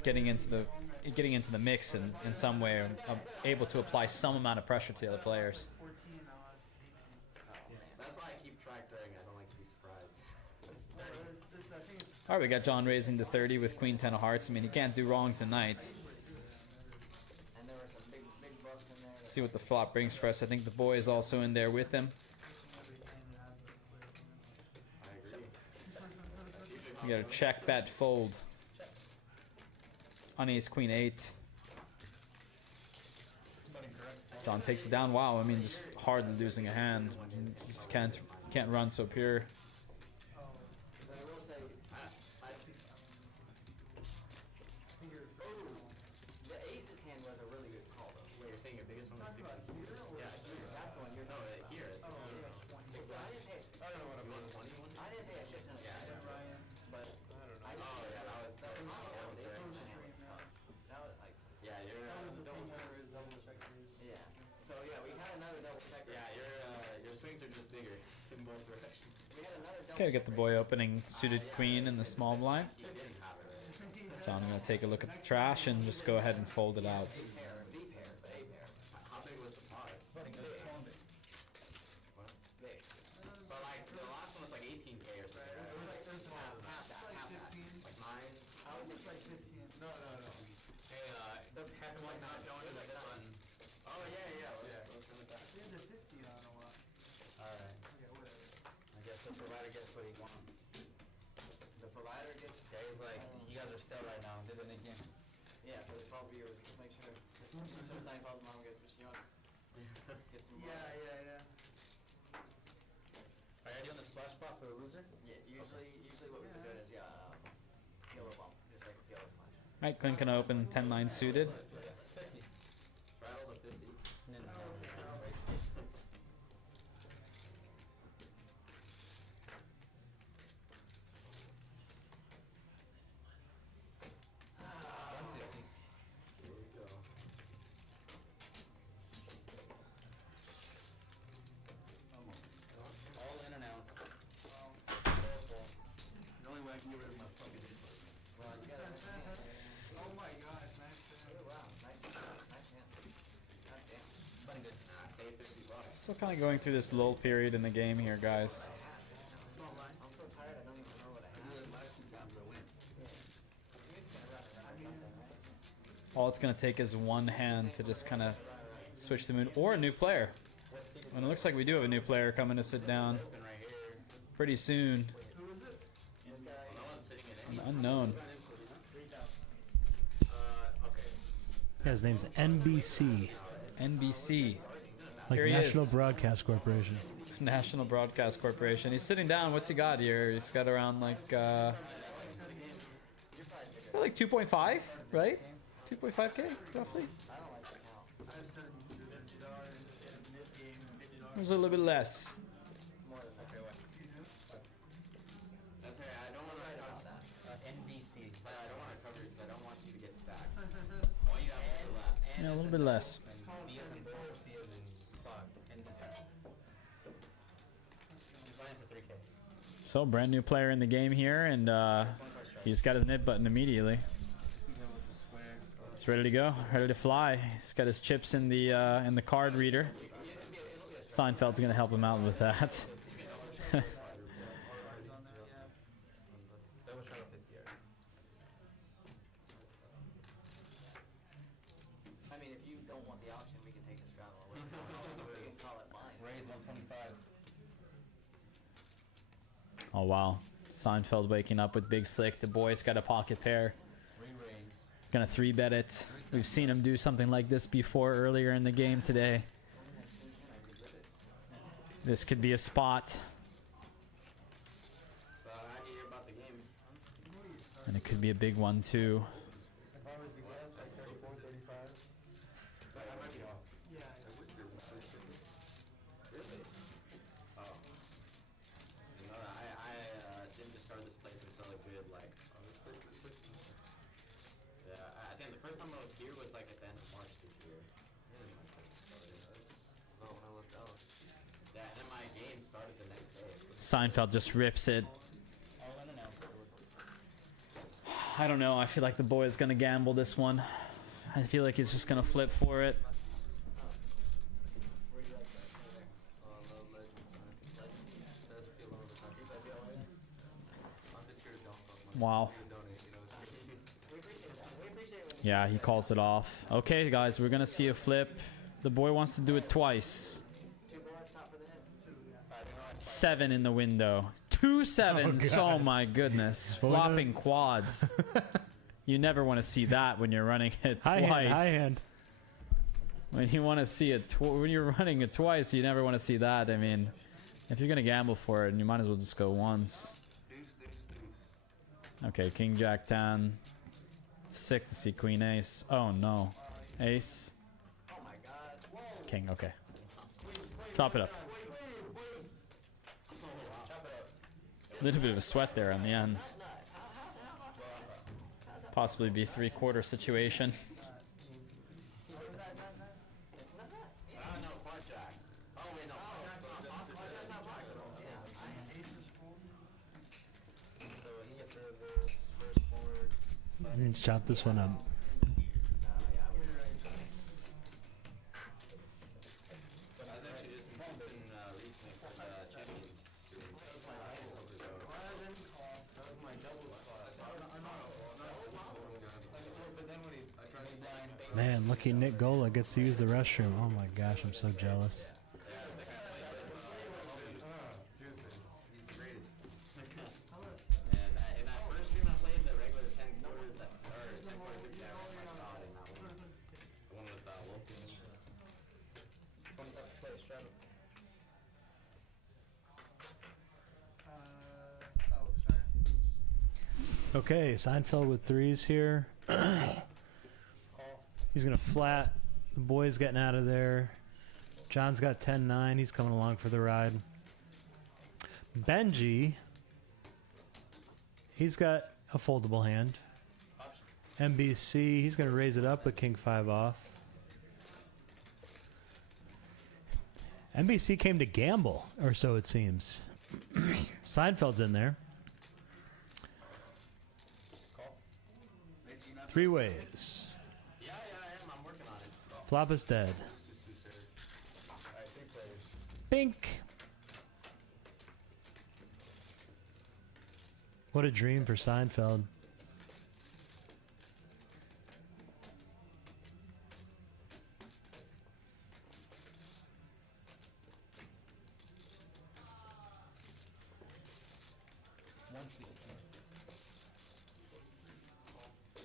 getting into the getting into the mix in some way, or able to apply some amount of pressure to the other players. 14, now it's 18. That's why I keep track during. I don't like to be surprised. I think it's All right, we got John raising to 30 with Queen 10 of Hearts. I mean, he can't do wrong tonight. And there were some big bluffs in there. Let's see what the flop brings for us. I think the boy is also in there with him. I agree. You got a check, bet, fold. On ace, queen 8. John takes it down. Wow, I mean, just hardly losing a hand. You just can't run so pure. I will say, the aces hand was a really good call though. Wait, you're saying your biggest one was 60? Yeah, that's the one you're No, here. I didn't pay. I don't know what I'm going 21. I didn't pay a shit ton of attention, but I didn't. Oh yeah, that was That was like, yeah. You're same order as double check raise. yeah. So yeah, we had another double check. yeah. Your swings are just bigger in both directions. We had another double Okay, we get check the boy opening suited queen in the small blind. He didn't have it right. John, I'm gonna take a look at the trash and just go ahead and fold it out. pair, B pair, but A pair. How big was the pot? What? Big. But like the last one was like 18K or something. Right? Half that. Like 9. I would think like 15. No. Hey, the one's not showing like this one. Oh yeah. Let's go with that. We had the 50 on a lot. Alright. Okay, whatever. I guess the provider gets what he wants. The provider gets. Yeah, he's like, you guys are still right now. Did it again. Yeah, for the 12 viewers, make sure. So Seinfeld's mom gets what she wants. Get some. Yeah. Are you on the splash spot for the loser? Yeah. Usually what we do is yellow bump, just like yellow smash. All right, Clint gonna open 10-9 suited. 50. Rattle the 50. Here we go. All in and outs. The only way I can get rid of my fucking Well, you gotta understand. Oh my gosh, nice. Oh wow, nice hand. God damn. Playing good. Save $50. Still kind of going through this lull period in the game here, guys. Small line. I'm so tired, I don't even know what I have. You're just gonna run Something, right? All it's gonna take is one hand to just kind of switch the mood, or a new player. And it looks like we do have a new player coming to sit down open right here. pretty soon. Who is it? No one's sitting in An any. unknown. Okay. Yeah, his name's NBC, NBC, like Here he National is. Broadcast Corporation. National Broadcast Corporation. He's sitting down. What's he got here? He's got around like 2.5, right? 2.5K roughly. I've said $50 mid-game, $50. It was a little bit less. More than that. That's right. I don't want to. NBC. I don't want to cover it because I don't want you to get stacked. I want you to have the left. Yeah, a little bit less. And B as in bull, C as in clock. NBC. He's playing for 3K. So brand new player in the game here, and he's got his knit button immediately. He's ready to go, ready to fly. He's got his chips in the card reader. Seinfeld's gonna help him out with that. Double shot of 50 yards. I mean, if you don't want the option, we can take the straddle away. We can call it mine. Raise 125. Oh wow, Seinfeld waking up with big slick. The boy's got a pocket pair. Re-raise. He's gonna 3-bet it. We've seen him do something like this before earlier in the game today. This could be a spot, So how do you hear about the game? and it could be a big one too. If I was the guess, like 34, 35. But I might be off. Yeah. Really? Oh. You know, I didn't just start this place until a good, like, yeah, I think the first time I was here was like at the end of March this year. Oh, when I left Dallas. Yeah, and then my game started the next day. Seinfeld just rips it. All in and out. I don't know. I feel like the boy is gonna gamble this one. I feel like he's just gonna flip for it. Where do you like that? Over there. Legends, man. Legends. Best feel over the country. I'm just here to dump stuff, man. Wow. Here to donate, you know. It's We appreciate that. We appreciate it when Yeah, he calls it off. Okay, guys, we're gonna see a flip. The boy wants to do it twice. 2 bullets, top for the hip. 7 in the window. 2 sevens. Oh, my goodness. Boy, Flopping quads. You never want to see that when you're running it High twice. hand, high hand. When you want to see it, when you're running it twice, you never want to see that. I mean, if you're gonna gamble for it, you might as well just go once. Deuce, deuce, deuce. Okay, King Jack 10. Sick to see Queen Ace. Oh no, Ace. Oh my god. King. Okay. Chop it up. A little bit of a sweat there on the end. Possibly be 3/4 situation. no, quad jack. Oh, wait, no. So he gets rid of this. First forward. Let's chop this one up. I was actually just keeping recently for the champions. Man, lucky Nick Gola gets to use the restroom. Oh my gosh, I'm so jealous. He's the greatest. And in that first stream I played, the regular 10 quarter, or 10 quarter 50, I won my god in that one. The one with Wolf. 20 bucks to play a straddle. Oh, sorry. Okay, Seinfeld with 3s here. He's gonna flat. The boy's getting out of there. John's got 10-9. He's coming along for the ride. Benji, he's got a foldable hand. MBC, he's gonna raise it up with King 5 off. NBC came to gamble, or so it seems. Seinfeld's in there. 3 ways. Yeah, I am. I'm working on it. Flop is dead. Alright, 3 players. Bink. What a dream for Seinfeld.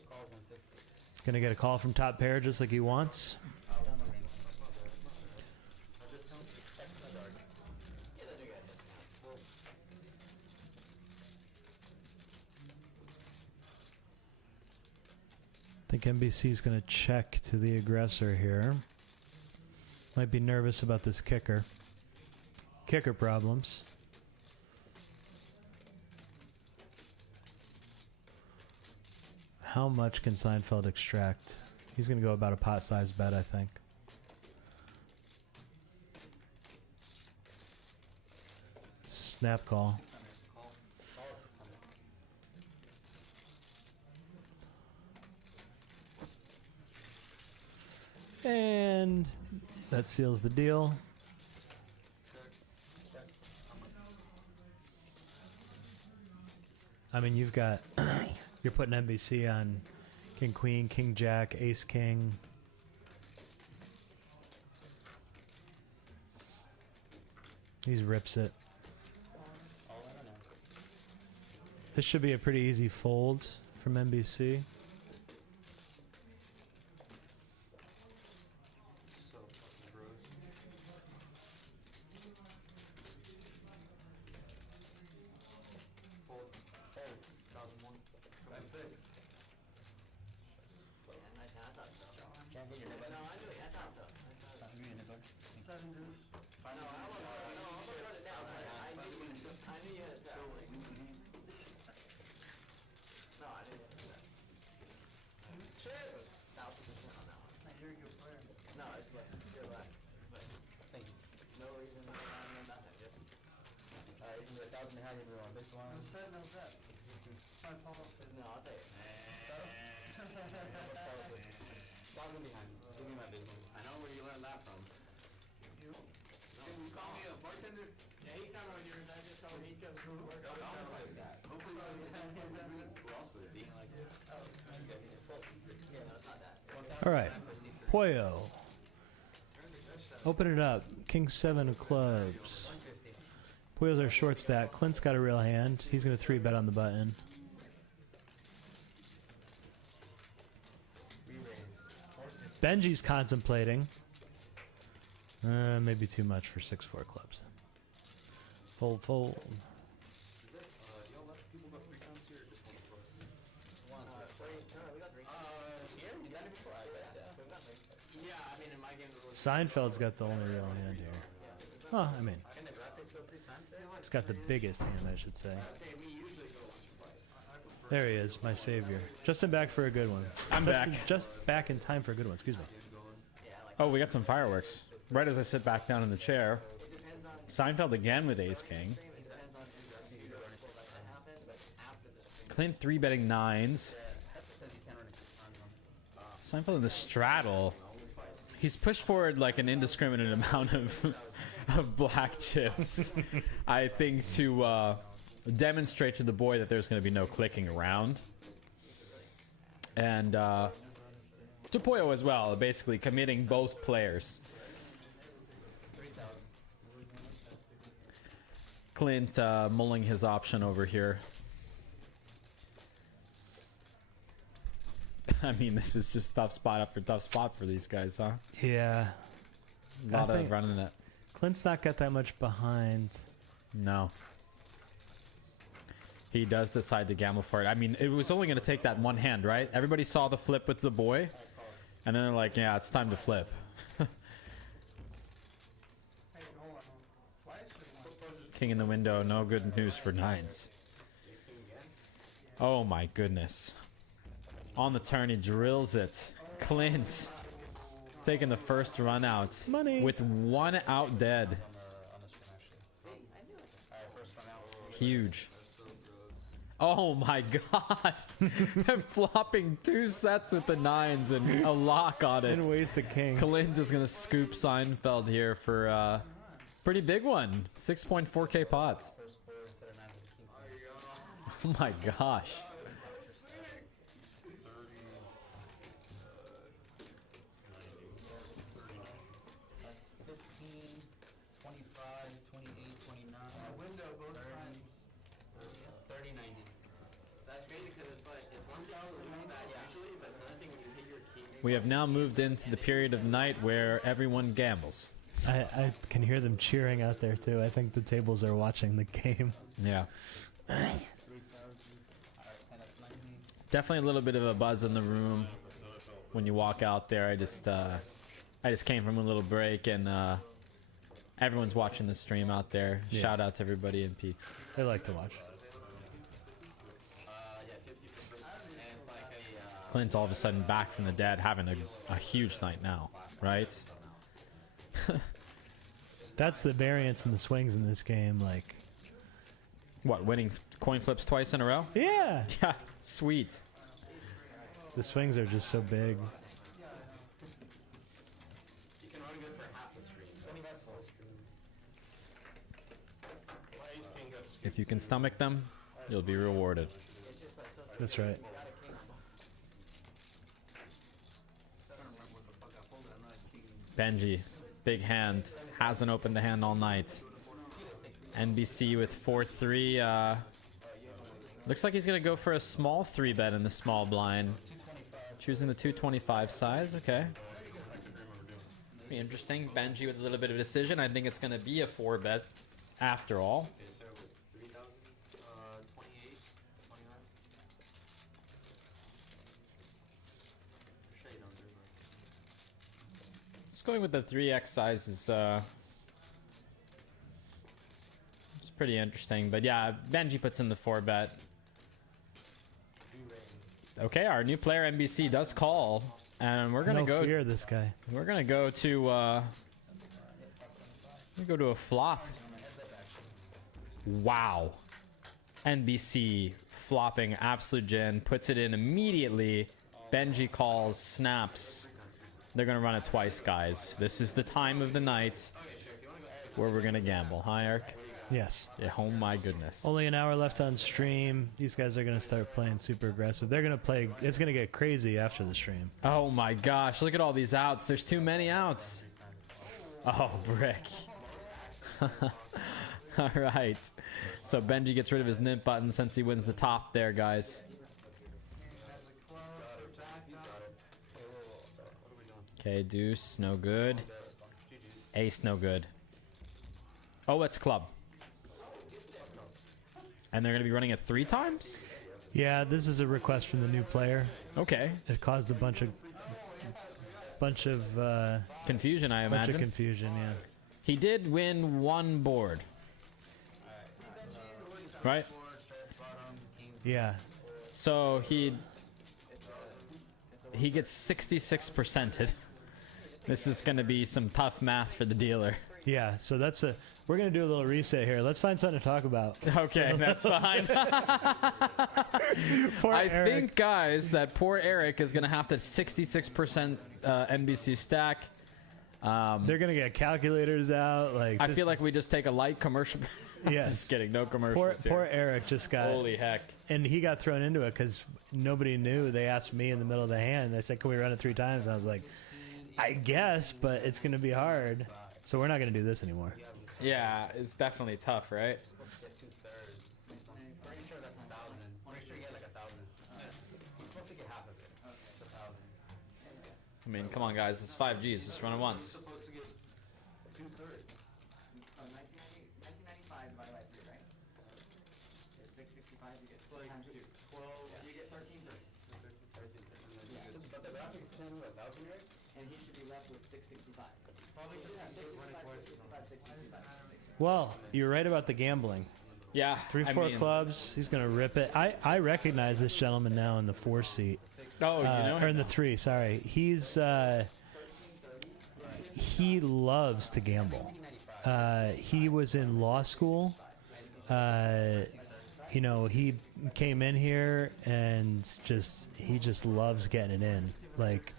Calls 160. Gonna get a call from top pair just like he wants. I think NBC is gonna check to the aggressor here. Might be nervous about this kicker. Kicker problems. How much can Seinfeld extract? He's going to go about a pot-sized bet, I think. Snap call. And that seals the deal. I mean, you've got... You're putting NBC on King Queen, King Jack, Ace King. He rips it. This should be a pretty easy fold from NBC. So fucking gross. Fold. Fold. 1001. That's it. Nice hand, I thought so. Can't get your nib. No, I knew it. I thought so. Seven deuce. I know, I was gonna put it down. I knew you had a set. No, I knew you had a set. Cheers! 1,000% on that one. You're a good player. No, it's less good luck. But thank you. No reason, no nothing. Just Isn't it 1,000 to have everyone? This one. No set, no set. My Paul said no. I'll take it. Start Pause in behind. Give me my vision. I know where you learned that from. You? Can you call me a bartender? Yeah, he's kind of on yours. I just told him he comes from work. No, don't play with that. Hopefully, who else would it be? Like, Yeah, no, it's not that. All right, Pollo. Open it up. King 7 of clubs. Pollo's our short stack. Clint's got a real hand. He's gonna 3-bet on the button. Benji's contemplating. Maybe too much for 6-4 clubs. Fold, fold. Yeah, I mean, in my game, the rules. Seinfeld's got the only real hand here. Oh, I mean, Can the graphics go 3 times there? he's got the biggest hand, I should say. Say we usually go once or twice. There he is, my savior. Justin back for a good one. I'm Justin, back. Just back in time for a good one, excuse me. Oh, we got some fireworks. Right as I sit back down in the chair. Seinfeld again with ace king. Clint 3-betting 9s. Seinfeld in the straddle. He's pushed forward like an indiscriminate amount of black chips. I think to demonstrate to the boy that there's going to be no clicking around. And to Pollo as well, basically committing both players. Clint mulling his option over here. I mean, this is just tough spot after tough spot for these guys, huh? Yeah. A lot I of think running it. Clint's not got that much behind. No. He does decide to gamble for it. I mean, it was only going to take that one hand, right? Everybody saw the flip with the boy. And then they're like, yeah, it's time to flip. King in the window, no good news for 9s. Oh my goodness. On the turn, he drills it. Clint taking the first run out. Money. With 1 out dead. Huge. Oh my god. Flopping 2 sets with the 9s and a lock on it. And waste the king. Clint is going to scoop Seinfeld here for a pretty big one. 6.4k pot. Oh my gosh. That's 15, 25, 28, 29, Window both times. 30, 90. That's crazy because it's like, it's one thing to lose that usually, but it's another thing when you hit your king. We have now moved into the period of night where everyone gambles. I can hear them cheering out there too. I think the tables are watching the game. Yeah. 3,000. Alright, and that's 90. Definitely a little bit of a buzz in the room when you walk out there. I just came from a little break and everyone's watching the stream out there. Yeah. Shout out to everybody in Peaks. They like to watch. Yeah, 50 per person. And it's like a, Clint all of a sudden back from the dead, having a huge night now, right? That's the variance in the swings in this game. Like, What, winning coin flips twice in a row? yeah, Yeah, sweet. the swings are just so big. you can run good for half the screen. 20 bucks full screen. If you can stomach them, you'll be rewarded. It's just like so That's right. Benji, big hand, hasn't opened the hand all night. NBC with 4-3. Looks like he's gonna go for a small 3-bet in the small blind. Choosing the 225 size, okay. Be interesting. Benji with a little bit of a decision. I think it's gonna be a 4-bet after all. 3,000, 28, 29. Sure you don't do much. Just going with the 3x size is it's pretty interesting. But yeah, Benji puts in the 4-bet. Okay, our new player NBC does call, and we're gonna No go. fear, this guy. We're gonna go to a flop. Wow. NBC flopping absolute gin, puts it in immediately. Benji calls, snaps. They're gonna run it twice, guys. This is the time of the night where we're gonna gamble. Hi, Eric. Yes. Yeah, oh my goodness. Only an hour left on stream. These guys are going to start playing super aggressive. They're going to play. It's going to get crazy after the stream. Oh my gosh, look at all these outs. There's too many outs. Oh, brick. All right. So Benji gets rid of his nip button since he wins the top there, guys. Okay, deuce, no good. Ace, no good. Oh, it's club. And they're going to be running it 3 times? Yeah, this is a request from the new player. Okay. It caused a bunch of Confusion, I imagine. confusion. Yeah. He did win 1 board. Right? Yeah. So he gets 66%ed. This is going to be some tough math for the dealer. Yeah. So that's a. We're gonna do a little reset here. Let's find something to talk about. Okay, that's fine. Poor I Eric. think, guys, that poor Eric is going to have to 66% NBC stack. They're gonna get calculators out. Like I this feel like is- we just take a light commercial. Yes. Just kidding, no commercials Poor here. Eric just got. Holy heck. And he got thrown into it because nobody knew. They asked me in the middle of the hand. They said, "Can we run it 3 times?" And I was like, "I guess, but it's gonna be hard." So we're not gonna do this anymore. Yeah, it's definitely tough, right? Supposed to get 2/3. I'm pretty sure that's 1,000. Make sure you get like 1,000. He's supposed to get half of it. It's 1,000. I mean, come on, guys. It's 5Gs. Just run it once. Supposed to get 2/3. 1995 divided by 3, right? It's 665. You get times 2. 12. You get 1330. But the graphic's telling you 1,000 here, and he should be left with 665. Probably 665, 665. Well, you're right about the gambling. Yeah. 3-4 clubs. He's gonna rip it. I recognize this gentleman now in the 4 seat. Oh, you know Or in the 3. Sorry. He loves to gamble. He was in law school. He came in here and he just loves getting it in. Like,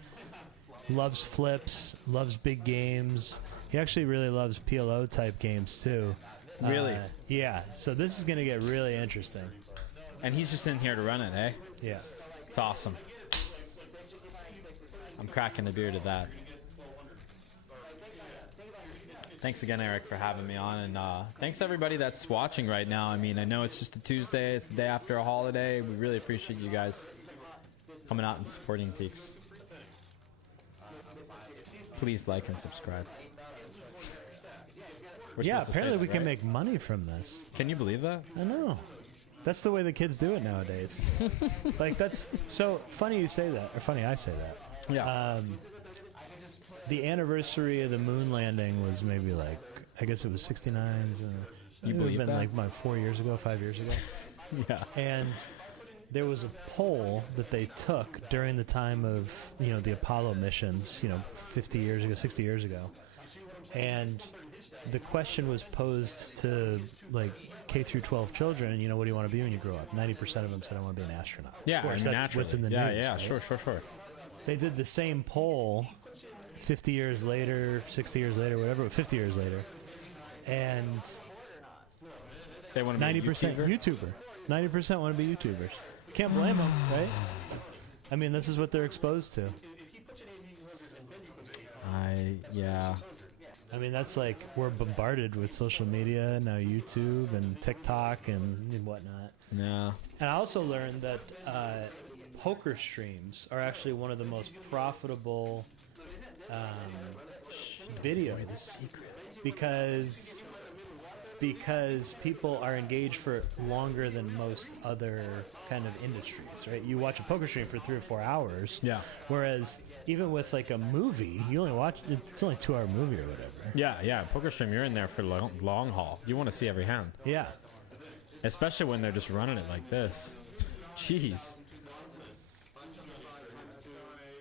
loves flips, loves big games. He actually really loves PLO type games too. Really? Yeah. So this is gonna get really interesting. And he's just in here to run it, eh? Yeah. It's awesome. I'm cracking the beer to that. Thanks again, Eric, for having me on, and thanks everybody that's watching right now. I mean, I know it's just a Tuesday, it's the day after a holiday. We really appreciate you guys coming out and supporting Peaks. Please like and subscribe. We're Yeah, supposed to say apparently that, we can right? make money from this. Can you believe that? I know. That's the way the kids do it nowadays. Like, that's so funny you say that, or funny I say that. Yeah. The anniversary of the moon landing was maybe like, I guess it was 69. You believe been that? like 4 years ago, 5 years ago. Yeah. And there was a poll that they took during the time of, the Apollo missions, 50 years ago, 60 years ago. And the question was posed to like K through 12 children, what do you want to be when you grow up? 90% of them said I want to be an astronaut. Yeah, Of course, I mean, that's naturally. what's in the yeah, news. yeah, right? sure. They did the same poll 50 years later, 60 years later, whatever, 50 years later. And They want to be a 90% YouTuber? 90% want to be YouTubers. Can't blame them, right? I mean, this is what they're exposed to. Yeah. I mean, that's like, we're bombarded with social media, now YouTube and TikTok and whatnot. Yeah. And I also learned that poker streams are actually one of the most profitable videos because people are engaged for longer than most other kind of industries, right? You watch a poker stream for 3 or 4 hours. Yeah. Whereas even with like a movie, you only watch, it's only a 2-hour movie or whatever. Yeah. Poker stream, you're in there for long haul. You want to see every hand. Yeah. Especially when they're just running it like this. Jeez.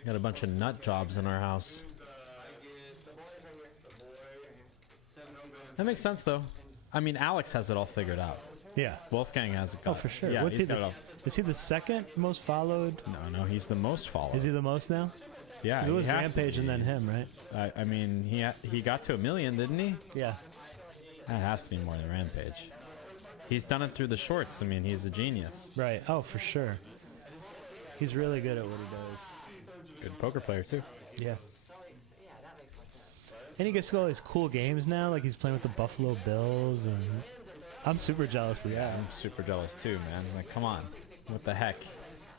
Got a bunch of nut jobs in our house. That makes sense, though. I mean, Alex has it all figured out. Yeah. Wolfgang has it. Oh, for sure. Yeah, What's he's he got it all. is he the second most followed? No, he's the most followed. Is he the most now? Yeah, It was he has to Rampage and be. then him, right? I mean, he got to 1 million, didn't he? Yeah. That has to be more than Rampage. He's done it through the shorts. I mean, he's a genius. Right. Oh, for sure. He's really good at what he does. Good poker player too. Yeah. And he gets to go all these cool games now. Like he's playing with the Buffalo Bills, and I'm super jealous of that. I'm super jealous too, man. Like, come on, what the heck?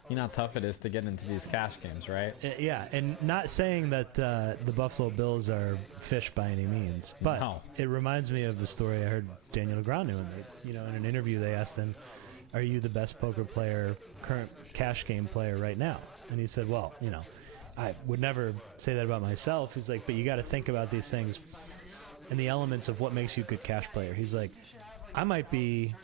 You know how tough it is to get into these cash games, right? Yeah, and not saying that the Buffalo Bills are fish by any means, but No. it reminds me of the story I heard Daniel Negreanu in. You know, in an interview, they asked him, "Are you the best poker player, current cash game player right now?" And he said, "Well, you know, I would never say that about myself." He's like, "But you got to think about these things and the elements of what makes you a good cash player." He's like, "I might be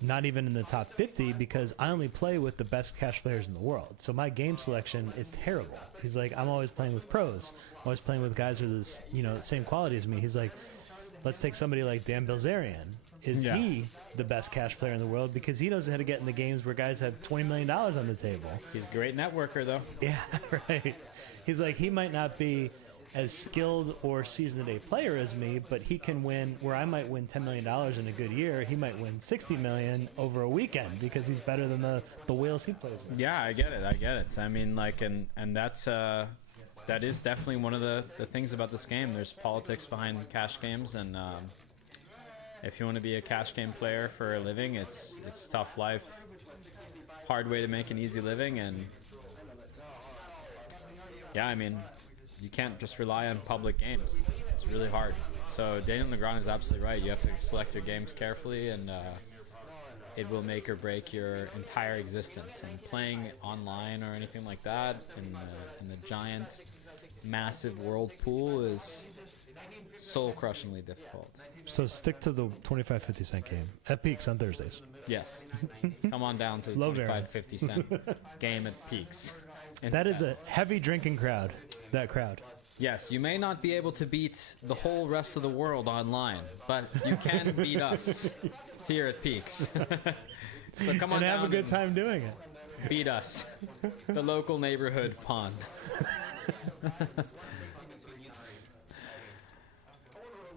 not even in the top 50 because I only play with the best cash players in the world. So my game selection is terrible." He's like, "I'm always playing with pros. I'm always playing with guys who are this, you know, same quality as me." He's like, "Let's take somebody like Dan Bilzerian. Is Yeah. he the best cash player in the world? Because he knows how to get in the games where guys have $20 million on the table." He's a great networker, though. Yeah, right. He's like, he might not be as skilled or seasoned a player as me, but he can win where I might win $10 million in a good year. He might win $60 million over a weekend because he's better than the whales he plays with." Yeah, I get it. I mean, like, and that's that is definitely one of the things about this game. There's politics behind cash games, and if you want to be a cash game player for a living, it's tough life, hard way to make an easy living, and yeah, I mean, you can't just rely on public games. It's really hard. So Daniel Negreanu is absolutely right. You have to select your games carefully, and it will make or break your entire existence. And playing online or anything like that in the giant, massive world pool is soul-crushingly difficult. So stick to the 25-50 cent game at Peaks on Thursdays. Yes. Come on down to the Low 25-50 cent game at Peaks. That is a heavy drinking crowd. That crowd. Yes, you may not be able to beat the whole rest of the world online, but you can beat us here at Peaks. So come on And have down a good and time doing it. beat us, the local neighborhood pond.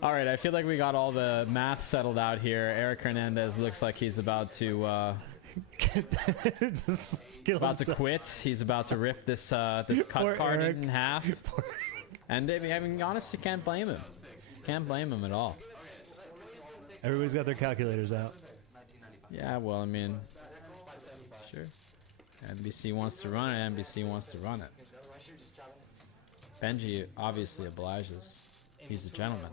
All right, I feel like we got all the math settled out here. Eric Hernandez looks like he's about to quit. He's about to rip this this cut Poor card Eric. in half. And I mean, honestly, can't blame him. Can't blame him at all. Everybody's got their calculators out. Yeah, well, I mean, sure. NBC wants to run it. NBC wants to run it. Benji obviously obliges. He's a gentleman.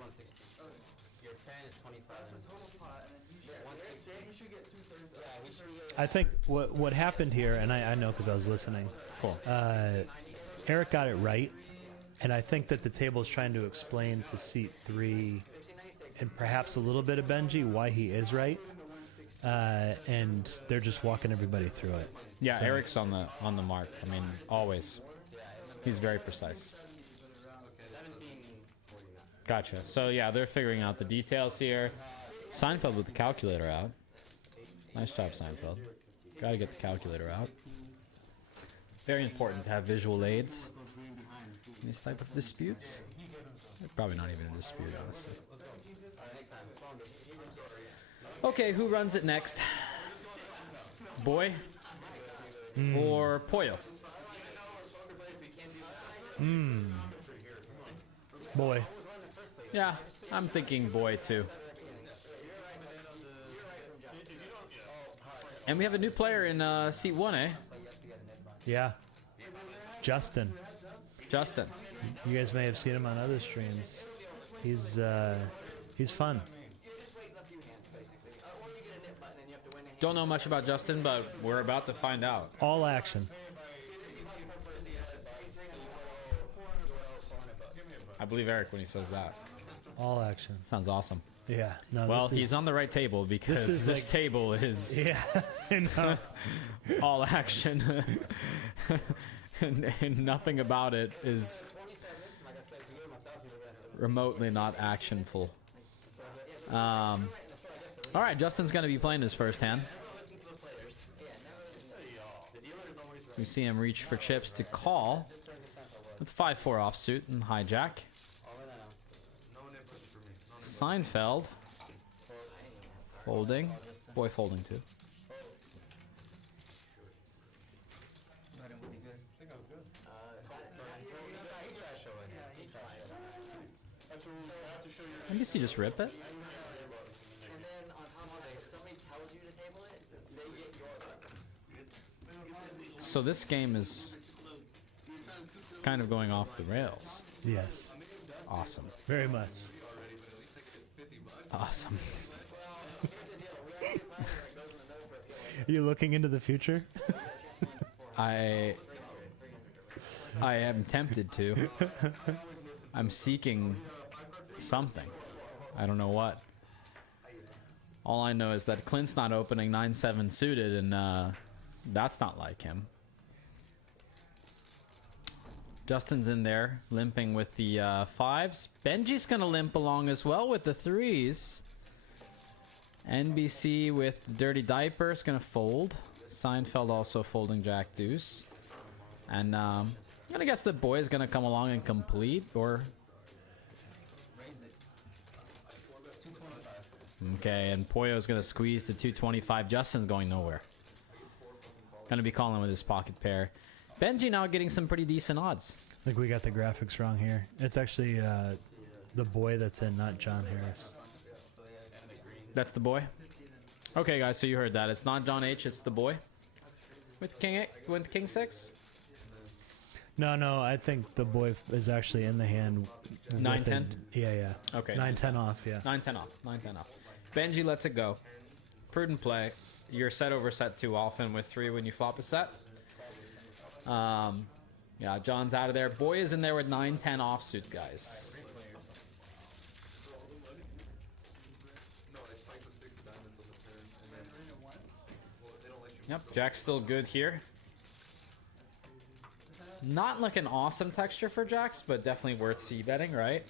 Your 10 is 25. I think what happened here, and I know because I was listening, Cool. Eric got it right, and I think that the table is trying to explain to seat 3 and perhaps a little bit of Benji why he is right, and they're just walking everybody through it. Yeah, Eric's on the mark. I mean, always. He's very precise. Gotcha. So yeah, they're figuring out the details here. Seinfeld with the calculator out. Nice job, Seinfeld. Gotta get the calculator out. Very important to have visual aids in these type of disputes. They're probably not even a dispute, honestly. Okay, who runs it next? Boy or Pollo? Boy. Yeah, I'm thinking Boy too. And we have a new player in seat 1, eh? Yeah. Justin. Justin. You guys may have seen him on other streams. He's fun. Don't know much about Justin, but we're about to find out. All action. I believe Eric when he says that. All action. Sounds awesand Yeah. No. Well, this is- he's on the right table because this is this like- table is Yeah. I know. all action. and nothing about it is remotely not actionful. All right, Justin's going to be playing his first hand. We see him reach for chips to call. with 5-4 offsuit and hijack. Seinfeld folding. Boy folding too. NBC just rip it. So this game is kind of going off the rails. Yes, Awesome. very much. Awesome. Are you looking into the future? I am tempted to. I'm seeking something. I don't know what. All I know is that Clint's not opening 9-7 suited, and that's not like him. Justin's in there, limping with the 5s. Benji's gonna limp along as well with the 3s. NBC with Dirty Diaper is gonna fold. Seinfeld also folding Jack Deuce. And I'm gonna guess the boy is gonna come along and complete, or... Okay, and Poyo's gonna squeeze the 225. Justin's going nowhere. Gonna be calling with his pocket pair. Benji now getting some pretty decent odds. I think we got the graphics wrong here. It's actually the boy that's in, not John Harris. That's the boy? Okay, guys, so you heard that. It's not John H, it's the boy. With King 6? No, I think the boy is actually in the hand. 9-10? Yeah. Okay. 9-10 off, yeah. 9-10 off. 9-10 off. Benji lets it go. Prudent play. You're set over set too often with 3 when you flop a set. Yeah, John's out of there. Boy is in there with 9-10 offsuit, guys. Yep, Jack's still good here. Not like an awesome texture for Jacks, but definitely worth c-betting, right?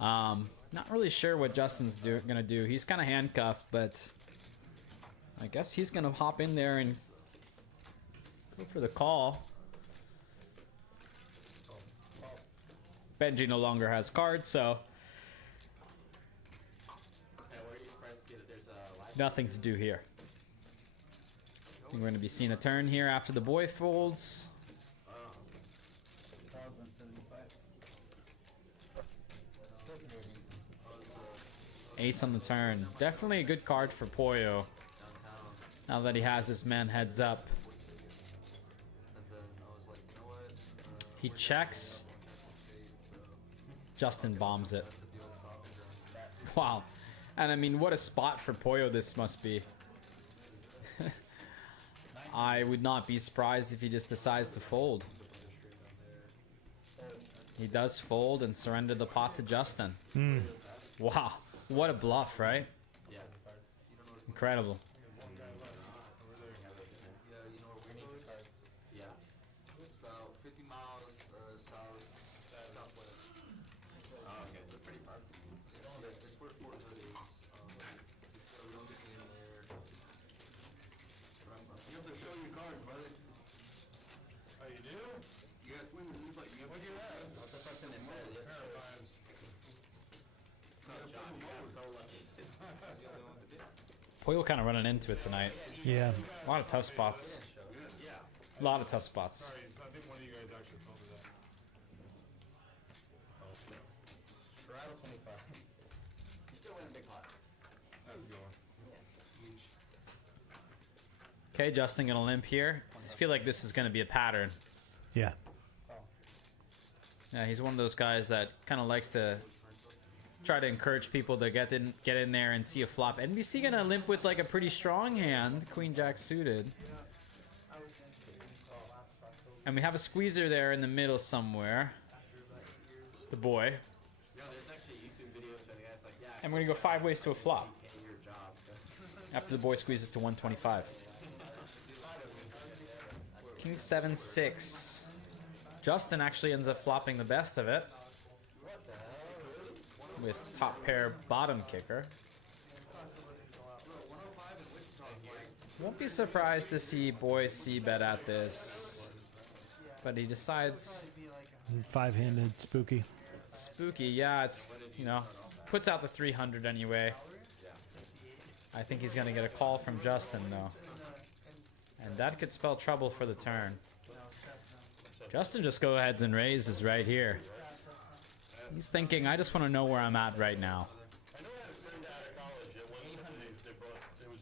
Not really sure what Justin's gonna do. He's kind of handcuffed, but I guess he's gonna hop in there and go for the call. Benji no longer has cards, so nothing to do here. I think we're gonna be seeing a turn here after the boy folds. Ace on the turn. Definitely a good card for Poyo. Now that he has his man heads up. He checks. Justin bombs it. Wow. And I mean, what a spot for Poyo this must be. I would not be surprised if he just decides to fold. He does fold and surrender the pot to Justin. Wow. What a bluff, right? Incredible. Poyo kind of running into it tonight. Yeah. A lot of tough spots. A lot of tough spots. I think one of you guys actually told me that. Straddle 25. You still win a big pot. That's a good one. Okay, Justin gonna limp here. I feel like this is gonna be a pattern. Yeah. Yeah, he's one of those guys that kind of likes to try to encourage people to get in there and see a flop. NBC gonna limp with like a pretty strong hand, Queen Jack suited. And we have a squeezer there in the middle somewhere. The boy. And we're gonna go 5 ways to a flop. After the boy squeezes to 125. King 7-6. Justin actually ends up flopping the best of it. With top pair bottom kicker. Won't be surprised to see boy c-bet at this. But he decides 5-handed spooky. Spooky, yeah, it's, you know, puts out the 300 anyway. I think he's gonna get a call from Justin though. And that could spell trouble for the turn. Justin just go ahead and raises right here. He's thinking, I just want to know where I'm at right now.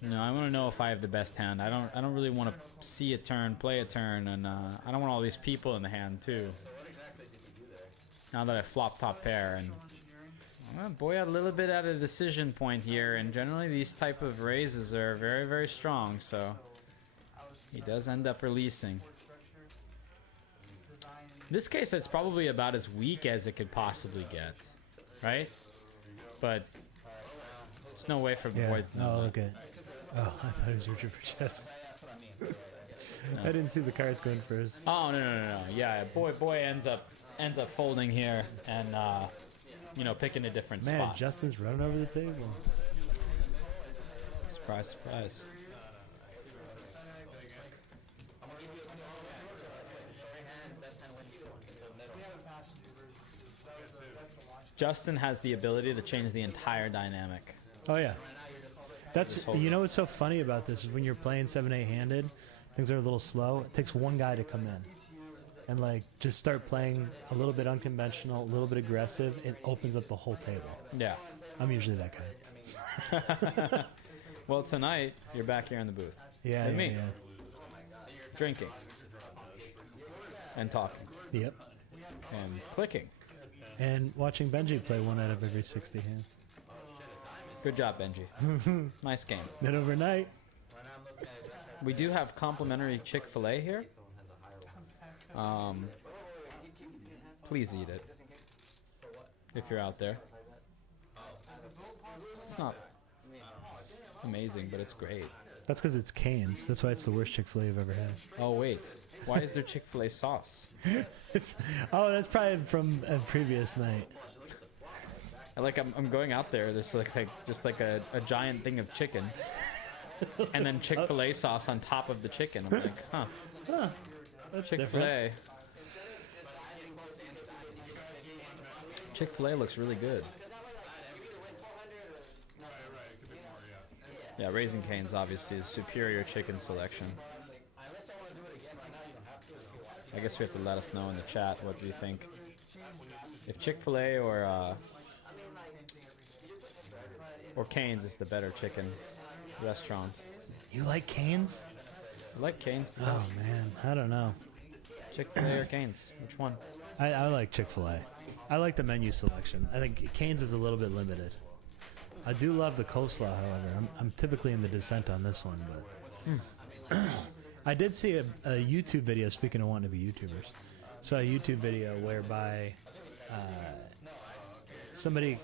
No, I want to know if I have the best hand. I don't really want to see a turn, play a turn, and I don't want all these people in the hand too. Now that I flop top pair, and well, boy, a little bit at a decision point here, and generally these type of raises are very, very strong, so he does end up releasing. In this case, it's probably about as weak as it could possibly get, right? But there's no way for the boy to know Oh, that. okay. Oh, I thought it was Richard for chips. I didn't see the cards going first. Oh no. Yeah, boy ends up folding here and you know, picking a different Man, spot. Justin's running over the table. Surprise, surprise. Justin has the ability to change the entire dynamic. Oh yeah. That's, whole you know what's so funny about this is when you're playing 7-8 handed, things are a little slow. It takes one guy to come in and like just start playing a little bit unconventional, a little bit aggressive. It opens up the whole table. Yeah. I'm usually that guy. Well, tonight you're back here in the booth. Yeah, With yeah, me. yeah. Drinking. And talking. Yep. And clicking. And watching Benji play 1 out of every 60 hands. Good job, Benji. Nice game. Then overnight. We do have complimentary Chick-fil-A here. Please eat it. If you're out there. It's not amazing, but it's great. That's because it's Cane's. That's why it's the worst Chick-fil-A I've ever had. Oh, wait. Why is there Chick-fil-A sauce? Oh, that's probably from a previous night. Like, I'm going out there, there's just like a giant thing of chicken. And then Chick-fil-A sauce on top of the chicken. I'm like, huh. That's Chick-fil-A. Chick-fil-A looks really good. Yeah, Raising Cane's obviously is superior chicken selection. I guess we have to let us know in the chat what you think. If Chick-fil-A or Cane's is the better chicken restaurant. You like Cane's? I like Cane's the Oh best. man, I don't know. Chick-fil-A or Cane's? Which one? I like Chick-fil-A. I like the menu selection. I think Cane's is a little bit limited. I do love the coleslaw, however. I'm typically in the dissent on this one, but I did see a YouTube video. Speaking of wanting to be YouTubers, saw a YouTube video whereby somebody,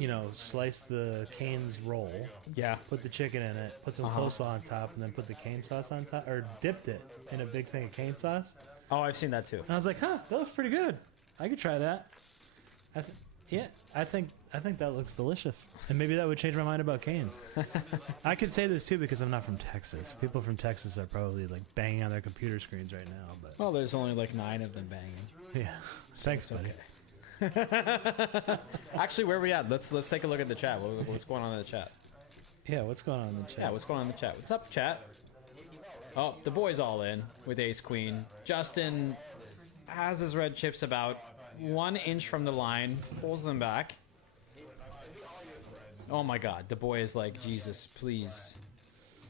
you know, sliced the Cane's roll, Yeah. put the chicken in it, put some coleslaw on top, and then put the cane sauce on top, or dipped it in a big thing of cane sauce. Oh, I've seen that too. And I was like, huh, that looks pretty good. I could try that. I think that looks delicious. And maybe that would change my mind about Cane's. I could say this too because I'm not from Texas. People from Texas are probably like banging on their computer screens right now. But Well, there's only like 9 of them banging. yeah, thanks, buddy. Actually, where are we at? Let's take a look at the chat. What's going on in the chat? Yeah, what's going on in the chat? Yeah, what's going on in the chat? What's up, chat? Oh, the boy's all in with ace queen. Justin has his red chips about 1 inch from the line, pulls them back. Oh my god, the boy is like, Jesus, please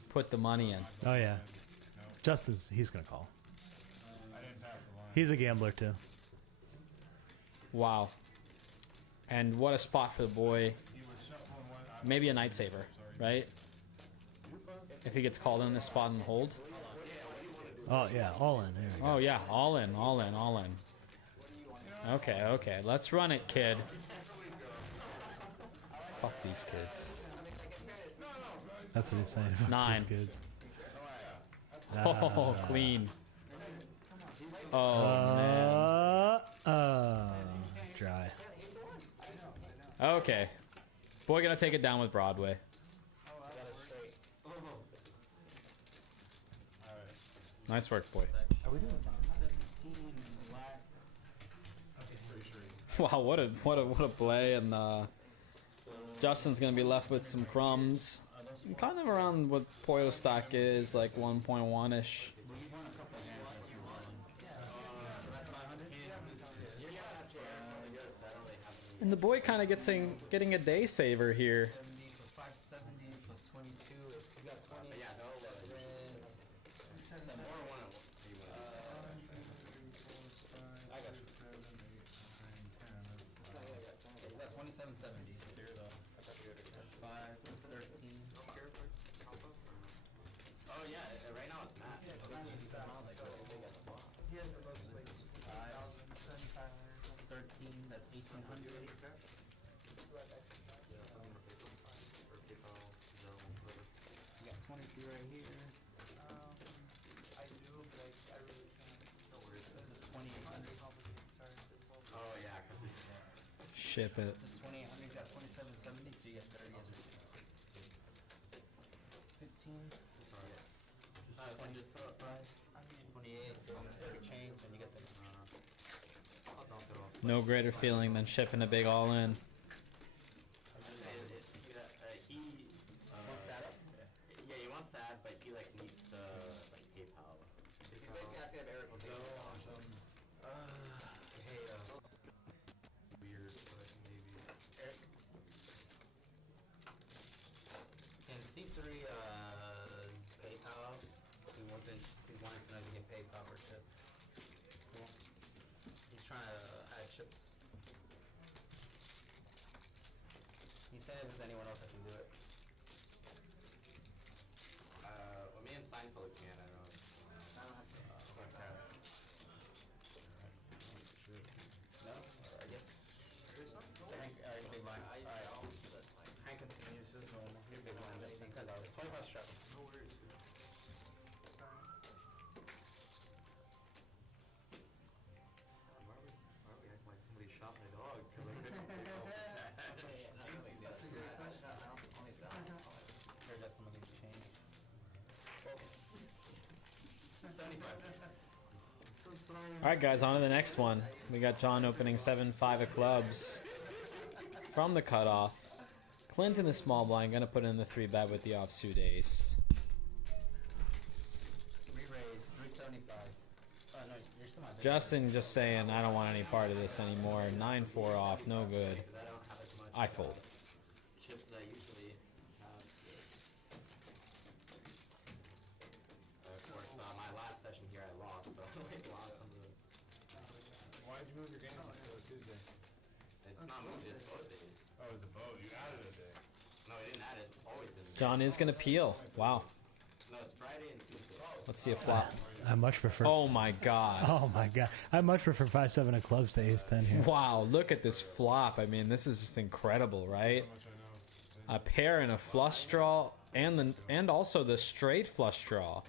put the money in. Oh yeah, he's gonna call. He's a gambler too. Wow. And what a spot for the boy. Maybe a night saver, right? If he gets called in this spot and hold. Oh yeah, all in. There we go. Oh yeah, all in, all in, all in. Okay, let's run it, kid. Fuck these kids. That's what he's saying. Fuck these 9. kids. Oh, clean. Oh, man. Dry. Okay. Boy gonna take it down with Broadway. Nice work, boy. Wow, what a play, and Justin's gonna be left with some crumbs. Kind of around what Poyo stack is, like 1.1-ish. And the boy kind of getting a day saver here. 570 plus 22. He's got 20. Yeah, no. I got you. He's got 2770. That's 5. That's 13. Oh yeah, right now it's Matt. He has the most like 5,700. 13. That's 1800. You got 22 right here. I do, but I really can't. This is 2800. Sorry. Oh yeah, because Ship it. This is 2800. You got 2770, so you get 30 as a 15. just throw it 5. 28. Almost 30 change, and you get the. I'll dump it off. No greater feeling than shipping a big all-in. He wants that up? Yeah, he wants that, but he like needs to like PayPal. He's basically asking if Eric will take it. Weird, but maybe. Eric? Can C3 PayPal? He wanted to know if he can PayPal for chips. Cool. He's trying to add chips. He's saying if there's anyone else that can do it. Well, me and Seinfeld can, I don't know. I don't have to. No? Or I guess. Hank, big line. Alright. Hank continues as normal. You're big line. Just $10. 25 strap. No worries. Why are we acting like somebody's shopping a dog? Because I couldn't pick up. Here, Justin, looking to change. 75. So sorry. Alright guys, on to the next one. We got John opening 7-5 of clubs from the cutoff. Clint in the small blind, gonna put in the 3-bet with the offsuit ace. Re-raise, 375. No, you're still not big. Justin just saying, I don't want any part of this anymore. 9-4 off, no good. Because I don't have as much I fold. chips as I usually have. Of course, my last session here I lost, so I like lost some of the. Why'd you move your game to Tuesday? It's not moved, it's both days. Oh, it was a vote. You added a day. No, I didn't add it. It's always been. John is gonna peel. Wow. No, it's Friday and Tuesday. Let's see a flop. I much prefer. Oh my god. Oh my god. I much prefer 5-7 of clubs to ace 10 here. Wow, look at this flop. I mean, this is just incredible, right? How much I know. A pair and a flush draw, and also the straight flush draw.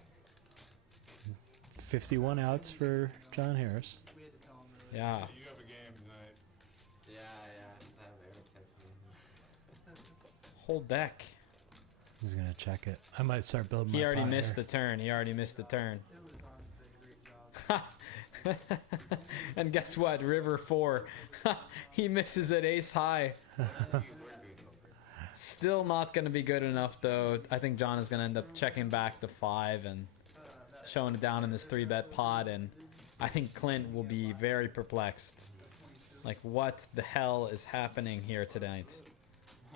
51 outs for John Harris. We had to tell him that. Yeah. You have a game tonight. Yeah, I have Eric text me. Whole deck. He's gonna check it. I might start building. He my already pot missed here. the turn. He already missed the turn. It was honestly a great job. And guess what? River 4. He misses at ace high. Still not going to be good enough, though. I think John is going to end up checking back the 5 and showing it down in this 3-bet pot. And I think Clint will be very perplexed. Like, what the hell is happening here tonight?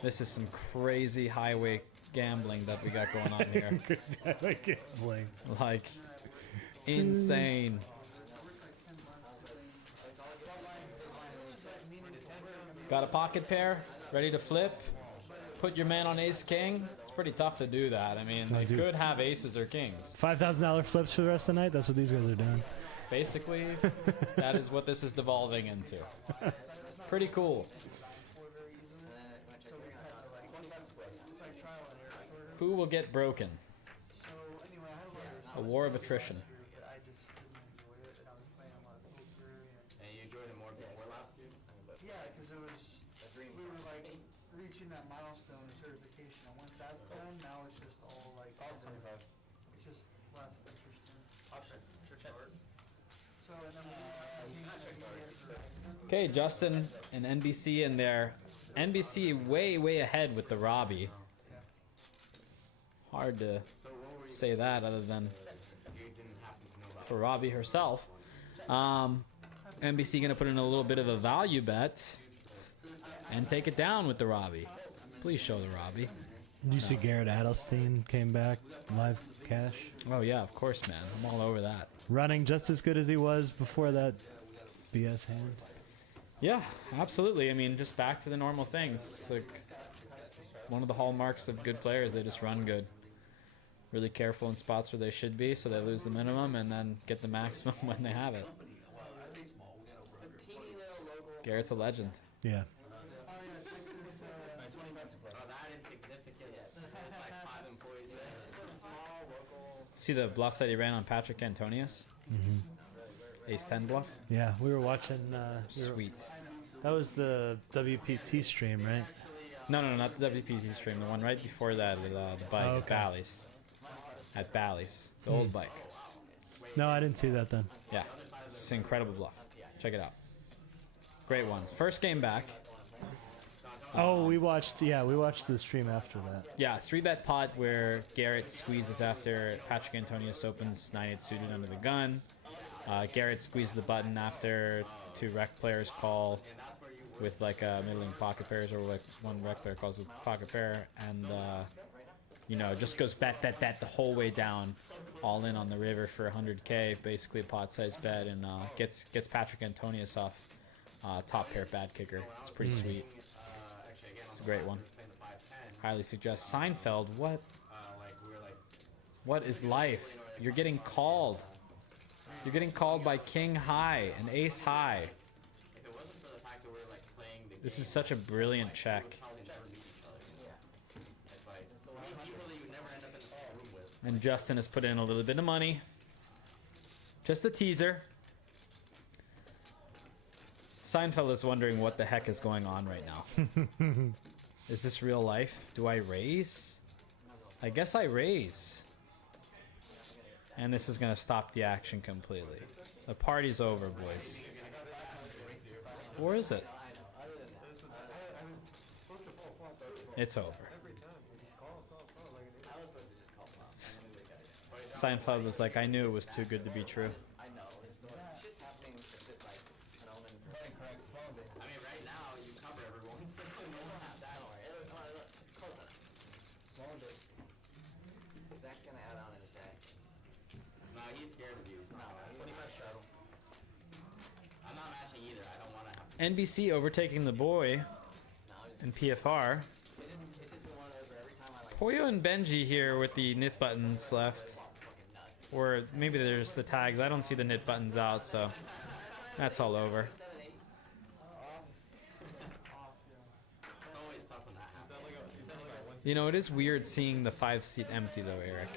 This is some crazy highway gambling that we got going on here. I like gambling. Like, insane. Got a pocket pair, ready to flip. Put your man on ace king. It's pretty tough to do that. I mean, they dude. could have aces or kings. $5,000 flips for the rest of the night. That's what these guys are doing. Basically, that is what this is devolving into. Pretty cool. Who will get broken? So anyway, I had a lot A of war of attrition. I just didn't enjoy it, and I was playing a lot of poker. And you enjoyed it more before last year? Yeah, because it was we were like reaching that milestone of certification, and once that's done, now it's just all like Cost 25. it's just less interesting. Option. Sure checks. Okay, Justin and NBC in there. NBC way ahead with the Robbie. Hard to say that other than for Robbie herself. NBC gonna put in a little bit of a value bet and take it down with the Robbie. Please show the Robbie. Did you see Garrett Adelstein came back live cash? Oh yeah, of course, man. I'm all over that. Running just as good as he was before that BS hand. Yeah, absolutely. I mean, just back to the normal things. It's like one of the hallmarks of good players. They just run good. Really careful in spots where they should be, so they lose the minimum and then get the maximum when they have it. Garrett's a legend. Yeah. See the bluff that he ran on Patrick Antonius? Ace 10 bluff? Yeah, we were watching. Sweet. That was the WPT stream, right? No, not the WPT stream. The one right before that, the bike, okay. Bally's. At Bally's. The old bike. No, I didn't see that then. Yeah. It's an incredible bluff. Check it out. Great one. First game back. Oh, we watched the stream after that. Yeah, 3-bet pot where Garrett squeezes after Patrick Antonius opens 9-8 suited under the gun. Garrett squeezes the button after 2 rec players call with like middling pocket pairs, or like one rec player calls with pocket pair, and you know, just goes bet the whole way down, all in on the river for 100K, basically a pot size bet, and gets Patrick Antonius off top pair bad kicker. It's pretty sweet. It's a great one. Highly suggest Seinfeld. What is life? You're getting called. You're getting called by King High and Ace High. This is such a brilliant check. And Justin has put in a little bit of money. Just a teaser. Seinfeld is wondering what the heck is going on right now. Is this real life? Do I raise? I guess I raise. And this is going to stop the action completely. The party's over, boys. Or is it? It's over. Seinfeld was like, I knew it was too good to be true. NBC overtaking the boy in PFR. Poyo and Benji here with the knit buttons left. Or maybe there's the tags. I don't see the knit buttons out, so that's all over. You know, it is weird seeing the 5-seat empty though, Eric.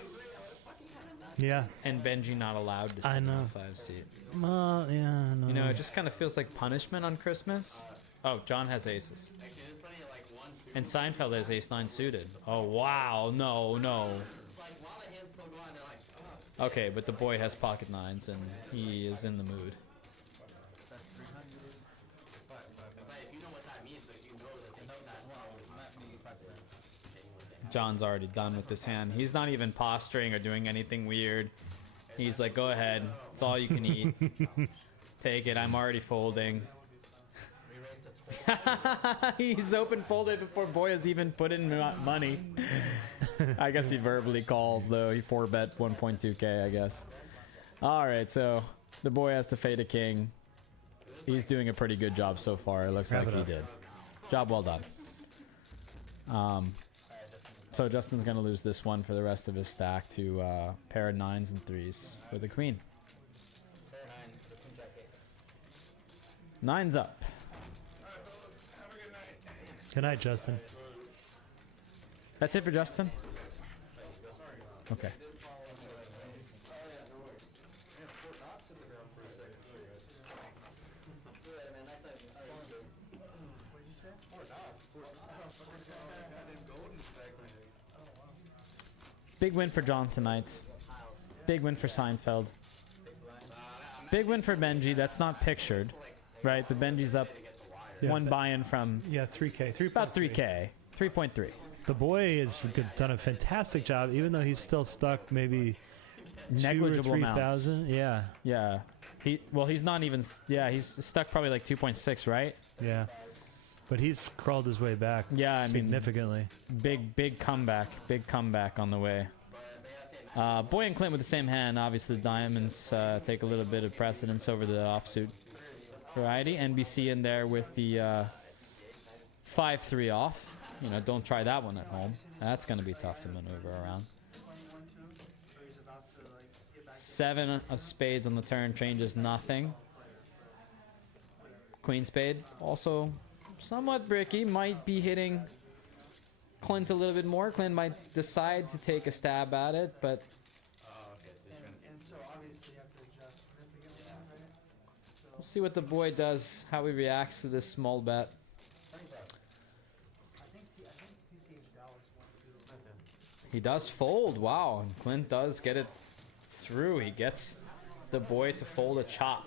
Yeah. And Benji not allowed to sit in the 5-seat. Yeah, I know. You know, it just kind of feels like punishment on Christmas. Oh, John has aces. And Seinfeld has ace-9 suited. Oh, wow. No. Okay, but the boy has pocket nines, and he is in the mood. John's already done with this hand. He's not even posturing or doing anything weird. He's like, go ahead. It's all you can eat. Take it. I'm already folding. He's open folded before boy has even put in money. I guess he verbally calls, though. He 4-bet 1.2K, I guess. All right, so the boy has to fade a king. He's doing a pretty good job so far. It looks like he did. Job well done. So Justin's going to lose this one for the rest of his stack to pair of 9s and 3s for the queen. 9's up. Good night, Justin. That's it for Justin? Okay. Big win for John tonight. Big win for Seinfeld. Big win for Benji. That's not pictured, right? But Benji's up Yeah, one but- buy-in from 3K. about 3K. 3.3. The boy has done a fantastic job, even though he's still stuck maybe Negligible 2 or amounts. 3,000. Yeah, Yeah. He's not even. Yeah, he's stuck probably like 2.6, right? yeah. But he's crawled his way back. Yeah, I mean- significantly. Big comeback. Big comeback on the way. Boy and Clint with the same hand. Obviously, the diamonds take a little bit of precedence over the offsuit variety. NBC in there with the 5-3 off. You know, don't try that one at home. That's going to be tough to maneuver around. 21-2. So he's about to like get back. 7 of spades on the turn changes nothing. Queen spade also somewhat bricky. Might be hitting Clint a little bit more. Clint might decide to take a stab at it, but And so obviously you have to adjust significantly, right? we'll see what the boy does, how he reacts to this small bet. I think PCH Dallas won too. He does fold. Wow. And Clint does get it through. He gets the boy to fold a chop.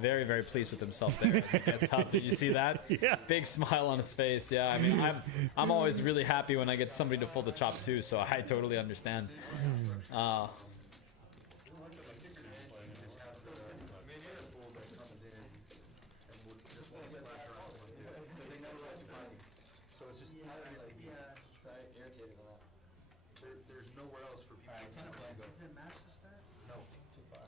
Very, very pleased with himself there. As he gets up. Did you see that? Yeah. Big smile on his face. Yeah, I mean, I'm always really happy when I get somebody to fold a chop too, so I totally understand. So it's just irritated on that. There's nowhere else for people to go. Does it match the stat? No, too far.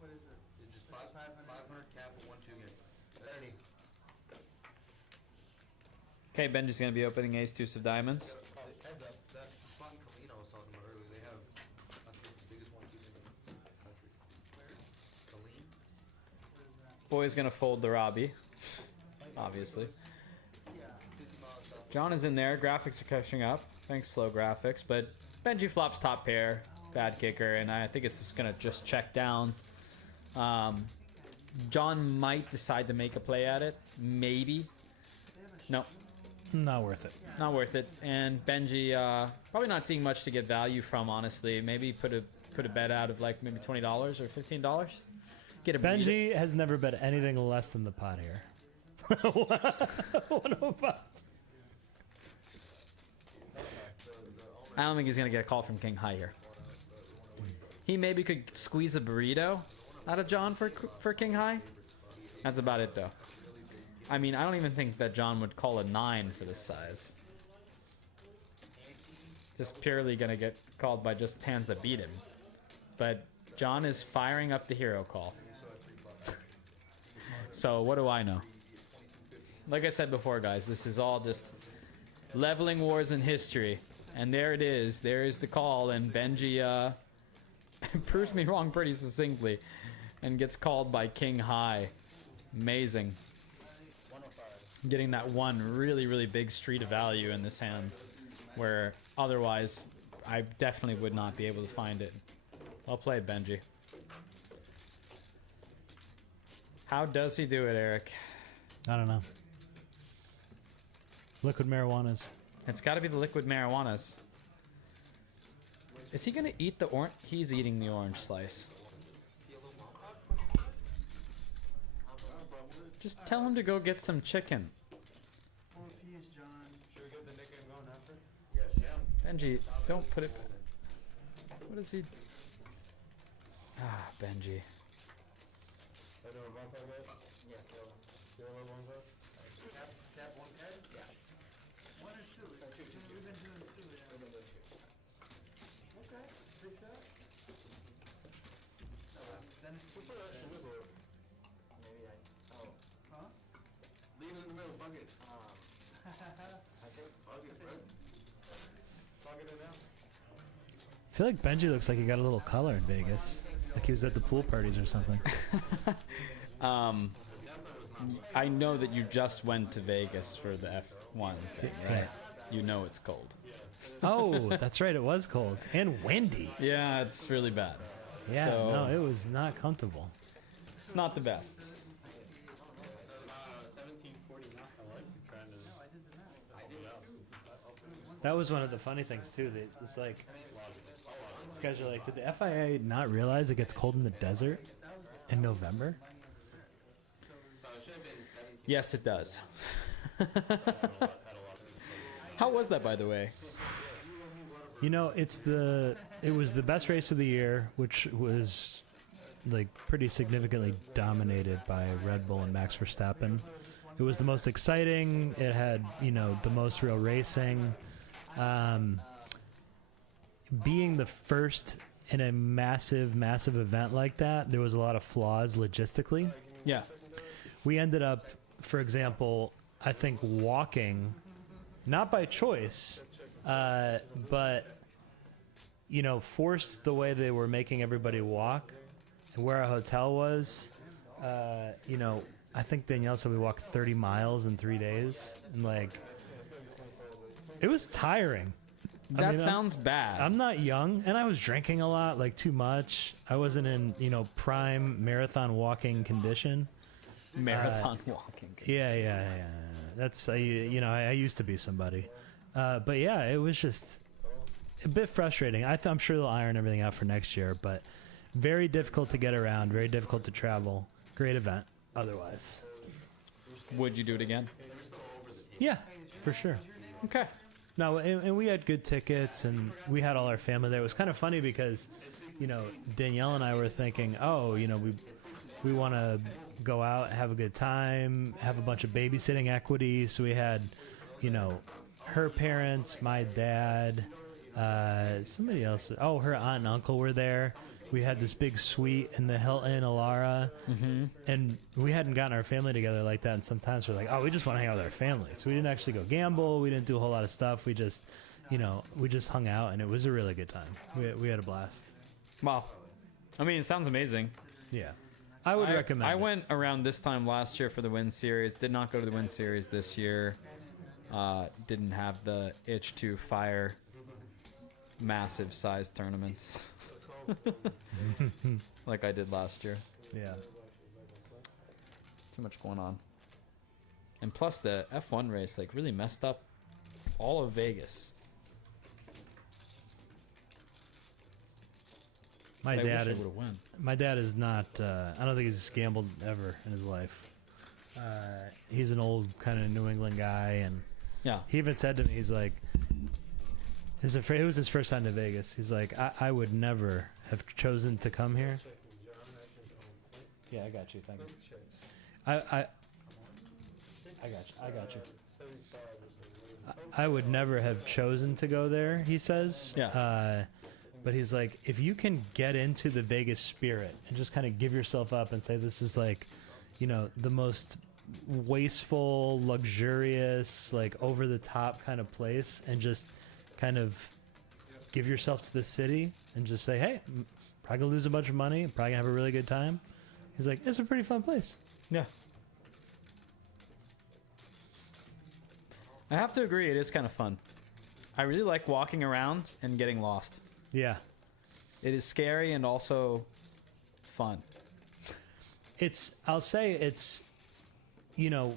What is it? It's just 500 cap a 1-2 game. 30. Okay, Benji's gonna be opening ace deuce of diamonds. Heads up, that spot in Colleen I was talking about earlier, they have, I think it's the biggest 1-2 game in the country. Colleen? Boy's gonna fold the Robbie, obviously. John is in there. Graphics are catching up. Thanks, slow graphics. But Benji flops top pair, bad kicker, and I think it's just gonna just check down. John might decide to make a play at it, maybe. No, Not worth it. not worth it. And Benji probably not seeing much to get value from, honestly. Maybe put a bet out of like maybe $20 or $15. Get a beat it. Benji has never bet anything less than the pot here. 105. I don't think he's gonna get a call from King High here. He maybe could squeeze a burrito out of John for King High. That's about it though. I mean, I don't even think that John would call a 9 for this size. Just purely gonna get called by just hands that beat him. But John is firing up the hero call. So what do I know? Like I said before, guys, this is all just leveling wars in history. And there it is. There is the call, and Benji proves me wrong pretty succinctly and gets called by King High. Amazing. Getting that one really, really big street of value in this hand, where otherwise I definitely would not be able to find it. Well played, Benji. How does he do it, Eric? I don't know. Liquid marijuanas. It's got to be the liquid marijuanas. Is he gonna eat the orange? He's eating the orange slice. Just tell him to go get some chicken. Orpheus, John. Should we get the nickname going after? Benji, don't put it. What is he? Ah, Benji. I do a bonfire bet? Yeah, kill. You want a bonfire? Cap 1 card? Yeah. 1 or 2? We've been doing 2, yeah. Okay, big bet. Then it's What's that extra with it? Maybe oh. huh? Leave it in the middle, fuck it. I think, Fuck it, bro. Fuck it in now. I feel like Benji looks like he got a little color in Vegas. Like he was at the pool parties or something. I know that you just went to Vegas for the F1 thing, right? You know it's cold. Oh, that's right. It was cold and windy. Yeah, it's really bad. Yeah, So- no, it was not comfortable. It's not the best. 1740 knock. I like you trying to. I did the math. That was one of the funny things too. That it's like these guys are like, did the FIA not realize it gets cold in the desert? In November? So it should have been 17. Yes, it does. How was that, by the way? You know, it was the best race of the year, which was like pretty significantly dominated by Red Bull and Max Verstappen. It was the most exciting. It had, you know, the most real racing. Being the first in a massive event like that, there was a lot of flaws logistically. Yeah. We ended up, for example, I think walking, not by choice, but, you know, forced the way they were making everybody walk and where our hotel was. You know, I think Danielle said we walked 30 miles in 3 days. And, like, it was tiring. That sounds bad. I'm not young, and I was drinking a lot, like too much. I wasn't in, you know, prime marathon walking condition. Marathon walking. Yeah. That's, you know, I used to be somebody. But yeah, it was just a bit frustrating. I'm sure they'll iron everything out for next year, but very difficult to get around, very difficult to travel. Great event otherwise. Would you do it again? Yeah, for sure. Okay. No, and we had good tickets, and we had all our family there. It was kind of funny because, you know, Danielle and I were thinking, oh, you know, we want to go out, have a good time, have a bunch of babysitting equity. So we had, you know, her parents, my dad, somebody else. Oh, her aunt and uncle were there. We had this big suite in the Hilton Alara, and we hadn't gotten our family together like that. And sometimes we're like, oh, we just want to hang out with our family. So we didn't actually go gamble. We didn't do a whole lot of stuff. We just, you know, we just hung out, and it was a really good time. We had a blast. Wow. I mean, it sounds amazing. Yeah. I would recommend I it. went around this time last year for the Win Series. Did not go to the Win Series this year. Didn't have the itch to fire massive size tournaments like I did last year. Yeah. Too much going on. And plus the F1 race like really messed up all of Vegas. My dad would have won. My dad is not. I don't think he's gambled ever in his life. He's an old kind of New England guy, and Yeah. he even said to me, he's like, it was his first time to Vegas. He's like, I would never have chosen to come here. Yeah, I got you. Thank you. I got you. I would never have chosen to go there, he says. Yeah. But he's like, if you can get into the Vegas spirit and just kind of give yourself up and say this is like, you know, the most wasteful, luxurious, like over the top kind of place, and just kind of give yourself to the city and just say, hey, I'm probably gonna lose a bunch of money, I'm probably gonna have a really good time. He's like, it's a pretty fun place. Yeah. I have to agree, it is kind of fun. I really like walking around and getting lost. Yeah. It is scary and also fun. I'll say it's, you know,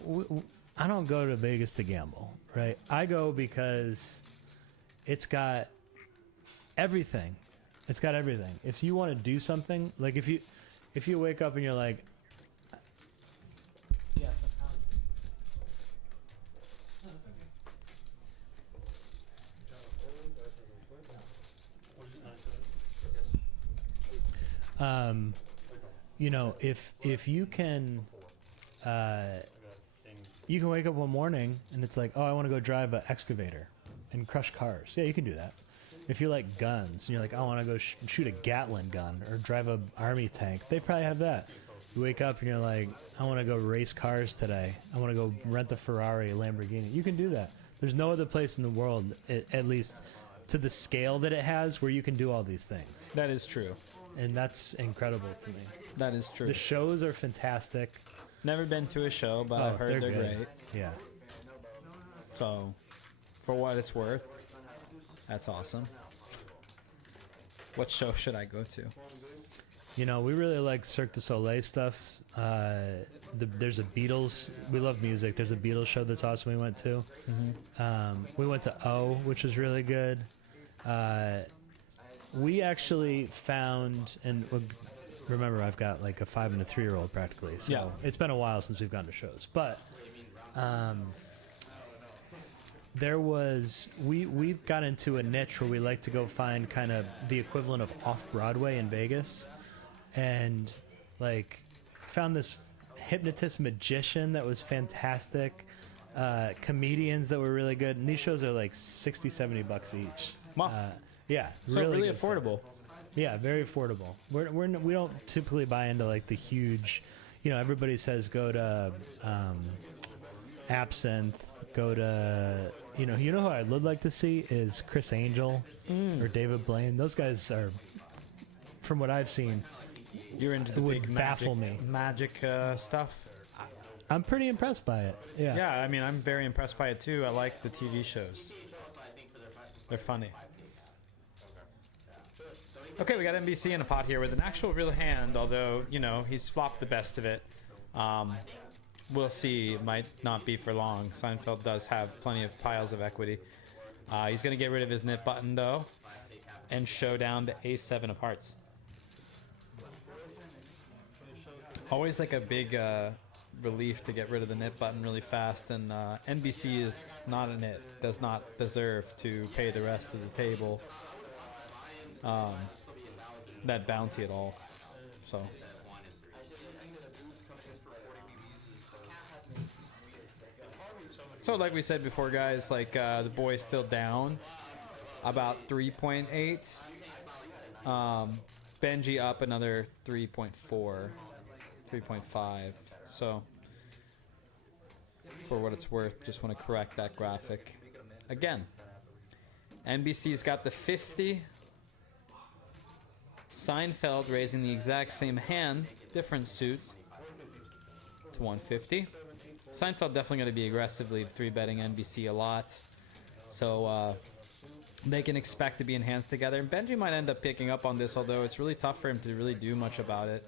I don't go to Vegas to gamble, right? I go because it's got everything. It's got everything. If you want to do something, like if you wake up and you're like, you know, if you can, you can wake up one morning and it's like, oh, I want to go drive an excavator and crush cars. Yeah, you can do that. If you like guns and you're like, I want to go shoot a Gatling gun or drive a army tank, they probably have that. You wake up and you're like, I want to go race cars today. I want to go rent a Ferrari, a Lamborghini. You can do that. There's no other place in the world, at least to the scale that it has, where you can do all these things. That is true. And that's incredible to me. That is true. The shows are fantastic. Never been to a show, but I've heard they're good. great. Yeah. So, for what it's worth, that's awesome. What show should I go to? You know, we really like Cirque du Soleil stuff. There's a Beatles. We love music. There's a Beatles show that's awesome. We went to. We went to O, which was really good. We actually found, and remember, I've got like a 5 and a 3-year-old practically, so Yeah. it's been a while since we've gone to shows. But we've got into a niche where we like to go find kind of the equivalent of off-Broadway in Vegas, and like found this hypnotist magician that was fantastic, comedians that were really good, and these shows are like 60-70 bucks each. Wow. Yeah, So really good stuff. affordable. Yeah, very affordable. We don't typically buy into like the huge, everybody says go to Absinthe, go to, you know who I would like to see is Chris Angel or David Blaine. Those guys are, from what I've seen, You're into the would big baffle magic stuff. I'm pretty impressed by it. Yeah. Yeah, I mean, I'm very impressed by it too. I like the TV shows. They're funny. Okay, we got NBC in a pot here with an actual real hand, although, he's flopped the best of it. We'll see. It might not be for long. Seinfeld does have plenty of piles of equity. He's going to get rid of his nip button, though, and show down the A7 of hearts. Always like a big relief to get rid of the nip button really fast, and NBC is not a nit, does not deserve to pay the rest of the table that bounty at all. So like we said before, guys, like the boy's still down about 3.8. Benji up another 3.4, 3.5. So for what it's worth, just want to correct that graphic again. NBC's got the 50. Seinfeld raising the exact same hand, different suit, to 150. Seinfeld definitely going to be aggressively 3-betting NBC a lot, so they can expect to be in hands together. And Benji might end up picking up on this, although it's really tough for him to really do much about it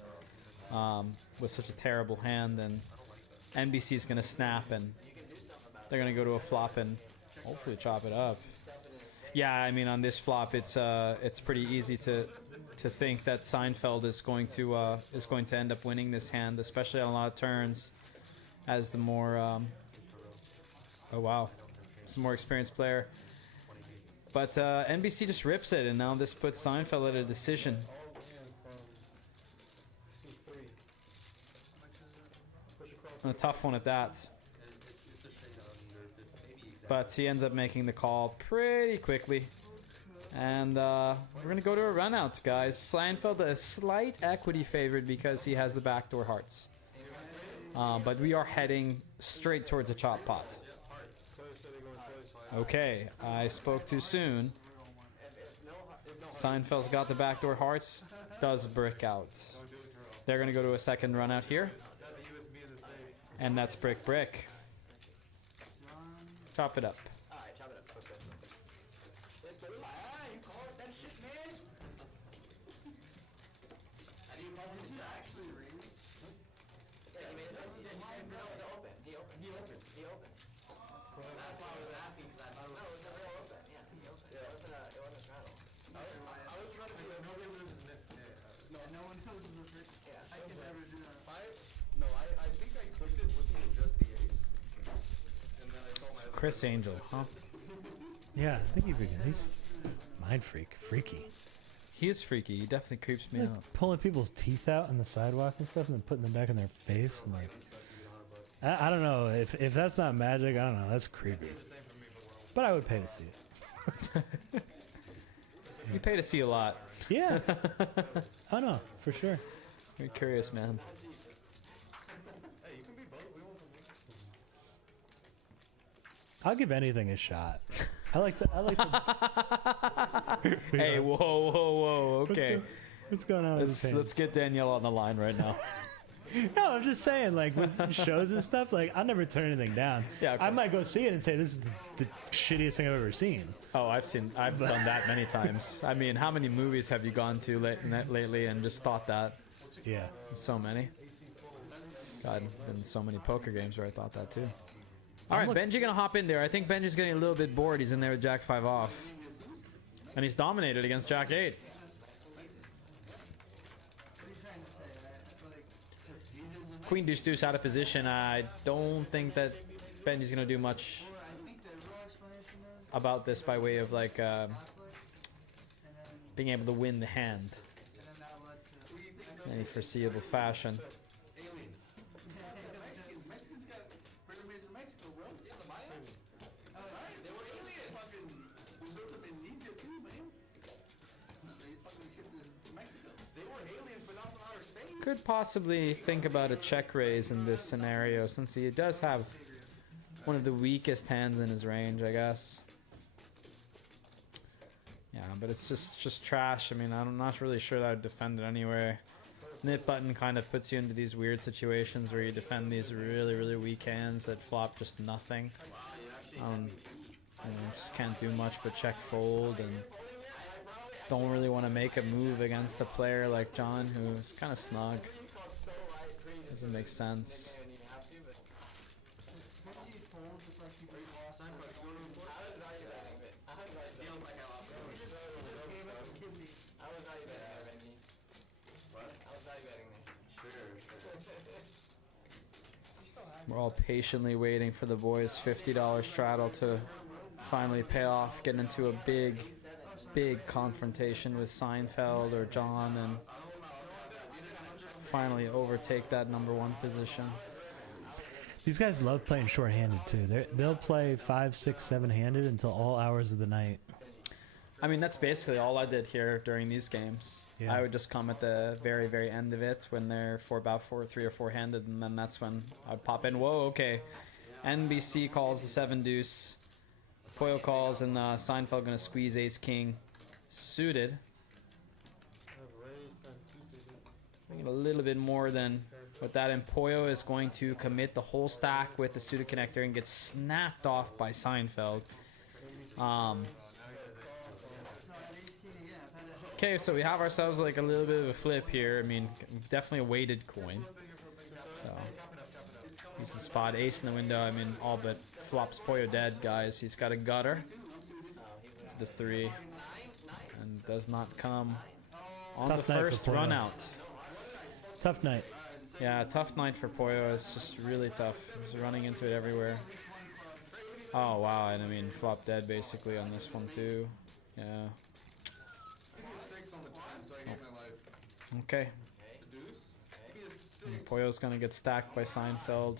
with such a terrible hand. And NBC's going to snap, and they're going to go to a flop and hopefully chop it up. Yeah, I mean, on this flop, it's pretty easy to think that Seinfeld is going to end up winning this hand, especially on a lot of turns, as the more oh wow, it's a more experienced player. But NBC just rips it, and now this puts Seinfeld at a decision. A tough one at that. But he ends up making the call pretty quickly. And we're going to go to a run out, guys. Seinfeld a slight equity favored because he has the backdoor hearts. But we are heading straight towards a chop pot. Okay, I spoke too soon. Seinfeld's got the backdoor hearts. Does brick out. They're going to go to a second run out here. And that's brick, brick. Chop it up. Alright, chop it up. Okay. You call it that shit, man? How do you call it? Did you actually read? Yeah, he made it. He said, no, it was open. He opened. That's why I was asking, because I thought it was never open. Yeah, he opened. Yeah. It wasn't a straddle. I was trying to do that. Nobody knows the net. No one knows the trick. Yeah. I can never do that. I think I clicked it looking at just the ace. Chris Angel, huh? Yeah, I think he's mind freaky. He is freaky. He definitely creeps me Like out. pulling people's teeth out on the sidewalk and stuff, and then putting them back in their face. And like, I don't know if that's not magic. I don't know. That's creepy. But I would pay to see it. You pay to see a lot. Yeah. Oh no, for sure. You're curious, man. I'll give anything a shot. I like the. Hey, whoa. Okay, What's going on? let's get Danielle on the line right now. No, I'm just saying, like with shows and stuff, like I'll never turn anything down. Yeah, okay. I might go see it and say this is the shittiest thing I've ever seen. Oh, I've done that many times. I mean, how many movies have you gone to lately and just thought that? Yeah. So many. God, been so many poker games where I thought that too. All right, Benji gonna hop in there. I think Benji's getting a little bit bored. He's in there with Jack 5 off, and he's dominated against Jack 8. queen deuce deuce out of position, I don't think that Benji's gonna do much about this by way of like being able to win the hand in any foreseeable fashion. Aliens. Mexicans got pyramids in Mexico, bro. Yeah, the Mayans. Alright, they were aliens. We built them in Egypt too, man. They fucking shipped to Mexico. They were aliens, but not from outer space. Could possibly think about a check raise in this scenario since he does have one of the weakest hands in his range, I guess. Yeah, but it's just trash. I mean, I'm not really sure that I'd defend it anyway. Nip button kind of puts you into these weird situations where you defend these really weak hands that flop just nothing. You just can't do much but check fold, and don't really want to make a move against a player like John, who's kind of snug. Doesn't make sense. We're all patiently waiting for the boys' $50 straddle to finally pay off, get into a big confrontation with Seinfeld or John, and finally overtake that #1 position. These guys love playing short-handed too. They'll play 5, 6, 7-handed until all hours of the night. I mean, that's basically all I did here during these games. Yeah. I would just come at the very end of it when they're about 3 or 4-handed, and then that's when I'd pop in. Whoa, okay. NBC calls the 7 deuce. Poyo calls, and Seinfeld gonna squeeze ace king suited. Making a little bit more than with that, and Poyo is going to commit the whole stack with the suited connector and get snapped off by Seinfeld. Okay, so we have ourselves like a little bit of a flip here. I mean, definitely a weighted coin. So he's the spot, ace in the window. I mean, all but flops Poyo dead, guys. He's got a gutter to the 3 and does not come on Tough the night for first Poyo. run out. Tough night. Yeah, tough night for Poyo. It's just really tough. He's running into it everywhere. Oh wow, and I mean flop dead basically on this one too. Yeah. Okay. And Poyo's gonna get stacked by Seinfeld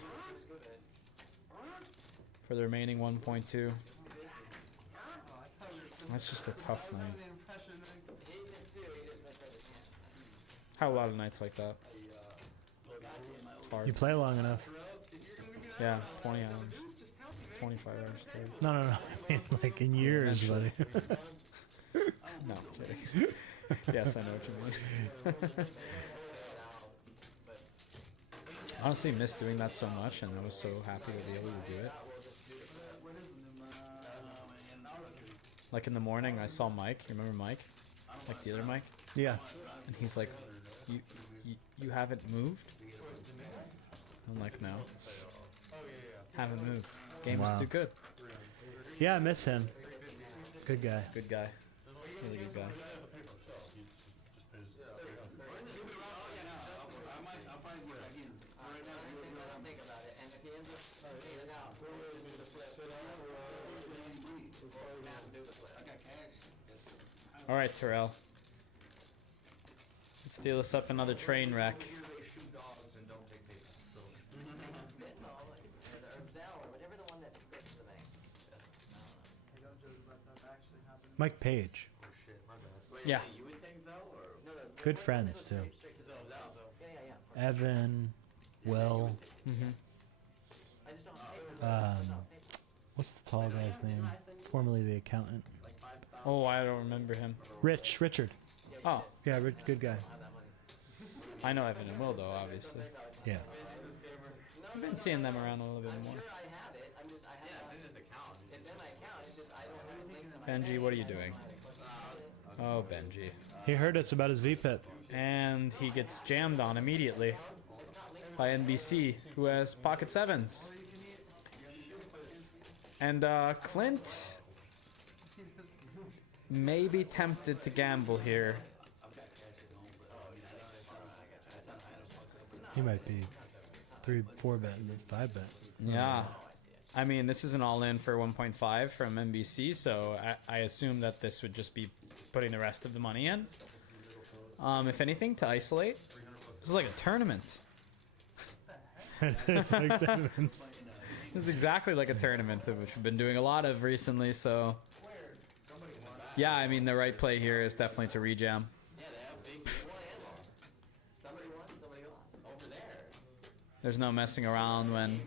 for the remaining 1.2. That's just a tough night. Had a lot of nights like that. Hard. You play long enough. Yeah, 20 hours. 25 hours. 30. No. I mean, like in years, buddy. No, kidding. Yes, I know what you mean. Honestly, missed doing that so much, and I was so happy to be able to do it. Like in the morning, I saw Mike. You remember Mike? Like the other Mike? Yeah. And he's like, "You haven't moved?" I'm like, "No, haven't moved. Game Wow. is too good." Yeah, I miss him. Good guy. Good guy. Really good guy. All right, Terrell. Let's deal this up another train wreck. Mike Page. Yeah. Good friends too. Evan, Will. What's the tall guy's name? Formerly the accountant. Oh, I don't remember him. Richard. Oh, Yeah, good guy. I know Evan and Will though, obviously. Yeah. I've been seeing them around a little bit more. Benji, what are you doing? Oh, Benji. He heard us about his VPIP. And he gets jammed on immediately by NBC, who has pocket 7s. And Clint may be tempted to gamble here. He might be. 4 bet, and it's 5 bet. Yeah. I mean, this is an all-in for 1.5 from NBC, so I assume that this would just be putting the rest of the money in. If anything, to isolate. This is like a tournament. It's like tournaments. This is exactly like a tournament, which we've been doing a lot of recently, so... Yeah, I mean, the right play here is definitely to rejam. Yeah, they have big won and lost. Somebody won, somebody lost. Over there. There's no messing around when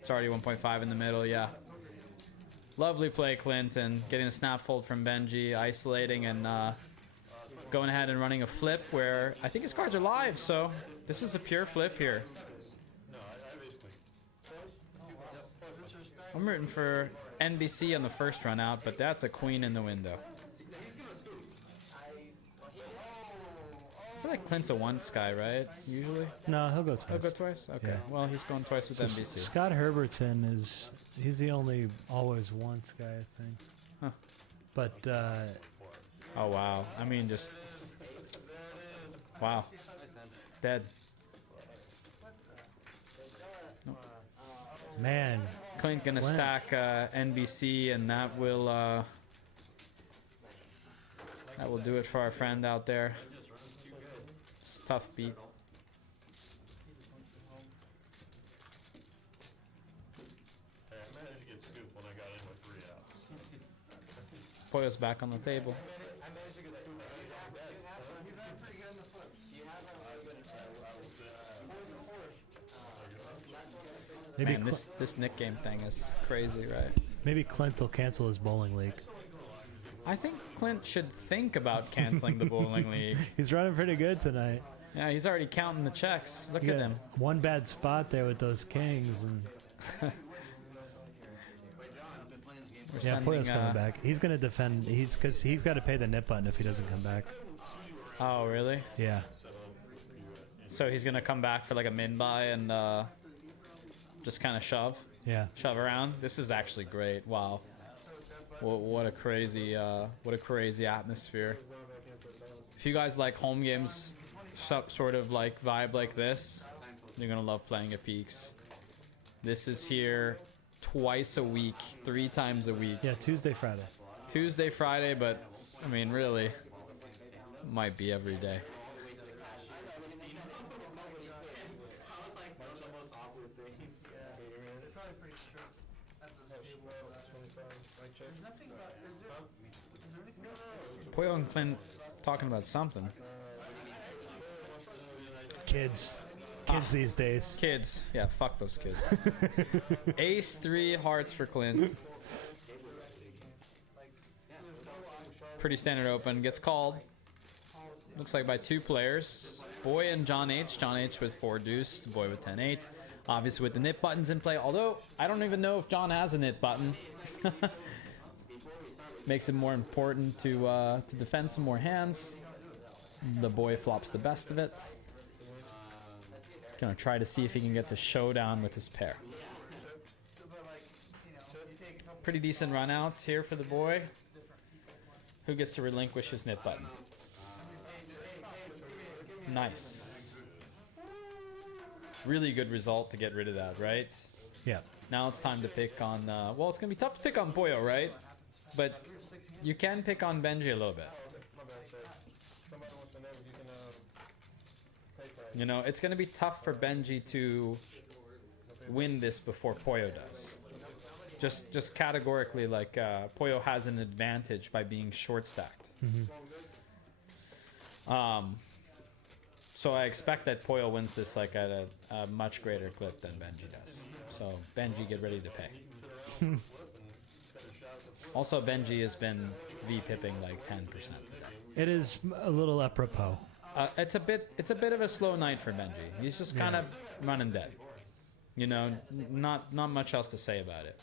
it's already 1.5 in the middle, yeah. Lovely play, Clinton. Getting a snap fold from Benji, isolating and going ahead and running a flip where I think his cards are live, so this is a pure flip here. I'm rooting for NBC on the first run out, but that's a queen in the window. I feel like Clint's a once guy, right? Usually? No, he'll go twice. He'll go twice? Okay. Yeah. Well, he's going twice with NBC. Scott Herbertson he's the only always once guy, I think. Huh. But Oh, wow. I mean, just... Wow. Dead. man, Clint gonna Clint. stack NBC, and that will do it for our friend out there. Tough beat. Hey, I managed to get scooped when I got in with 3 outs. Poyo's back on the table. maybe Man, this Nick game thing is crazy, right? maybe Clint will cancel his bowling league. I think Clint should think about canceling the bowling league. He's running pretty good tonight. Yeah, he's already counting the checks. Look He at got him. one bad spot there with those kings, and We're yeah, sending, Poyo's coming back. He's gonna defend. Because he's got to pay the nip button if he doesn't come back. Oh, really? Yeah. So he's gonna come back for like a min buy and just kind of shove Yeah. around. This is actually great. Wow. What a crazy atmosphere. If you guys like home games, sort of like vibe like this, you're gonna love playing at Peaks. This is here twice a week, 3 times a week. Yeah. Tuesday, Friday. Tuesday, Friday, but I mean, really, might be every day. Poyo and Clint talking about something. Kids these days. Kids. Yeah, fuck those kids. Ace 3 hearts for Clint. Pretty standard open. Gets called. Looks like by 2 players. Boy and John H. John H with 4 deuce. Boy with 10-8. Obviously with the nip buttons in play. Although, I don't even know if John has a nip button. Makes it more important to defend some more hands. The boy flops the best of it. Gonna try to see if he can get the showdown with his pair. Pretty decent run out here for the boy. Who gets to relinquish his nip button? Nice. Really good result to get rid of that, right? Yeah. Now it's time to pick on, well, it's gonna be tough to pick on Poyo, right? But you can pick on Benji a little bit. You know, it's gonna be tough for Benji to win this before Poyo does. Just categorically, like, Poyo has an advantage by being short stacked. So I expect that Poyo wins this like at a much greater clip than Benji does. So Benji, get ready to pay. Also, Benji has been V-pipping like 10% today. It is a little apropos. It's a bit of a slow night for Benji. He's just kind of running dead. You know, not much else to say about it.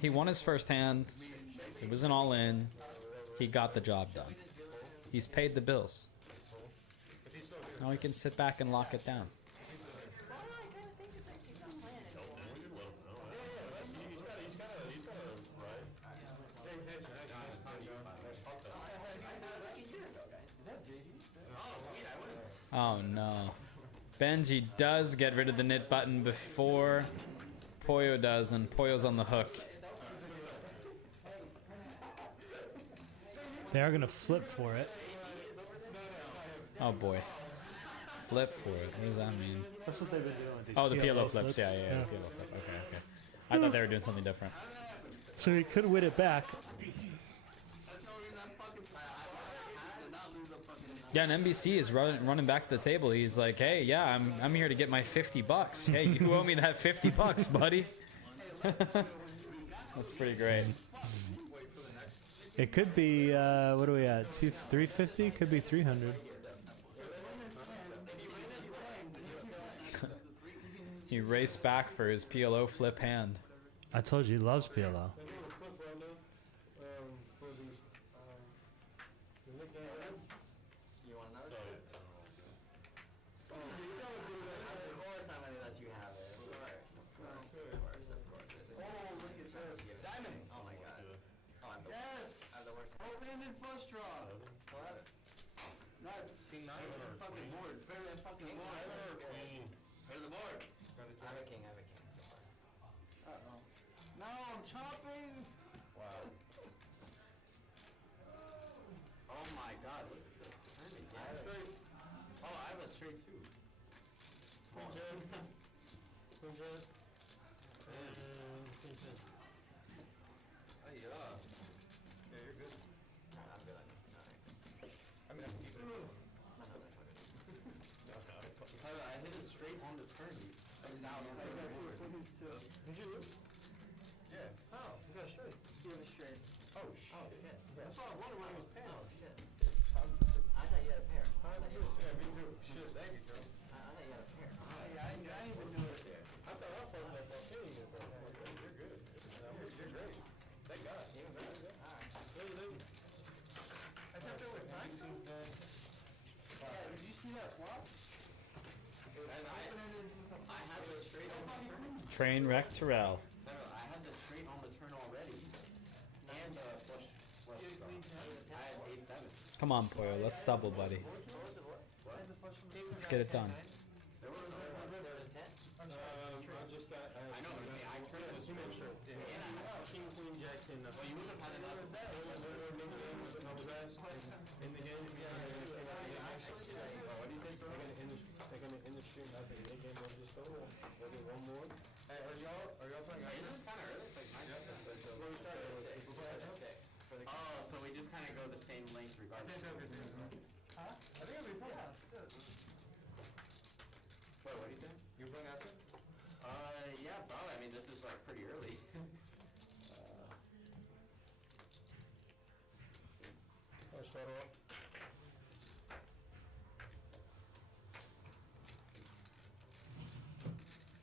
He won his first hand. It was an all-in. He got the job done. He's paid the bills. Now he can sit back and lock it down. Oh no. Benji does get rid of the knit button before Poyo does, and Poyo's on the hook. They are gonna flip for it. Oh boy. Flip for it. What does that mean? That's what they've been doing. With these Oh, the PLO flips. flips. Yeah. The PLO flip. Okay. I thought they were doing something different. So he could win it back. Yeah, and NBC is running back to the table. He's like, hey, yeah, I'm here to get my $50. Hey, you owe me that $50, buddy. That's pretty great. It could be what are we at? 350? Could be 300. He raced back for his PLO flip hand. I told you he loves PLO. For these, the nicknames. You want another? Of course I'm gonna let you have it. Of course. Diamond! Oh my god. Oh, I'm the worst. I'm the worst. Open-ended flush draw. What? Nuts. Fucking board. Better than fucking board. Here's the board. I have a king so far. Uh-oh. No, I'm chopping. Wow. Oh my god, look at the turn again. Oh, I have a straight too. Small. Oh yeah. Yeah, you're good. I'm good. Alright. I mean, I can keep it. No, that's okay. Tyler, I hit it straight on the turn. Now, Did you lose? yeah. Oh, you got straight. You have a straight. Oh shit. That's why I wonder why it was paired. Oh shit. I thought you had a pair. Yeah, me too. Shit, thank you, Joe. I thought you had a pair. I didn't even do it. I thought I fucked up by hitting it, bro. You're good. You're great. Thank God. Even better. Alright. I thought there was time. Yeah, did you see that flop? I had the straight on the turn. Train wreck Terrell. No, I had the straight on the turn already. And the flush draw. I had 8-7. Come on, Poyo. Let's double, buddy. Let's get it done. There was no there was 10. I just got. I know, but I turned the super short. And I had King, Queen, Jackson. well, you would have had enough. In the game, what do you say, bro? They're gonna end the stream after the game was just over. We'll do one more. Hey, are y'all playing? Is this kind of early? It's like 9 So we started at 6. Oh, so we just kind of go the same length regardless. Huh? I think it'll be fun. Yeah, it's good. Wait, what do you say? You playing after? Yeah, probably. I mean, this is like pretty early. Or start off?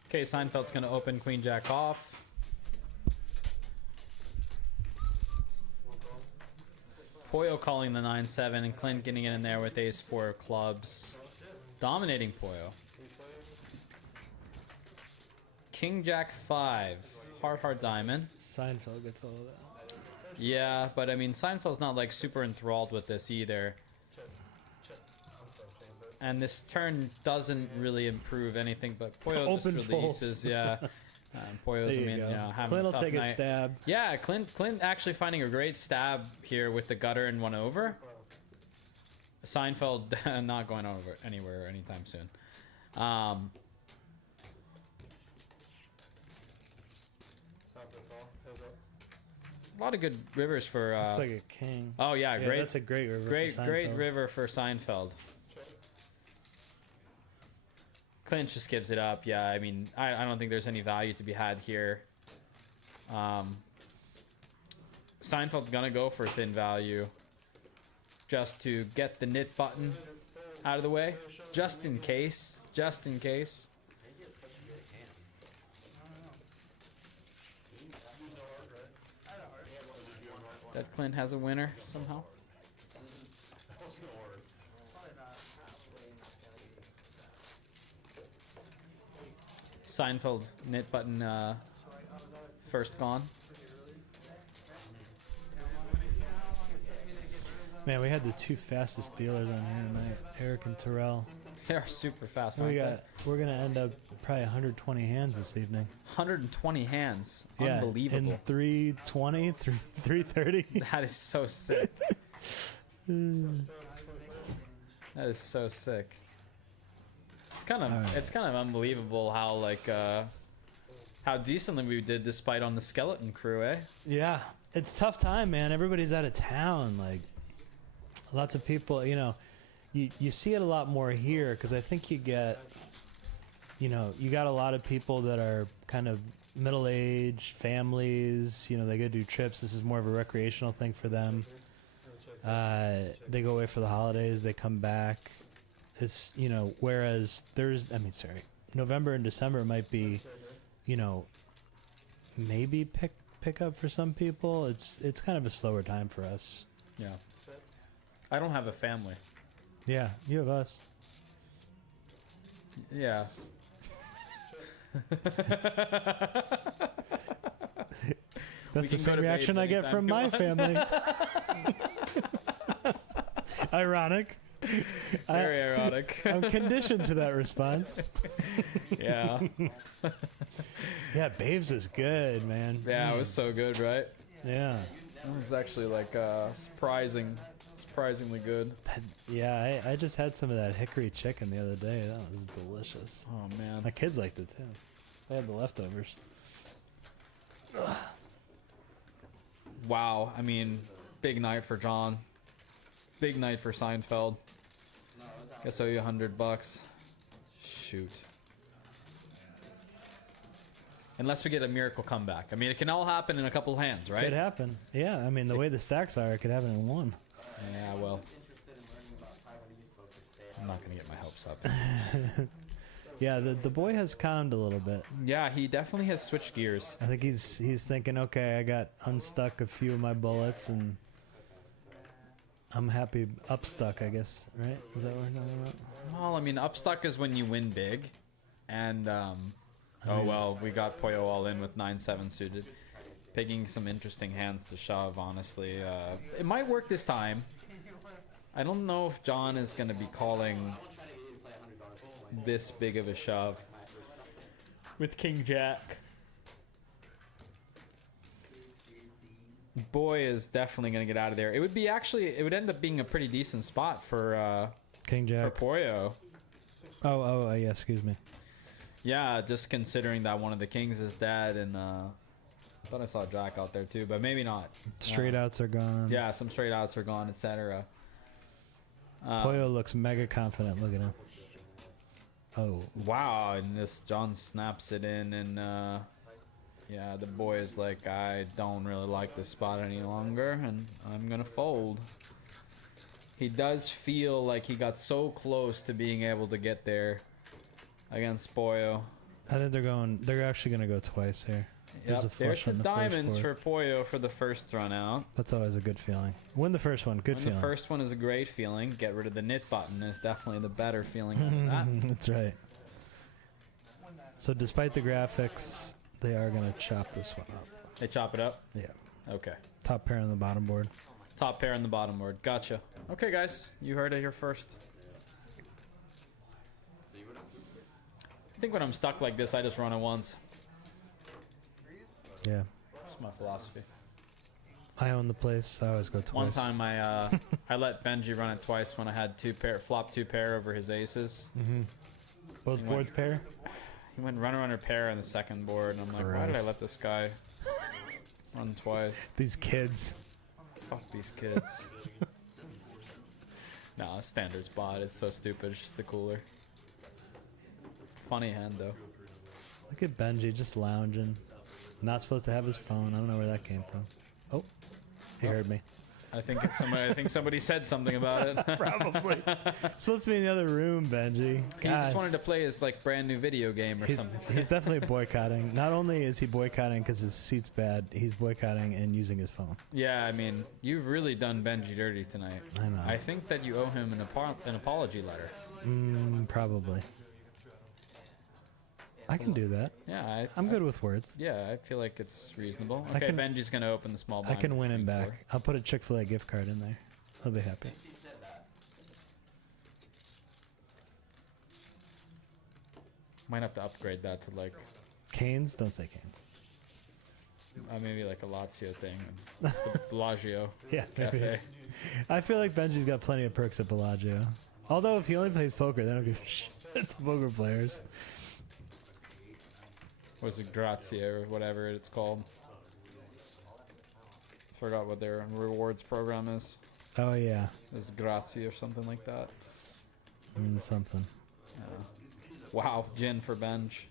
Okay, Seinfeld's gonna open Queen Jack off. Poyo calling the 9-7 and Clint getting it in there with ace-4 of clubs. Dominating Poyo. King Jack 5. Hard diamond. Seinfeld gets all of that. Yeah, but I mean, Seinfeld's not like super enthralled with this either. And this turn doesn't really improve anything, but Poyo just Open releases, folds. yeah. Poyo's, There I you mean, go. yeah, having Clint a will tough take a night. stab. Yeah, Clint actually finding a great stab here with the gutter and 1 over. Seinfeld not going over anywhere anytime soon. A lot of good rivers for. It's like a king. Oh yeah, Yeah, great. that's a great river. Great for Seinfeld. river for Seinfeld. Clint just gives it up. Yeah, I mean, I don't think there's any value to be had here. Seinfeld's gonna go for thin value just to get the knit button out of the way, just in case. Just in case. That Clint has a winner somehow. Seinfeld knit button first gone. Man, we had the two fastest dealers on here tonight, Eric and Terrell. They are super fast. We're gonna end up probably 120 hands this evening. 120 hands. Yeah, Unbelievable. in 320, 330. That is so sick. That is so sick. It's kind of it's kind of unbelievable how like how decently we did despite on the skeleton crew, eh? Yeah, it's a tough time, man. Everybody's out of town. Like, lots of people, you know, you see it a lot more here because I think you get, you know, you got a lot of people that are kind of middle-aged families. You know, they go do trips. This is more of a recreational thing for them. They go away for the holidays. They come back. It's, you know, whereas November and December might be, you know, maybe pick up for some people. It's kind of a slower time for us. Yeah. I don't have a family. Yeah, you have us. Yeah. That's the same reaction I get from my family. Ironic. Very ironic. I'm conditioned to that response. Yeah. Yeah, Babes is good, man. Yeah, it was so good, right? Yeah. It was actually like surprisingly good. Yeah, I just had some of that hickory chicken the other day. That was delicious. Oh man. My kids liked it too. They had the leftovers. Wow. I mean, big night for John. Big night for Seinfeld. Guess I owe you $100. Shoot. Unless we get a miracle comeback. I mean, it can all happen in a couple hands, right? Could happen. Yeah, I mean, the way the stacks are, it could happen in one. Yeah, well. I'm not going to get my hopes up. Yeah, the boy has calmed a little bit. Yeah, he definitely has switched gears. I think he's thinking, okay, I got unstuck a few of my bullets, and I'm happy upstuck, I guess, right? Is that what we're talking about? Well, I mean, upstuck is when you win big. And, we got Poyo all in with 9-7 suited. Picking some interesting hands to shove, honestly. It might work this time. I don't know if John is going to be calling this big of a shove with King Jack. Boy is definitely going to get out of there. It would be it would end up being a pretty decent spot for King Jack. for Poyo. Yeah, excuse me. Yeah, just considering that one of the kings is dead, and I thought I saw Jack out there too, but maybe not. Straight outs are gone. Yeah, some straight outs are gone, etc. Poyo looks mega confident. Look at him. Oh. Wow, and this John snaps it in, and yeah, the boy is like, I don't really like this spot any longer, and I'm gonna fold. He does feel like he got so close to being able to get there against Poyo. I think they're actually gonna go twice here. Yep, there's the diamonds for Poyo for the first run out. That's always a good feeling. Win the first one, good feeling. The first one is a great feeling. Get rid of the knit button is definitely the better feeling after that. That's right. So despite the graphics, they are going to chop this one up. They chop it up? Yeah. Okay. Top pair on the bottom board. Top pair on the bottom board. Gotcha. Okay, guys. You heard it here first. I think when I'm stuck like this, I just run it once. Yeah. That's my philosophy. I own the place. I always go twice. One time I let Benji run it twice when I had flop two pair over his aces. Both boards pair? He went runner pair on the second board, and I'm like, why did I let this guy run twice? These kids. Fuck these kids. Nah, standard spot. It's so stupid. It's just the cooler. Funny hand though. Look at Benji just lounging. Not supposed to have his phone. I don't know where that came from. Oh, he heard me. I think somebody said something about it. Probably. It's supposed to be in the other room, Benji. He just wanted to play his like brand new video game or something. He's definitely boycotting. Not only is he boycotting because his seat's bad, he's boycotting and using his phone. Yeah, I mean, you've really done Benji dirty tonight. I know. I think that you owe him an apology letter. Probably. I can do that. Yeah, I'm good with words. Yeah, I feel like it's reasonable. Okay, Benji's gonna open the small blind. I can win him back. I'll put a Chick-fil-A gift card in there. He'll be happy. Might have to upgrade that to like Canes? Don't say Canes. maybe like a Lazio thing. The Bellagio Yeah, maybe. Cafe. I feel like Benji's got plenty of perks at Bellagio. Although if he only plays poker, they don't give a shit to poker players. Was it Grazia or whatever it's called? Forgot what their rewards program is. Oh yeah, It's Grazia or something like that. something. Yeah. Wow, Jin for Benj.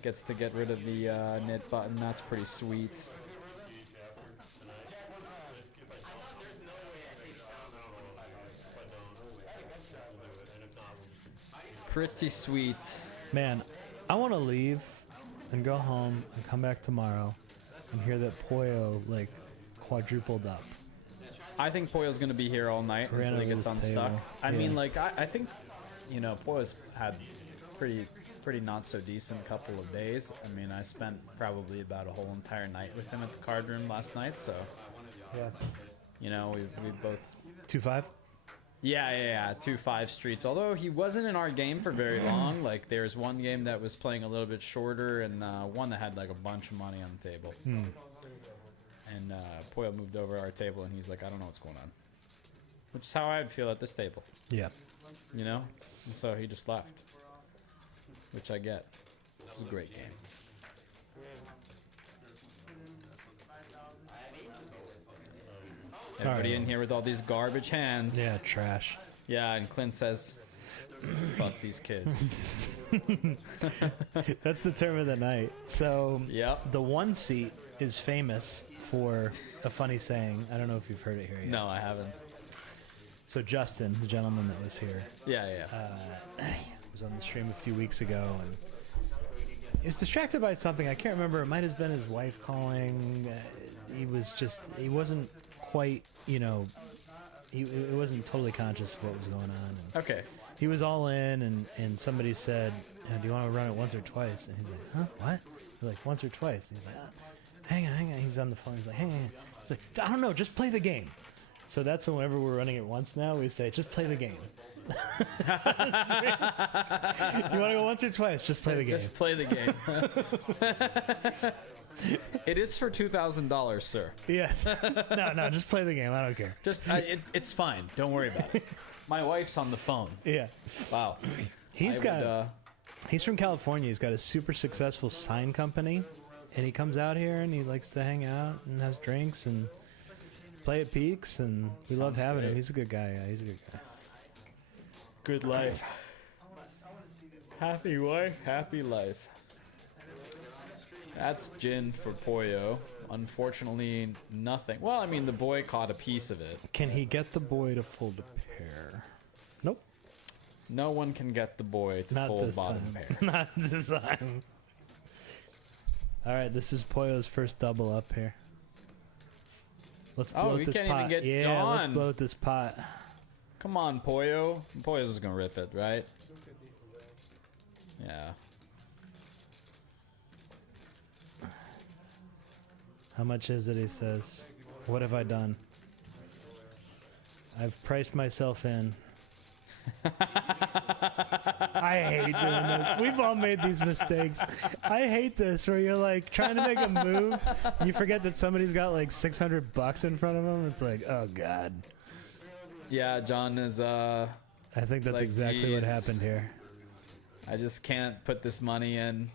Gets to get rid of the knit button. That's pretty sweet. Pretty sweet. Man, I want to leave and go home and come back tomorrow and hear that Poyo like quadrupled up. I think Poyo's gonna be here all night Ran until he over gets this unstuck. table. I Yeah. mean, like I think, you know, Poyo's had pretty not so decent couple of days. I mean, I spent probably about a whole entire night with him at the card room last night, so Yeah. you know we both 2-5. yeah 2-5 streets. Although he wasn't in our game for very long. Like there's one game that was playing a little bit shorter and one that had like a bunch of money on the table. And Poyo moved over our table and he's like, I don't know what's going on. Which is how I'd feel at this table, Yeah. you know? And so he just left. Which I get. It was a great game. Everybody in here with all these garbage hands. Yeah, trash. Yeah, and Clint says, fuck these kids. That's the term of the night. So Yep. the one seat is famous for a funny saying. I don't know if you've heard it here yet. No, I haven't. So Justin, the gentleman that was here, Yeah. was on the stream a few weeks ago, and he was distracted by something. I can't remember. It might have been his wife calling. He wasn't quite, you know, he wasn't totally conscious of what was going on. And Okay. he was all in, and somebody said, do you want to run it once or twice? And he's like, huh, what? They're like, once or twice. And he's like, hang on. He's on the phone. He's like, hang on. He's like, I don't know, just play the game. So that's whenever we're running it once now, we say, just play the game. You want to go once or twice? Just play the game. Just play the game. It is for $2,000, sir. Yes. No, just play the game. I don't care. Just, it's fine. Don't worry about it. My wife's on the phone. Yeah. Wow. He's from California. He's got a super successful sign company, and he comes out here and he likes to hang out and has drinks and play at Peaks, and we love Sounds having him. great. He's a good guy. Yeah, he's a good guy. Good life. Happy wife, happy life. That's Jin for Poyo. Unfortunately, nothing. Well, I mean, the boy caught a piece of it. Can he get the boy to fold a pair? Nope. No one can get the boy to Not fold this bottom time. pair. Not this time. All right, this is Poyo's first double up here. Let's blow we this can't pot. even get yeah, let's John. blow this pot. Come on, Poyo. Poyo's just gonna rip it, right? Yeah. How much is it? He says. What have I done? I've priced myself in. I hate doing this. We've all made these mistakes. I hate this where you're like trying to make a move, you forget that somebody's got like $600 in front of them. It's like, oh god. Yeah, John is, I think that's Like, exactly what geez. happened here. I just can't put this money in.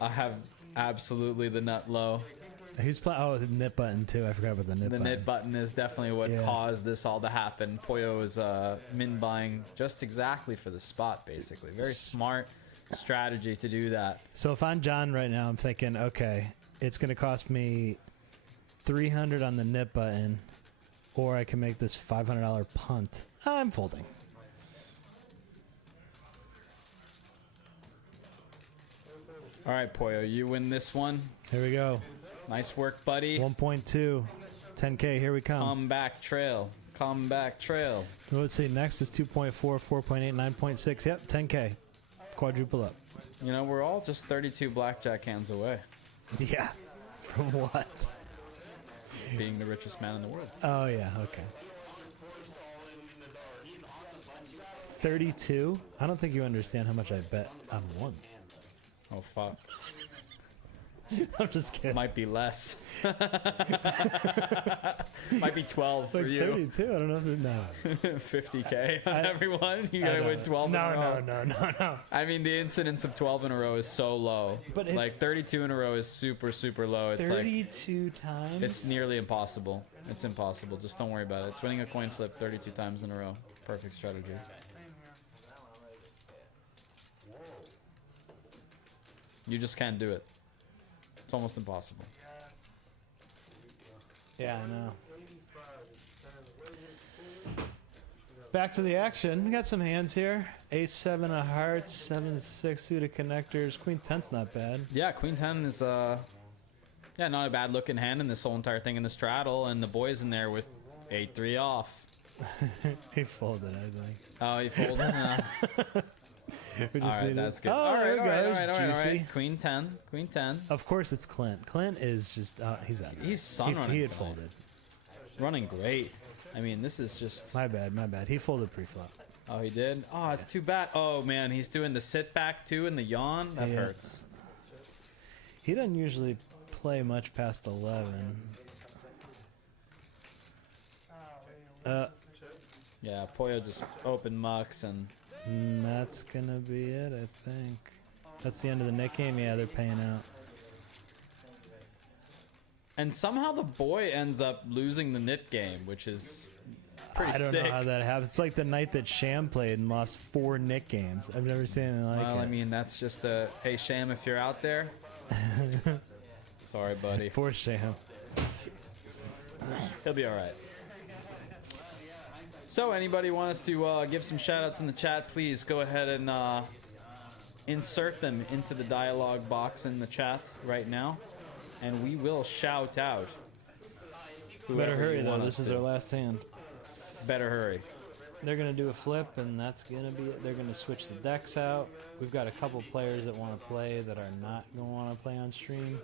I have absolutely the nut low. Who's playing? Oh, the knit button too. I forgot about the knit The button. knit button is definitely what Yeah. caused this all to happen. Poyo is min buying just exactly for the spot, basically. Very smart strategy to do that. So if I'm John right now, I'm thinking, okay, it's going to cost me $300 on the knit button, or I can make this $500 punt. I'm folding. All right, Poyo, you win this one. Here we go. Nice work, buddy. 1.2. 10K. Here we come. Comeback trail. Comeback trail. Let's see. Next is 2.4, 4.8, 9.6. Yep, 10K. Quadruple up. You know, we're all just 32 blackjack hands away. Yeah. From what? Being the richest man in the world. Oh, yeah. Okay. 32? I don't think you understand how much I bet on one. Oh fuck. I'm just kidding. Might be less. Might be 12 for like you. 32? I don't know if it's no. 50k on everyone. You gotta win 12 no, in a row. No. I mean, the incidence of 12 in a row is so low. But like 32 in a row is super, super low. It's 32 times? It's nearly impossible. It's impossible. Just don't worry about it. It's winning a coin flip 32 times in a row. Perfect strategy. You just can't do it. It's almost impossible. Yeah, I know. Back to the action. We got some hands here. Ace 7 of hearts, 7-6 suited connectors. Queen 10's not bad. Yeah, Queen 10 is yeah, not a bad looking hand in this whole entire thing in the straddle, and the boys in there with 8-3 off. He folded, I think. Oh, he folded. We just All right, needed- that's good. Oh, all there right, it all right, goes. all right, all Juicy. right. Queen 10, Queen 10. Of course, it's Clint. Clint is just he's out. He's sun running. He had tonight. folded. Running great. I mean, this is just. My bad. He folded pre-flop. Oh, he did. Oh, it's too bad. Oh man, he's doing the sit back too and the yawn. That Yeah. hurts. He doesn't usually play much past 11. Yeah, Poyo just open mucks and. That's gonna be it, I think. That's the end of the Nick game. Yeah, they're paying out. And somehow the boy ends up losing the knit game, which is pretty I don't sick. know how that happens. It's like the night that Sham played and lost 4 Nick games. I've never seen anything like Well, it. I mean, that's just a hey Sham, if you're out there. Sorry, buddy. Poor Sham. He'll be all right. So, anybody want us to give some shout outs in the chat, please go ahead and insert them into the dialogue box in the chat right now, and we will shout out. Better whoever hurry you though. want This us is to. our last hand. Better hurry. They're gonna do a flip, and that's gonna be it. They're gonna switch the decks out. We've got a couple players that want to play that are not gonna want to play on stream,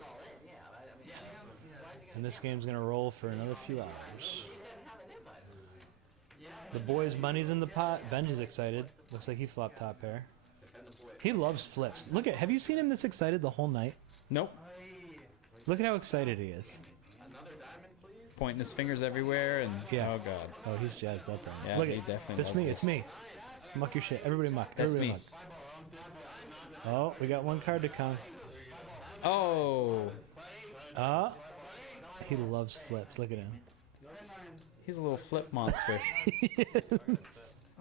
and this game's gonna roll for another few hours. The boys' money's in the pot. Benji's excited. Looks like he flopped top pair. He loves flips. Look at. Have you seen him this excited the whole night? Nope. Look at how excited he is. Pointing his fingers everywhere and Yeah. oh god. Oh, he's jazzed up right now. Yeah, Look he at. definitely It's loves me. this. It's me. Muck your shit. Everybody muck. That's Everybody me. muck. Oh, we got one card to come. Oh, He loves flips. Look at him. he's a little flip monster.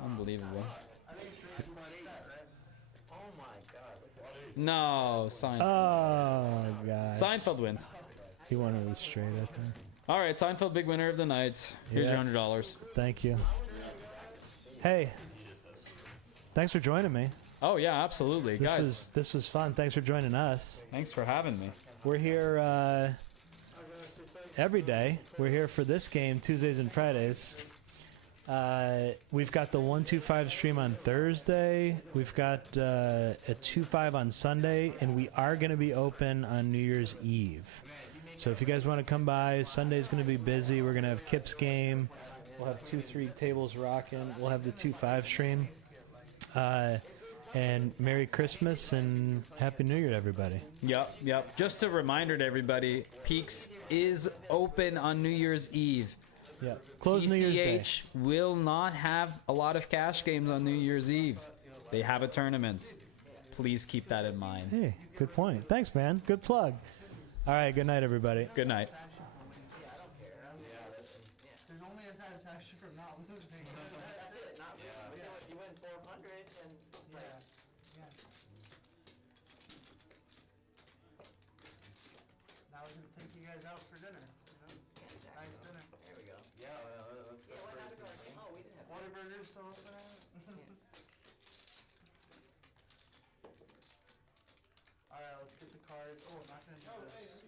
Unbelievable. No, Seinfeld. Oh god. Seinfeld wins. He wanted it straight up there. All right, Seinfeld, big winner of the night. Here's Yeah. your $100. Thank you. Hey. Thanks for joining me. Oh yeah, absolutely, guys. This was fun. Thanks for joining us. Thanks for having me. We're here every day. We're here for this game Tuesdays and Fridays. We've got the 125 stream on Thursday. We've got a 2-5 on Sunday, and we are going to be open on New Year's Eve. So if you guys want to come by, Sunday's going to be busy. We're going to have Kip's game. We'll have 2-3 tables rocking. We'll have the 2-5 stream. And Merry Christmas and Happy New Year to everybody. Yep. Just a reminder to everybody, Peaks is open on New Year's Eve. Yeah. Close New Year's Day. TCH will not have a lot of cash games on New Year's Eve. They have a tournament. Please keep that in mind. Hey, good point. Thanks, man. Good plug. All right, good night, everybody. Good night. There's only a satisfaction from not losing. That's it. Not you win 400 and it's like. Yeah. Now we're gonna take you guys out for dinner. Nice dinner. There we go. Yeah, let's go What for happened to our game? Oh, we didn't have. Whataburger's still open out? Alright, let's get the cards. Oh, I'm not gonna do this.